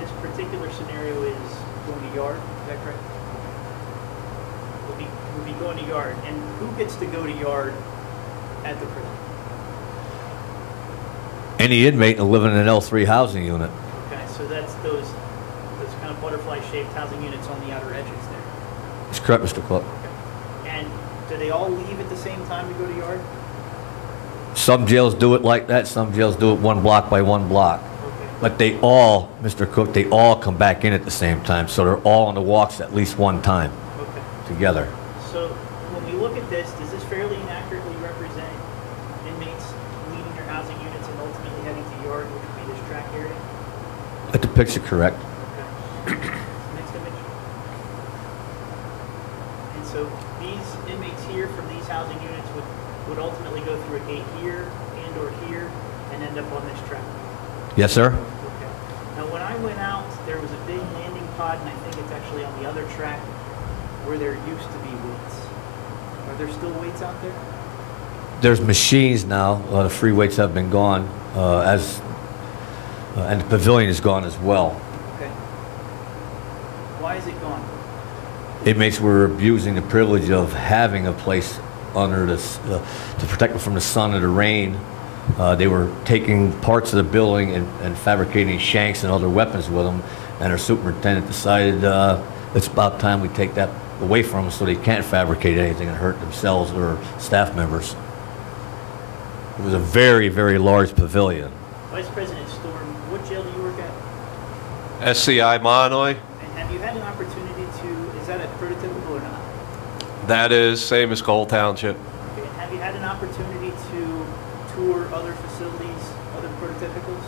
This particular scenario is going to yard, is that correct? We'll be go into yard, and who gets to go to yard at the prison? Any inmate living in an L3 housing unit. Okay, so that's those kind of butterfly-shaped housing units on the outer edges there. That's correct, Mr. Cook. Okay. And do they all leave at the same time to go to yard? Some jails do it like that, some jails do it one block by one block. But they all, Mr. Cook, they all come back in at the same time, so they're all on the walks at least one time together. So when we look at this, does this fairly and accurately represent inmates leaving their housing units and ultimately heading to yard, which would be this track area? It depicts it correct. Okay. Next image. And so these inmates here from these housing units would ultimately go through a gate here and or here and end up on this track. Yes, sir. Okay. Now when I went out, there was a big landing pod, and I think it's actually on the other track where there used to be weights. Are there still weights out there? There's machines now. The free weights have been gone, and the pavilion is gone as well. Okay. Why is it gone? Inmates were abusing the privilege of having a place under this to protect them from the sun or the rain. They were taking parts of the building and fabricating shanks and other weapons with them, and our superintendent decided it's about time we take that away from them so they can't fabricate anything and hurt themselves or staff members. It was a very, very large pavilion. Vice President Storm, what jail do you work at? SCI Monoy, And have you had an opportunity to, is that a prototypical or not? that is same as Cole Township. Okay. And have you had an opportunity to tour other facilities, other prototypicals?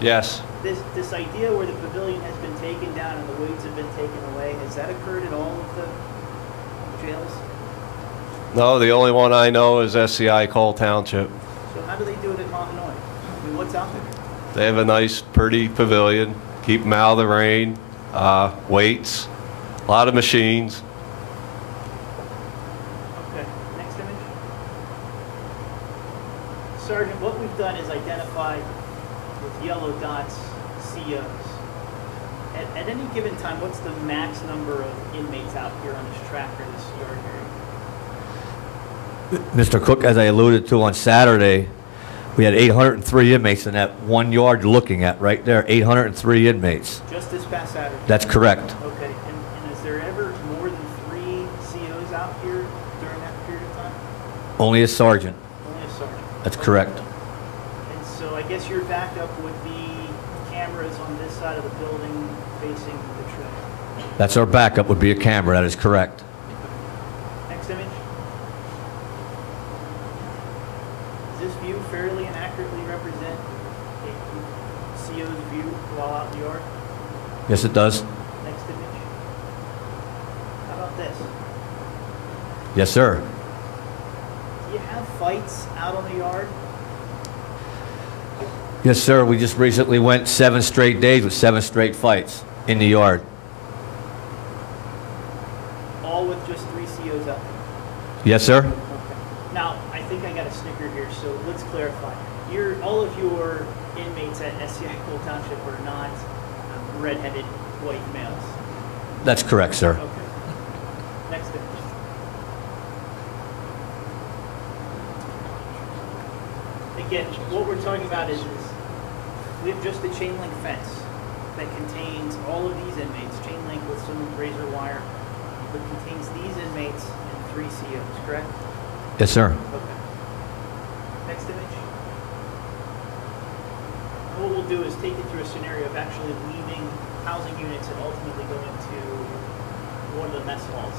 Yes. This idea where the pavilion has been taken down and the weights have been taken away, has that occurred at all of the jails? No, the only one I know is SCI Cole Township. So how do they do it at Montanoy? I mean, what's out there? They have a nice, pretty pavilion. Keep them out of the rain. Weights. A lot of machines. Okay, next image. Sergeant, what we've done is identified with yellow dots COs. At any given time, what's the max number of inmates out here on this track or this yard area? Mr. Cook, as I alluded to on Saturday, we had 803 inmates in that 1 yard you're looking at right there, 803 inmates. Just this past Saturday? That's correct. Okay, and is there ever more than 3 COs out here during that period of time? Only a sergeant. Only a sergeant? That's correct. And so I guess your backup would be cameras on this side of the building facing the track? That's our backup, would be a camera, that is correct. Next image. Does this view fairly and accurately represent a CO's view while out in the yard? Yes, it does. Next image. How about this? Yes, sir. Do you have fights out on the yard? Yes, sir. We just recently went 7 straight days with 7 straight fights in the yard. All with just 3 COs out there? Yes, sir. Okay. Now, I think I got a snicker here, so let's clarify. All of your inmates at SCI Cole Township are not red-headed white males? That's correct, sir. Okay. Next image. Again, what we're talking about is we have just a chain link fence that contains all of these inmates, chain link with some razor wire, that contains these inmates and 3 COs, correct? Yes, sir. Okay. Next image. And what we'll do is take you through a scenario of actually leaving housing units and ultimately going to one of the mess halls.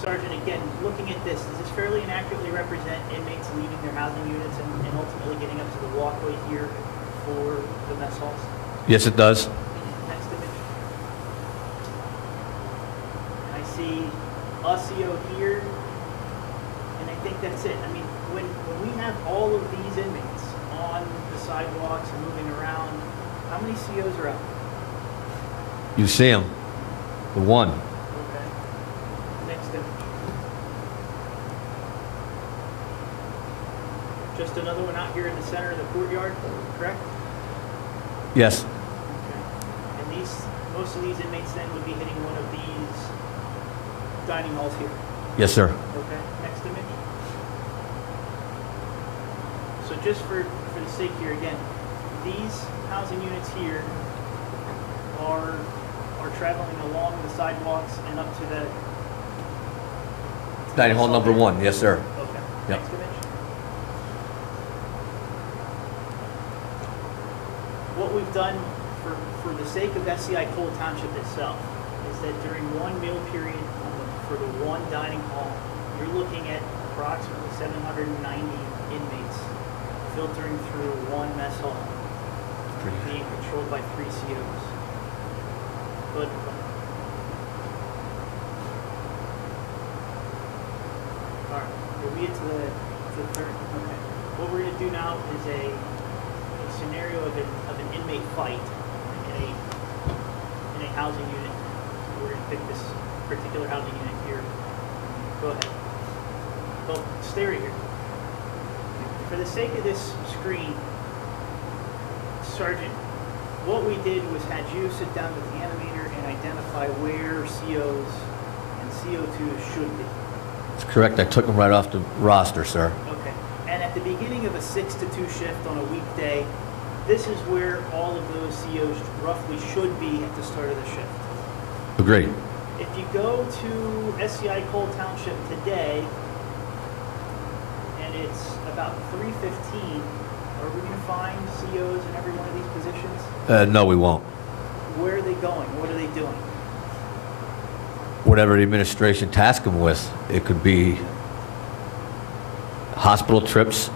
Sergeant, again, looking at this, does this fairly and accurately represent inmates leaving their housing units and ultimately getting up to the walkway here for the mess halls? Yes, it does. Next image. And I see a CO here, and I think that's it. I mean, when we have all of these inmates on the sidewalks and moving around, how many COs are out? You see him. The one. Okay. Next image. Just another one out here in the center of the courtyard, correct? Yes. Okay. And these most of these inmates then would be hitting one of these dining halls here. Yes, sir. Okay, next image. So just for the sake here again, these housing units here are traveling along the sidewalks and up to the Dining hall number 1, yes, sir. Okay. Yep. Next image. What we've done for the sake of SCI Cole Township itself is that during one meal period for the one dining hall, you're looking at approximately 790 inmates filtering through one mess hall, being controlled by 3 COs. But all right, we'll get to the third. Okay. What we're going to do now is a scenario of an inmate fight in a housing unit. We're going to pick this particular housing unit here. Go ahead. Well, stay right here. For the sake of this screen, Sergeant, what we did was had you sit down with the animator and identify where COs and CO2s should be. That's correct. I took them right off the roster, sir. Okay. And at the beginning of a 6 to 2 shift on a weekday, this is where all of those COs roughly should be at the start of the shift. Agreed. If you go to SCI Cole Township today, and it's about 3:15, are we going to find COs in every one of these positions? No, we won't. Where are they going? What are they doing? Whatever the administration tasked them with. It could be hospital trips.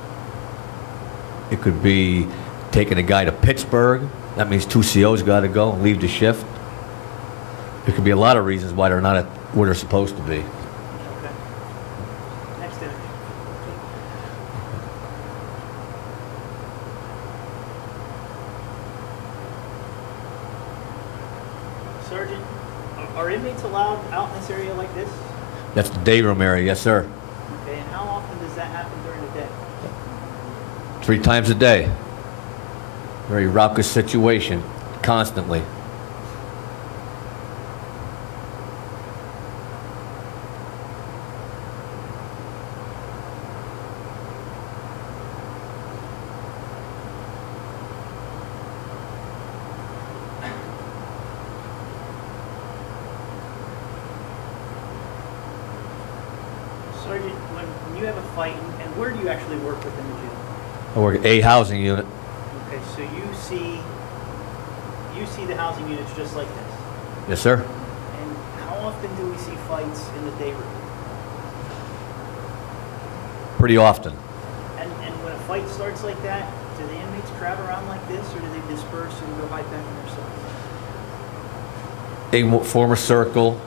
It could be taking a guy to Pittsburgh. That means 2 COs got to go and leave the shift. There could be a lot of reasons why they're not at where they're supposed to be. Okay. Next image. Sergeant, are inmates allowed out in this area like this? That's the day room area, yes, sir. Okay, and how often does that happen during the day? 3 times a day. Very raucous situation, constantly. Sergeant, when you have a fight, and where do you actually work within the jail? I work at a housing unit. Okay, so you see the housing units just like this. Yes, sir. And how often do we see fights in the day room? Pretty often. And when a fight starts like that, do the inmates crowd around like this, or do they disperse and go hide back in their cells? They form a circle.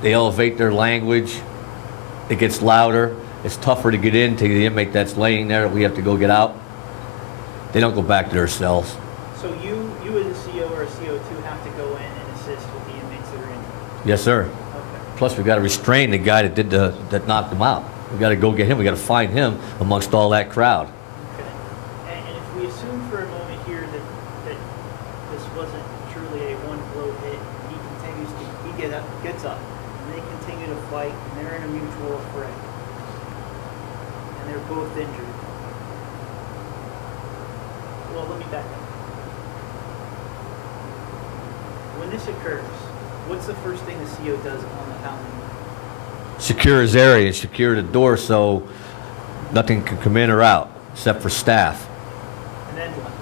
They elevate their language. It gets louder. It's tougher to get into the inmate that's laying there that we have to go get out. They don't go back to their cells. So you as a CO or a CO2 have to go in and assist with the inmates that are in. Yes, sir. Okay. Plus, we got to restrain the guy that knocked him out. We got to go get him. We got to find him amongst all that crowd. Okay. And if we assume for a moment here that this wasn't truly a one-blow hit, he gets up, and they continue to fight, and they're in a mutual fray, and they're both injured. Well, let me back up. When this occurs, what's the first thing the CO does on the housing unit? Secure his area, secure the door so nothing can come in or out except for staff. And then what?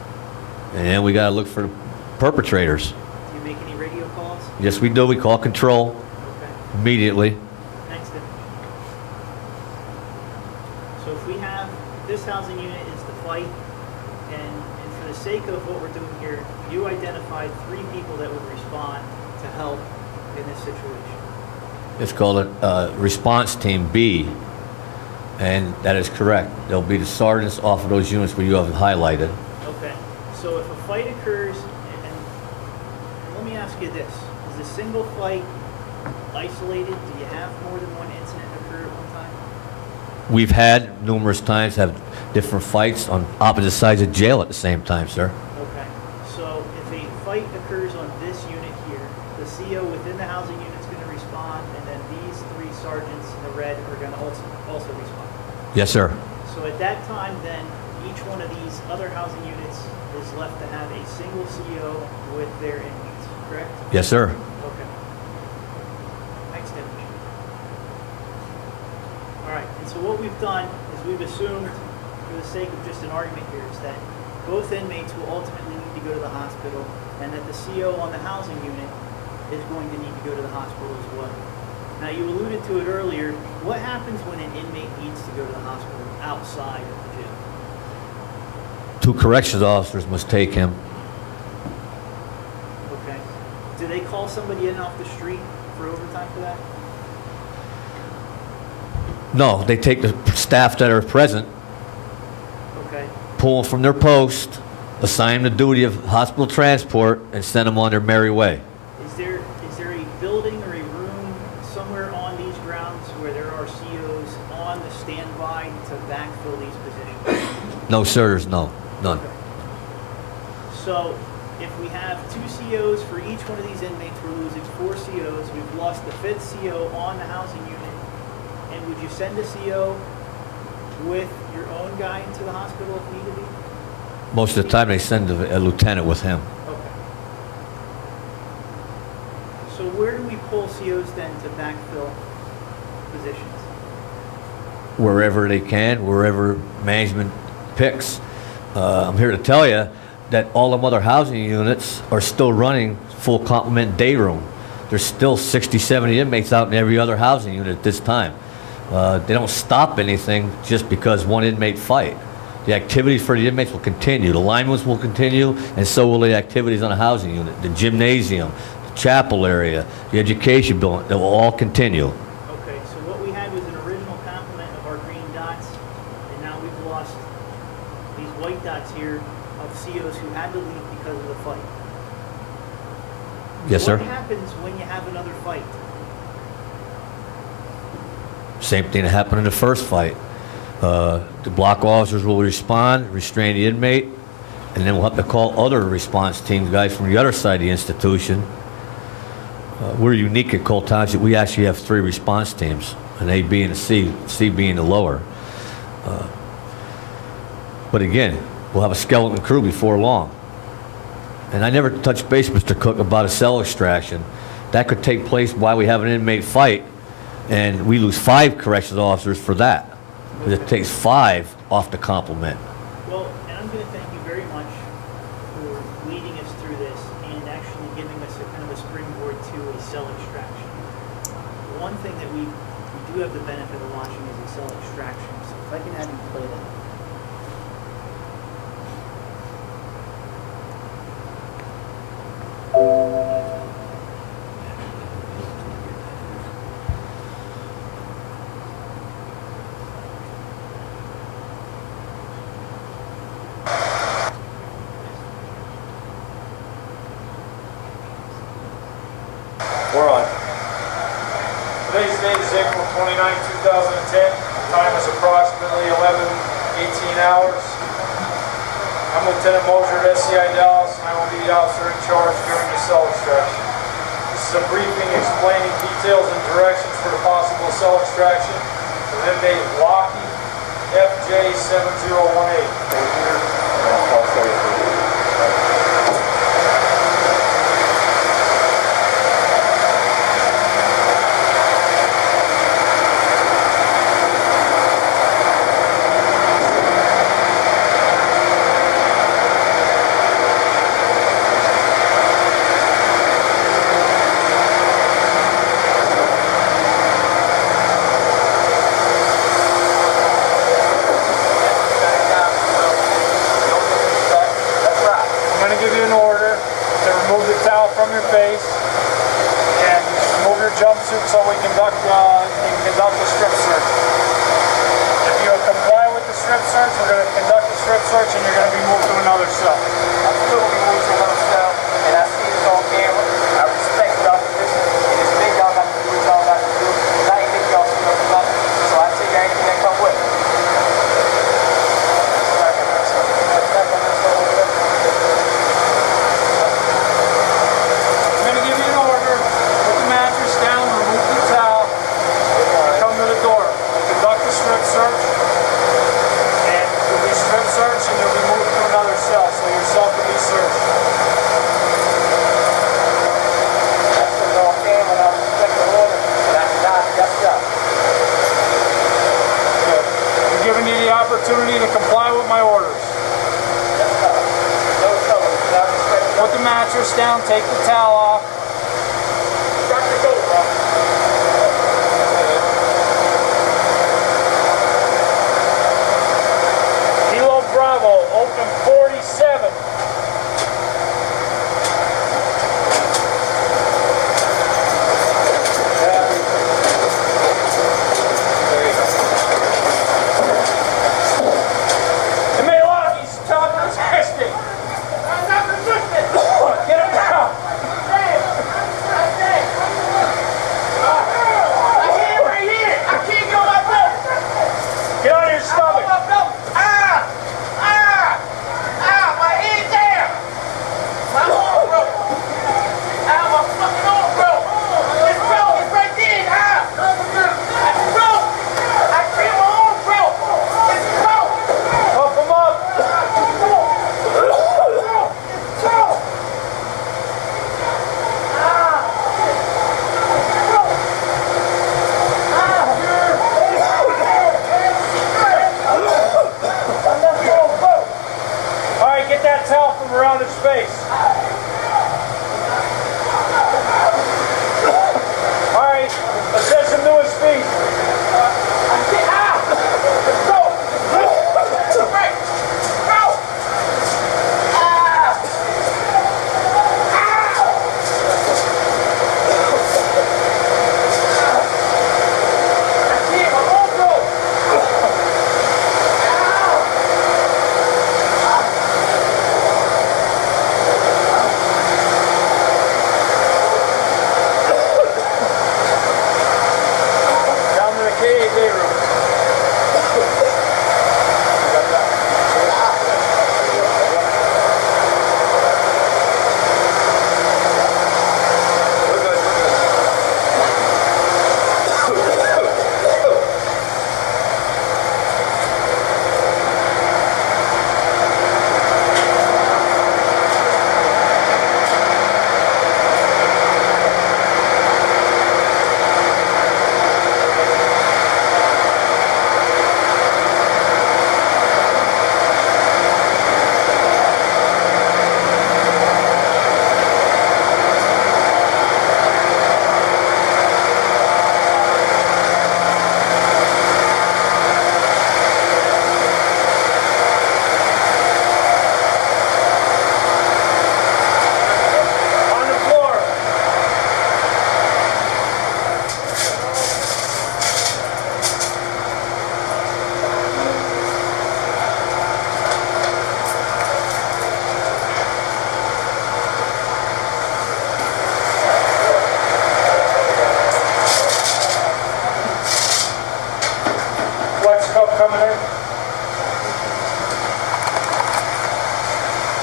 And then we got to look for the perpetrators. Do you make any radio calls? Yes, we do. We call control Okay. immediately. Next image. So if we have, this housing unit is the fight, and for the sake of what we're doing here, you identified 3 people that would respond to help in this situation. It's called a response team B, and that is correct. They'll be the sergeants off of those units where you have highlighted. Okay. So if a fight occurs, and let me ask you this, is the single fight isolated? Do you have more than one incident occur at one time? We've had numerous times have different fights on opposite sides of jail at the same time, sir. Okay. So if a fight occurs occurs on this unit here, the CO within the housing unit is going to respond, and then these three sergeants in the red are going to also respond. Yes, sir. So at that time, then, each one of these other housing units is left to have a single CO with their inmates, correct? Yes, sir. Okay. Thanks, Tim. All right, and so what we've done is we've assumed, for the sake of just an argument here, is that both inmates will ultimately need to go to the hospital, and that the CO on the housing unit is going to need to go to the hospital as well. Now, you alluded to it earlier. What happens when an inmate needs to go to the hospital outside of the jail? 2 corrections officers must take him. Okay. Do they call somebody in off the street for overtime for that? No, they take the staff that are present, Okay. pull them from their post, assign them the duty of hospital transport, and send them on their merry way. Is there a building or a room somewhere on these grounds where there are COs on the standby to backfill these positions? No, sir, there's none. So if we have 2 COs for each one of these inmates, we're losing 4 COs. We've lost the 5th CO on the housing unit. And would you send a CO with your own guy into the hospital if needed be? Most of the time, they send a lieutenant with him. Okay. So where do we pull COs then to backfill positions? Wherever they can, wherever management picks. I'm here to tell you that all them other housing units are still running full complement day room. There's still 60, 70 inmates out in every other housing unit at this time. They don't stop anything just because one inmate fight. The activities for the inmates will continue. The linemen will continue, and so will the activities on the housing unit. The gymnasium, the chapel area, the education building, they will all continue. Okay, so what we had was an original complement of our green dots, and now we've lost these white dots here of COs who had to leave because of the fight. Yes, sir. What happens when you have another fight? Same thing that happened in the first fight. The block officers will respond, restrain the inmate, and then we'll have to call other response teams, guys from the other side of the institution. We're unique at Cole Township. We actually have 3 response teams, an A, B, and a C, C being the lower. But again, we'll have a skeleton crew before long. And I never touched base, Mr. Cook, about a cell extraction. That could take place while we have an inmate fight, and we lose 5 corrections officers for that. Because it takes 5 off the complement. Well, and I'm going to thank you very much for leading us through this and actually giving us a kind of a springboard to a cell extraction. One thing that we do have the benefit of watching is a cell extraction. So if I can have you play that. We're on. Today's date is April 29, 2010. Time is approximately 11:18 hours. I'm Lieutenant Mosier at SCI Dallas, and I will be the officer in charge during the cell extraction. This is a briefing explaining details and directions for the possible cell extraction of inmate Lockheed FJ 7018. So we conduct a strip search. If you comply with the strip search, we're going to conduct a strip search and you're going to be moved to another cell. I'm still going to be moved to another cell, and I see this on camera. I respect y'all position. It is big, y'all got to do what y'all got to do. I ain't think y'all see nothing about it, so I take everything that come with it. face down, take the towel off. Kilo Bravo, open 47. Around his face. All right, assess him to his feet.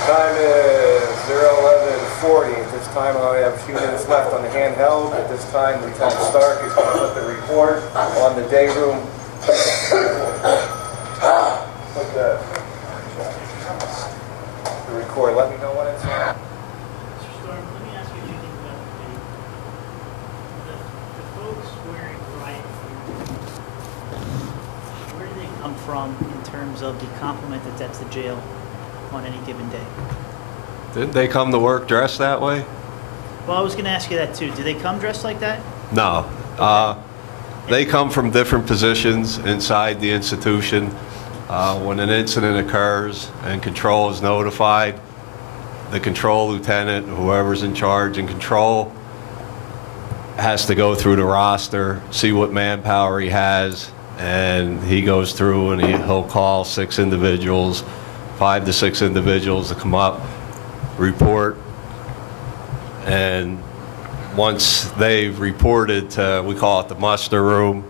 Time is 0:11:40. At this time, I have a few minutes left on the handheld. At this time, Lieutenant Stark is going to put the report on the day room. Put the record. Let me know when it's on. Mr. Storm, let me ask you a few things about the folks wearing riot gear. Where do they come from in terms of the complement that's the jail on any given day? Didn't they come to work dressed that way? Well, I was going to ask you that too. Do they come dressed like that? No. They come from different positions inside the institution. When an incident occurs and control is notified, the control lieutenant, whoever's in charge and control, has to go through the roster, see what manpower he has, and he goes through and he'll call 6 individuals, 5 to 6 individuals to come up, report, and once they've reported to, we call it the muster room,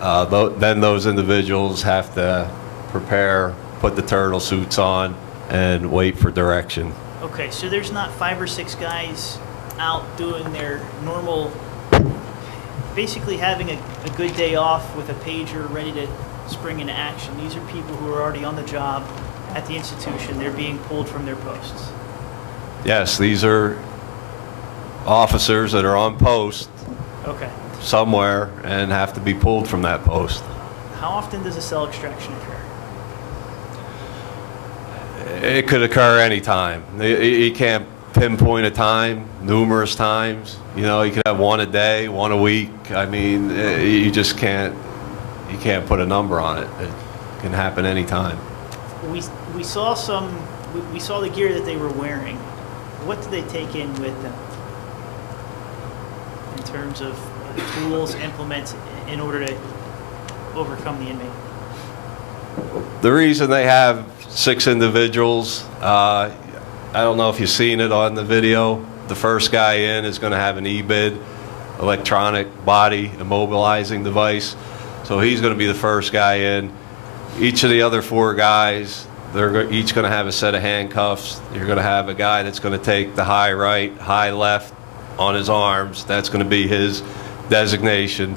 then those individuals have to prepare, put the turtle suits on, and wait for direction. Okay, so there's not 5 or 6 guys out doing their normal, basically having a good day off with a pager ready to spring into action. These are people who are already on the job at the institution. They're being pulled from their posts. Yes, these are officers that are on post somewhere and have to be pulled from that post. How often does a cell extraction occur? It could occur anytime. You can't pinpoint a time numerous times. You know, you could have one a day, one a week. I mean, you just can't put a number on it. It can happen anytime. We saw we saw the gear that they were wearing. What did they take in with them in terms of tools, implements, in order to overcome the inmate? The reason they have 6 individuals, I don't know if you've seen it on the video. The first guy in is going to have an EBID, electronic body immobilizing device. So he's going to be the first guy in. Each of the other 4 guys, they're each going to have a set of handcuffs. You're going to have a guy that's going to take the high right, high left on his arms. That's going to be his designation.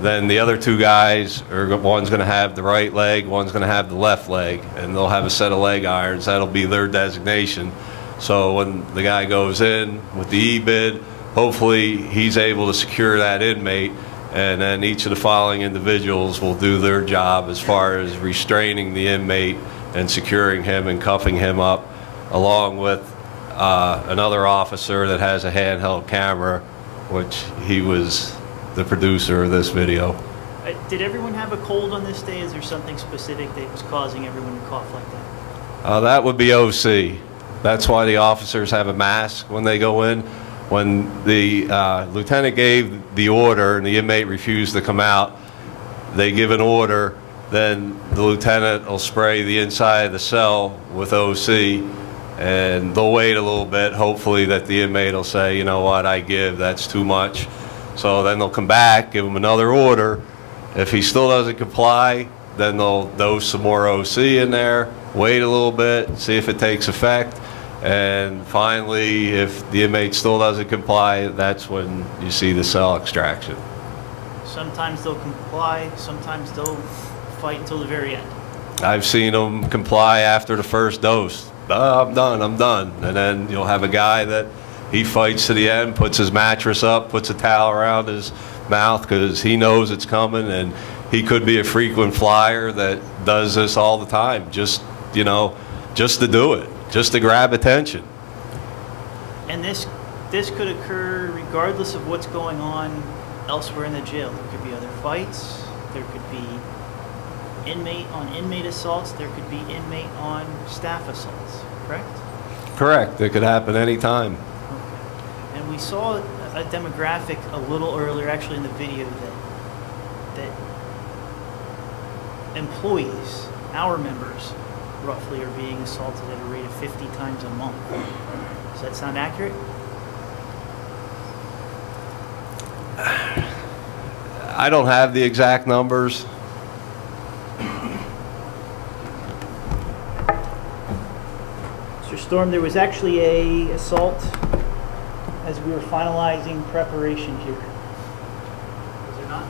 Then the other 2 guys, one's going to have the right leg, one's going to have the left leg, and they'll have a set of leg irons. That'll be their designation. So when the guy goes in with the EBID, hopefully he's able to secure that inmate, and then each of the following individuals will do their job as far as restraining the inmate and securing him and cuffing him up, along with another officer that has a handheld camera, which he was the producer of this video. Did everyone have a cold on this day? Is there something specific that was causing everyone to cough like that? That would be OC. That's why the officers have a mask when they go in. When the lieutenant gave the order and the inmate refused to come out, they give an order, then the lieutenant will spray the inside of the cell with OC, and they'll wait a little bit, hopefully that the inmate will say, you know what, I give, that's too much. So then they'll come back, give him another order. If he still doesn't comply, then they'll dose some more OC in there, wait a little bit, see if it takes effect. And finally, if the inmate still doesn't comply, that's when you see the cell extraction. Sometimes they'll comply, sometimes they'll fight until the very end. I've seen them comply after the first dose. I'm done, I'm done. And then you'll have a guy that he fights to the end, puts his mattress up, puts a towel around his mouth because he knows it's coming, and he could be a frequent flyer that does this all the time, just, you know, just to do it, just to grab attention. And this could occur regardless of what's going on elsewhere in the jail. There could be other fights, there could be inmate on inmate assaults, there could be inmate on staff assaults, correct? Correct, it could happen anytime. And we saw a demographic a little earlier, actually in the video, that employees, our members, roughly, are being assaulted at a rate of 50 times a month. Does that sound accurate? I don't have the exact numbers. Mr. Storm, there was actually an assault as we were finalizing preparation here. Was there not?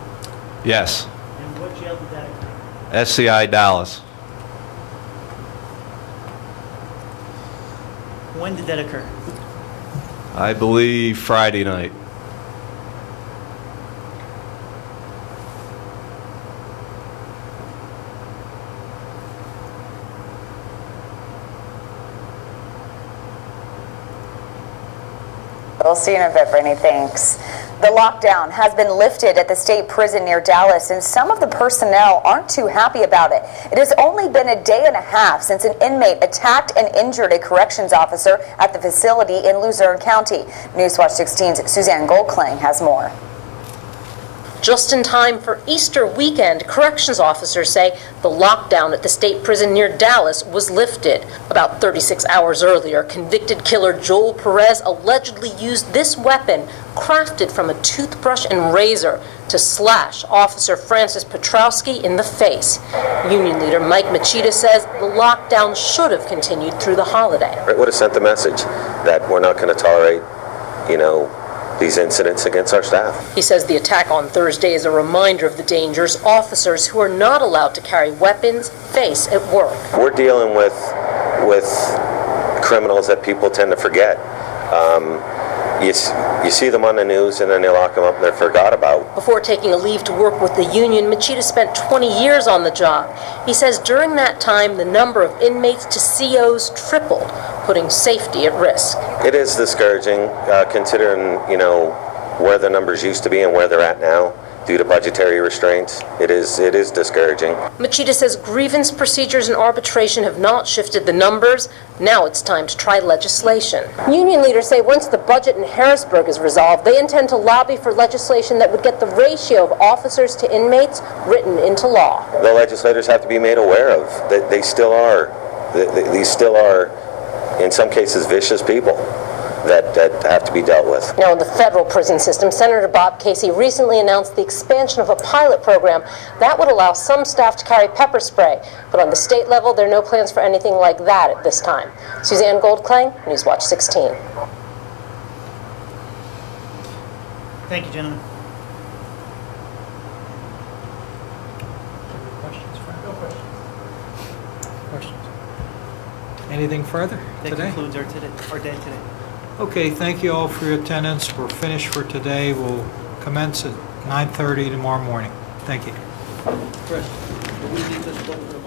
Yes. And what jail did that occur? SCI Dallas. When did that occur? I believe Friday night. We'll see you in a bit, Brittany. Thanks. The lockdown has been lifted at the state prison near Dallas, and some of the personnel aren't too happy about it. It has only been a day and a half since an inmate attacked and injured a corrections officer at the facility in Luzerne County. Newswatch 16's Suzanne Goldklang has more. Just in time for Easter weekend, corrections officers say the lockdown at the state prison near Dallas was lifted. About 36 hours earlier, convicted killer Joel Perez allegedly used this weapon, crafted from a toothbrush and razor, to slash Officer Francis Petrowski in the face. Union leader Mike Machida says the lockdown should have continued through the holiday. It would have sent the message that we're not going to tolerate, these incidents against our staff. He says the attack on Thursday is a reminder of the dangers officers who are not allowed to carry weapons face at work. We're dealing with criminals that people tend to forget. You see them on the news and then they lock them up and they're forgot about. Before taking a leave to work with the union, Machida spent 20 years on the job. He says during that time, the number of inmates to COs tripled, putting safety at risk. It is discouraging, considering, you know, where the numbers used to be and where they're at now due to budgetary restraints. It is discouraging. Machida says grievance procedures and arbitration have not shifted the numbers. Now it's time to try legislation. Union leaders say once the budget in Harrisburg is resolved, they intend to lobby for legislation that would get the ratio of officers to inmates written into law. The legislators have to be made aware of that these still are, in some cases, vicious people that have to be dealt with. Now, in the federal prison system, Senator Bob Casey recently announced the expansion of a pilot program that would allow some staff to carry pepper spray. But on the state level, there are no plans for anything like that at this time. Suzanne Goldklang, Newswatch 16. Thank you, gentlemen. Questions, Frank? No questions. Questions? Anything further today? That concludes our day today. Okay, thank you all for your attendance. We're finished for today. We'll commence at 9:30 tomorrow morning. Thank you. Chris, do we need this book for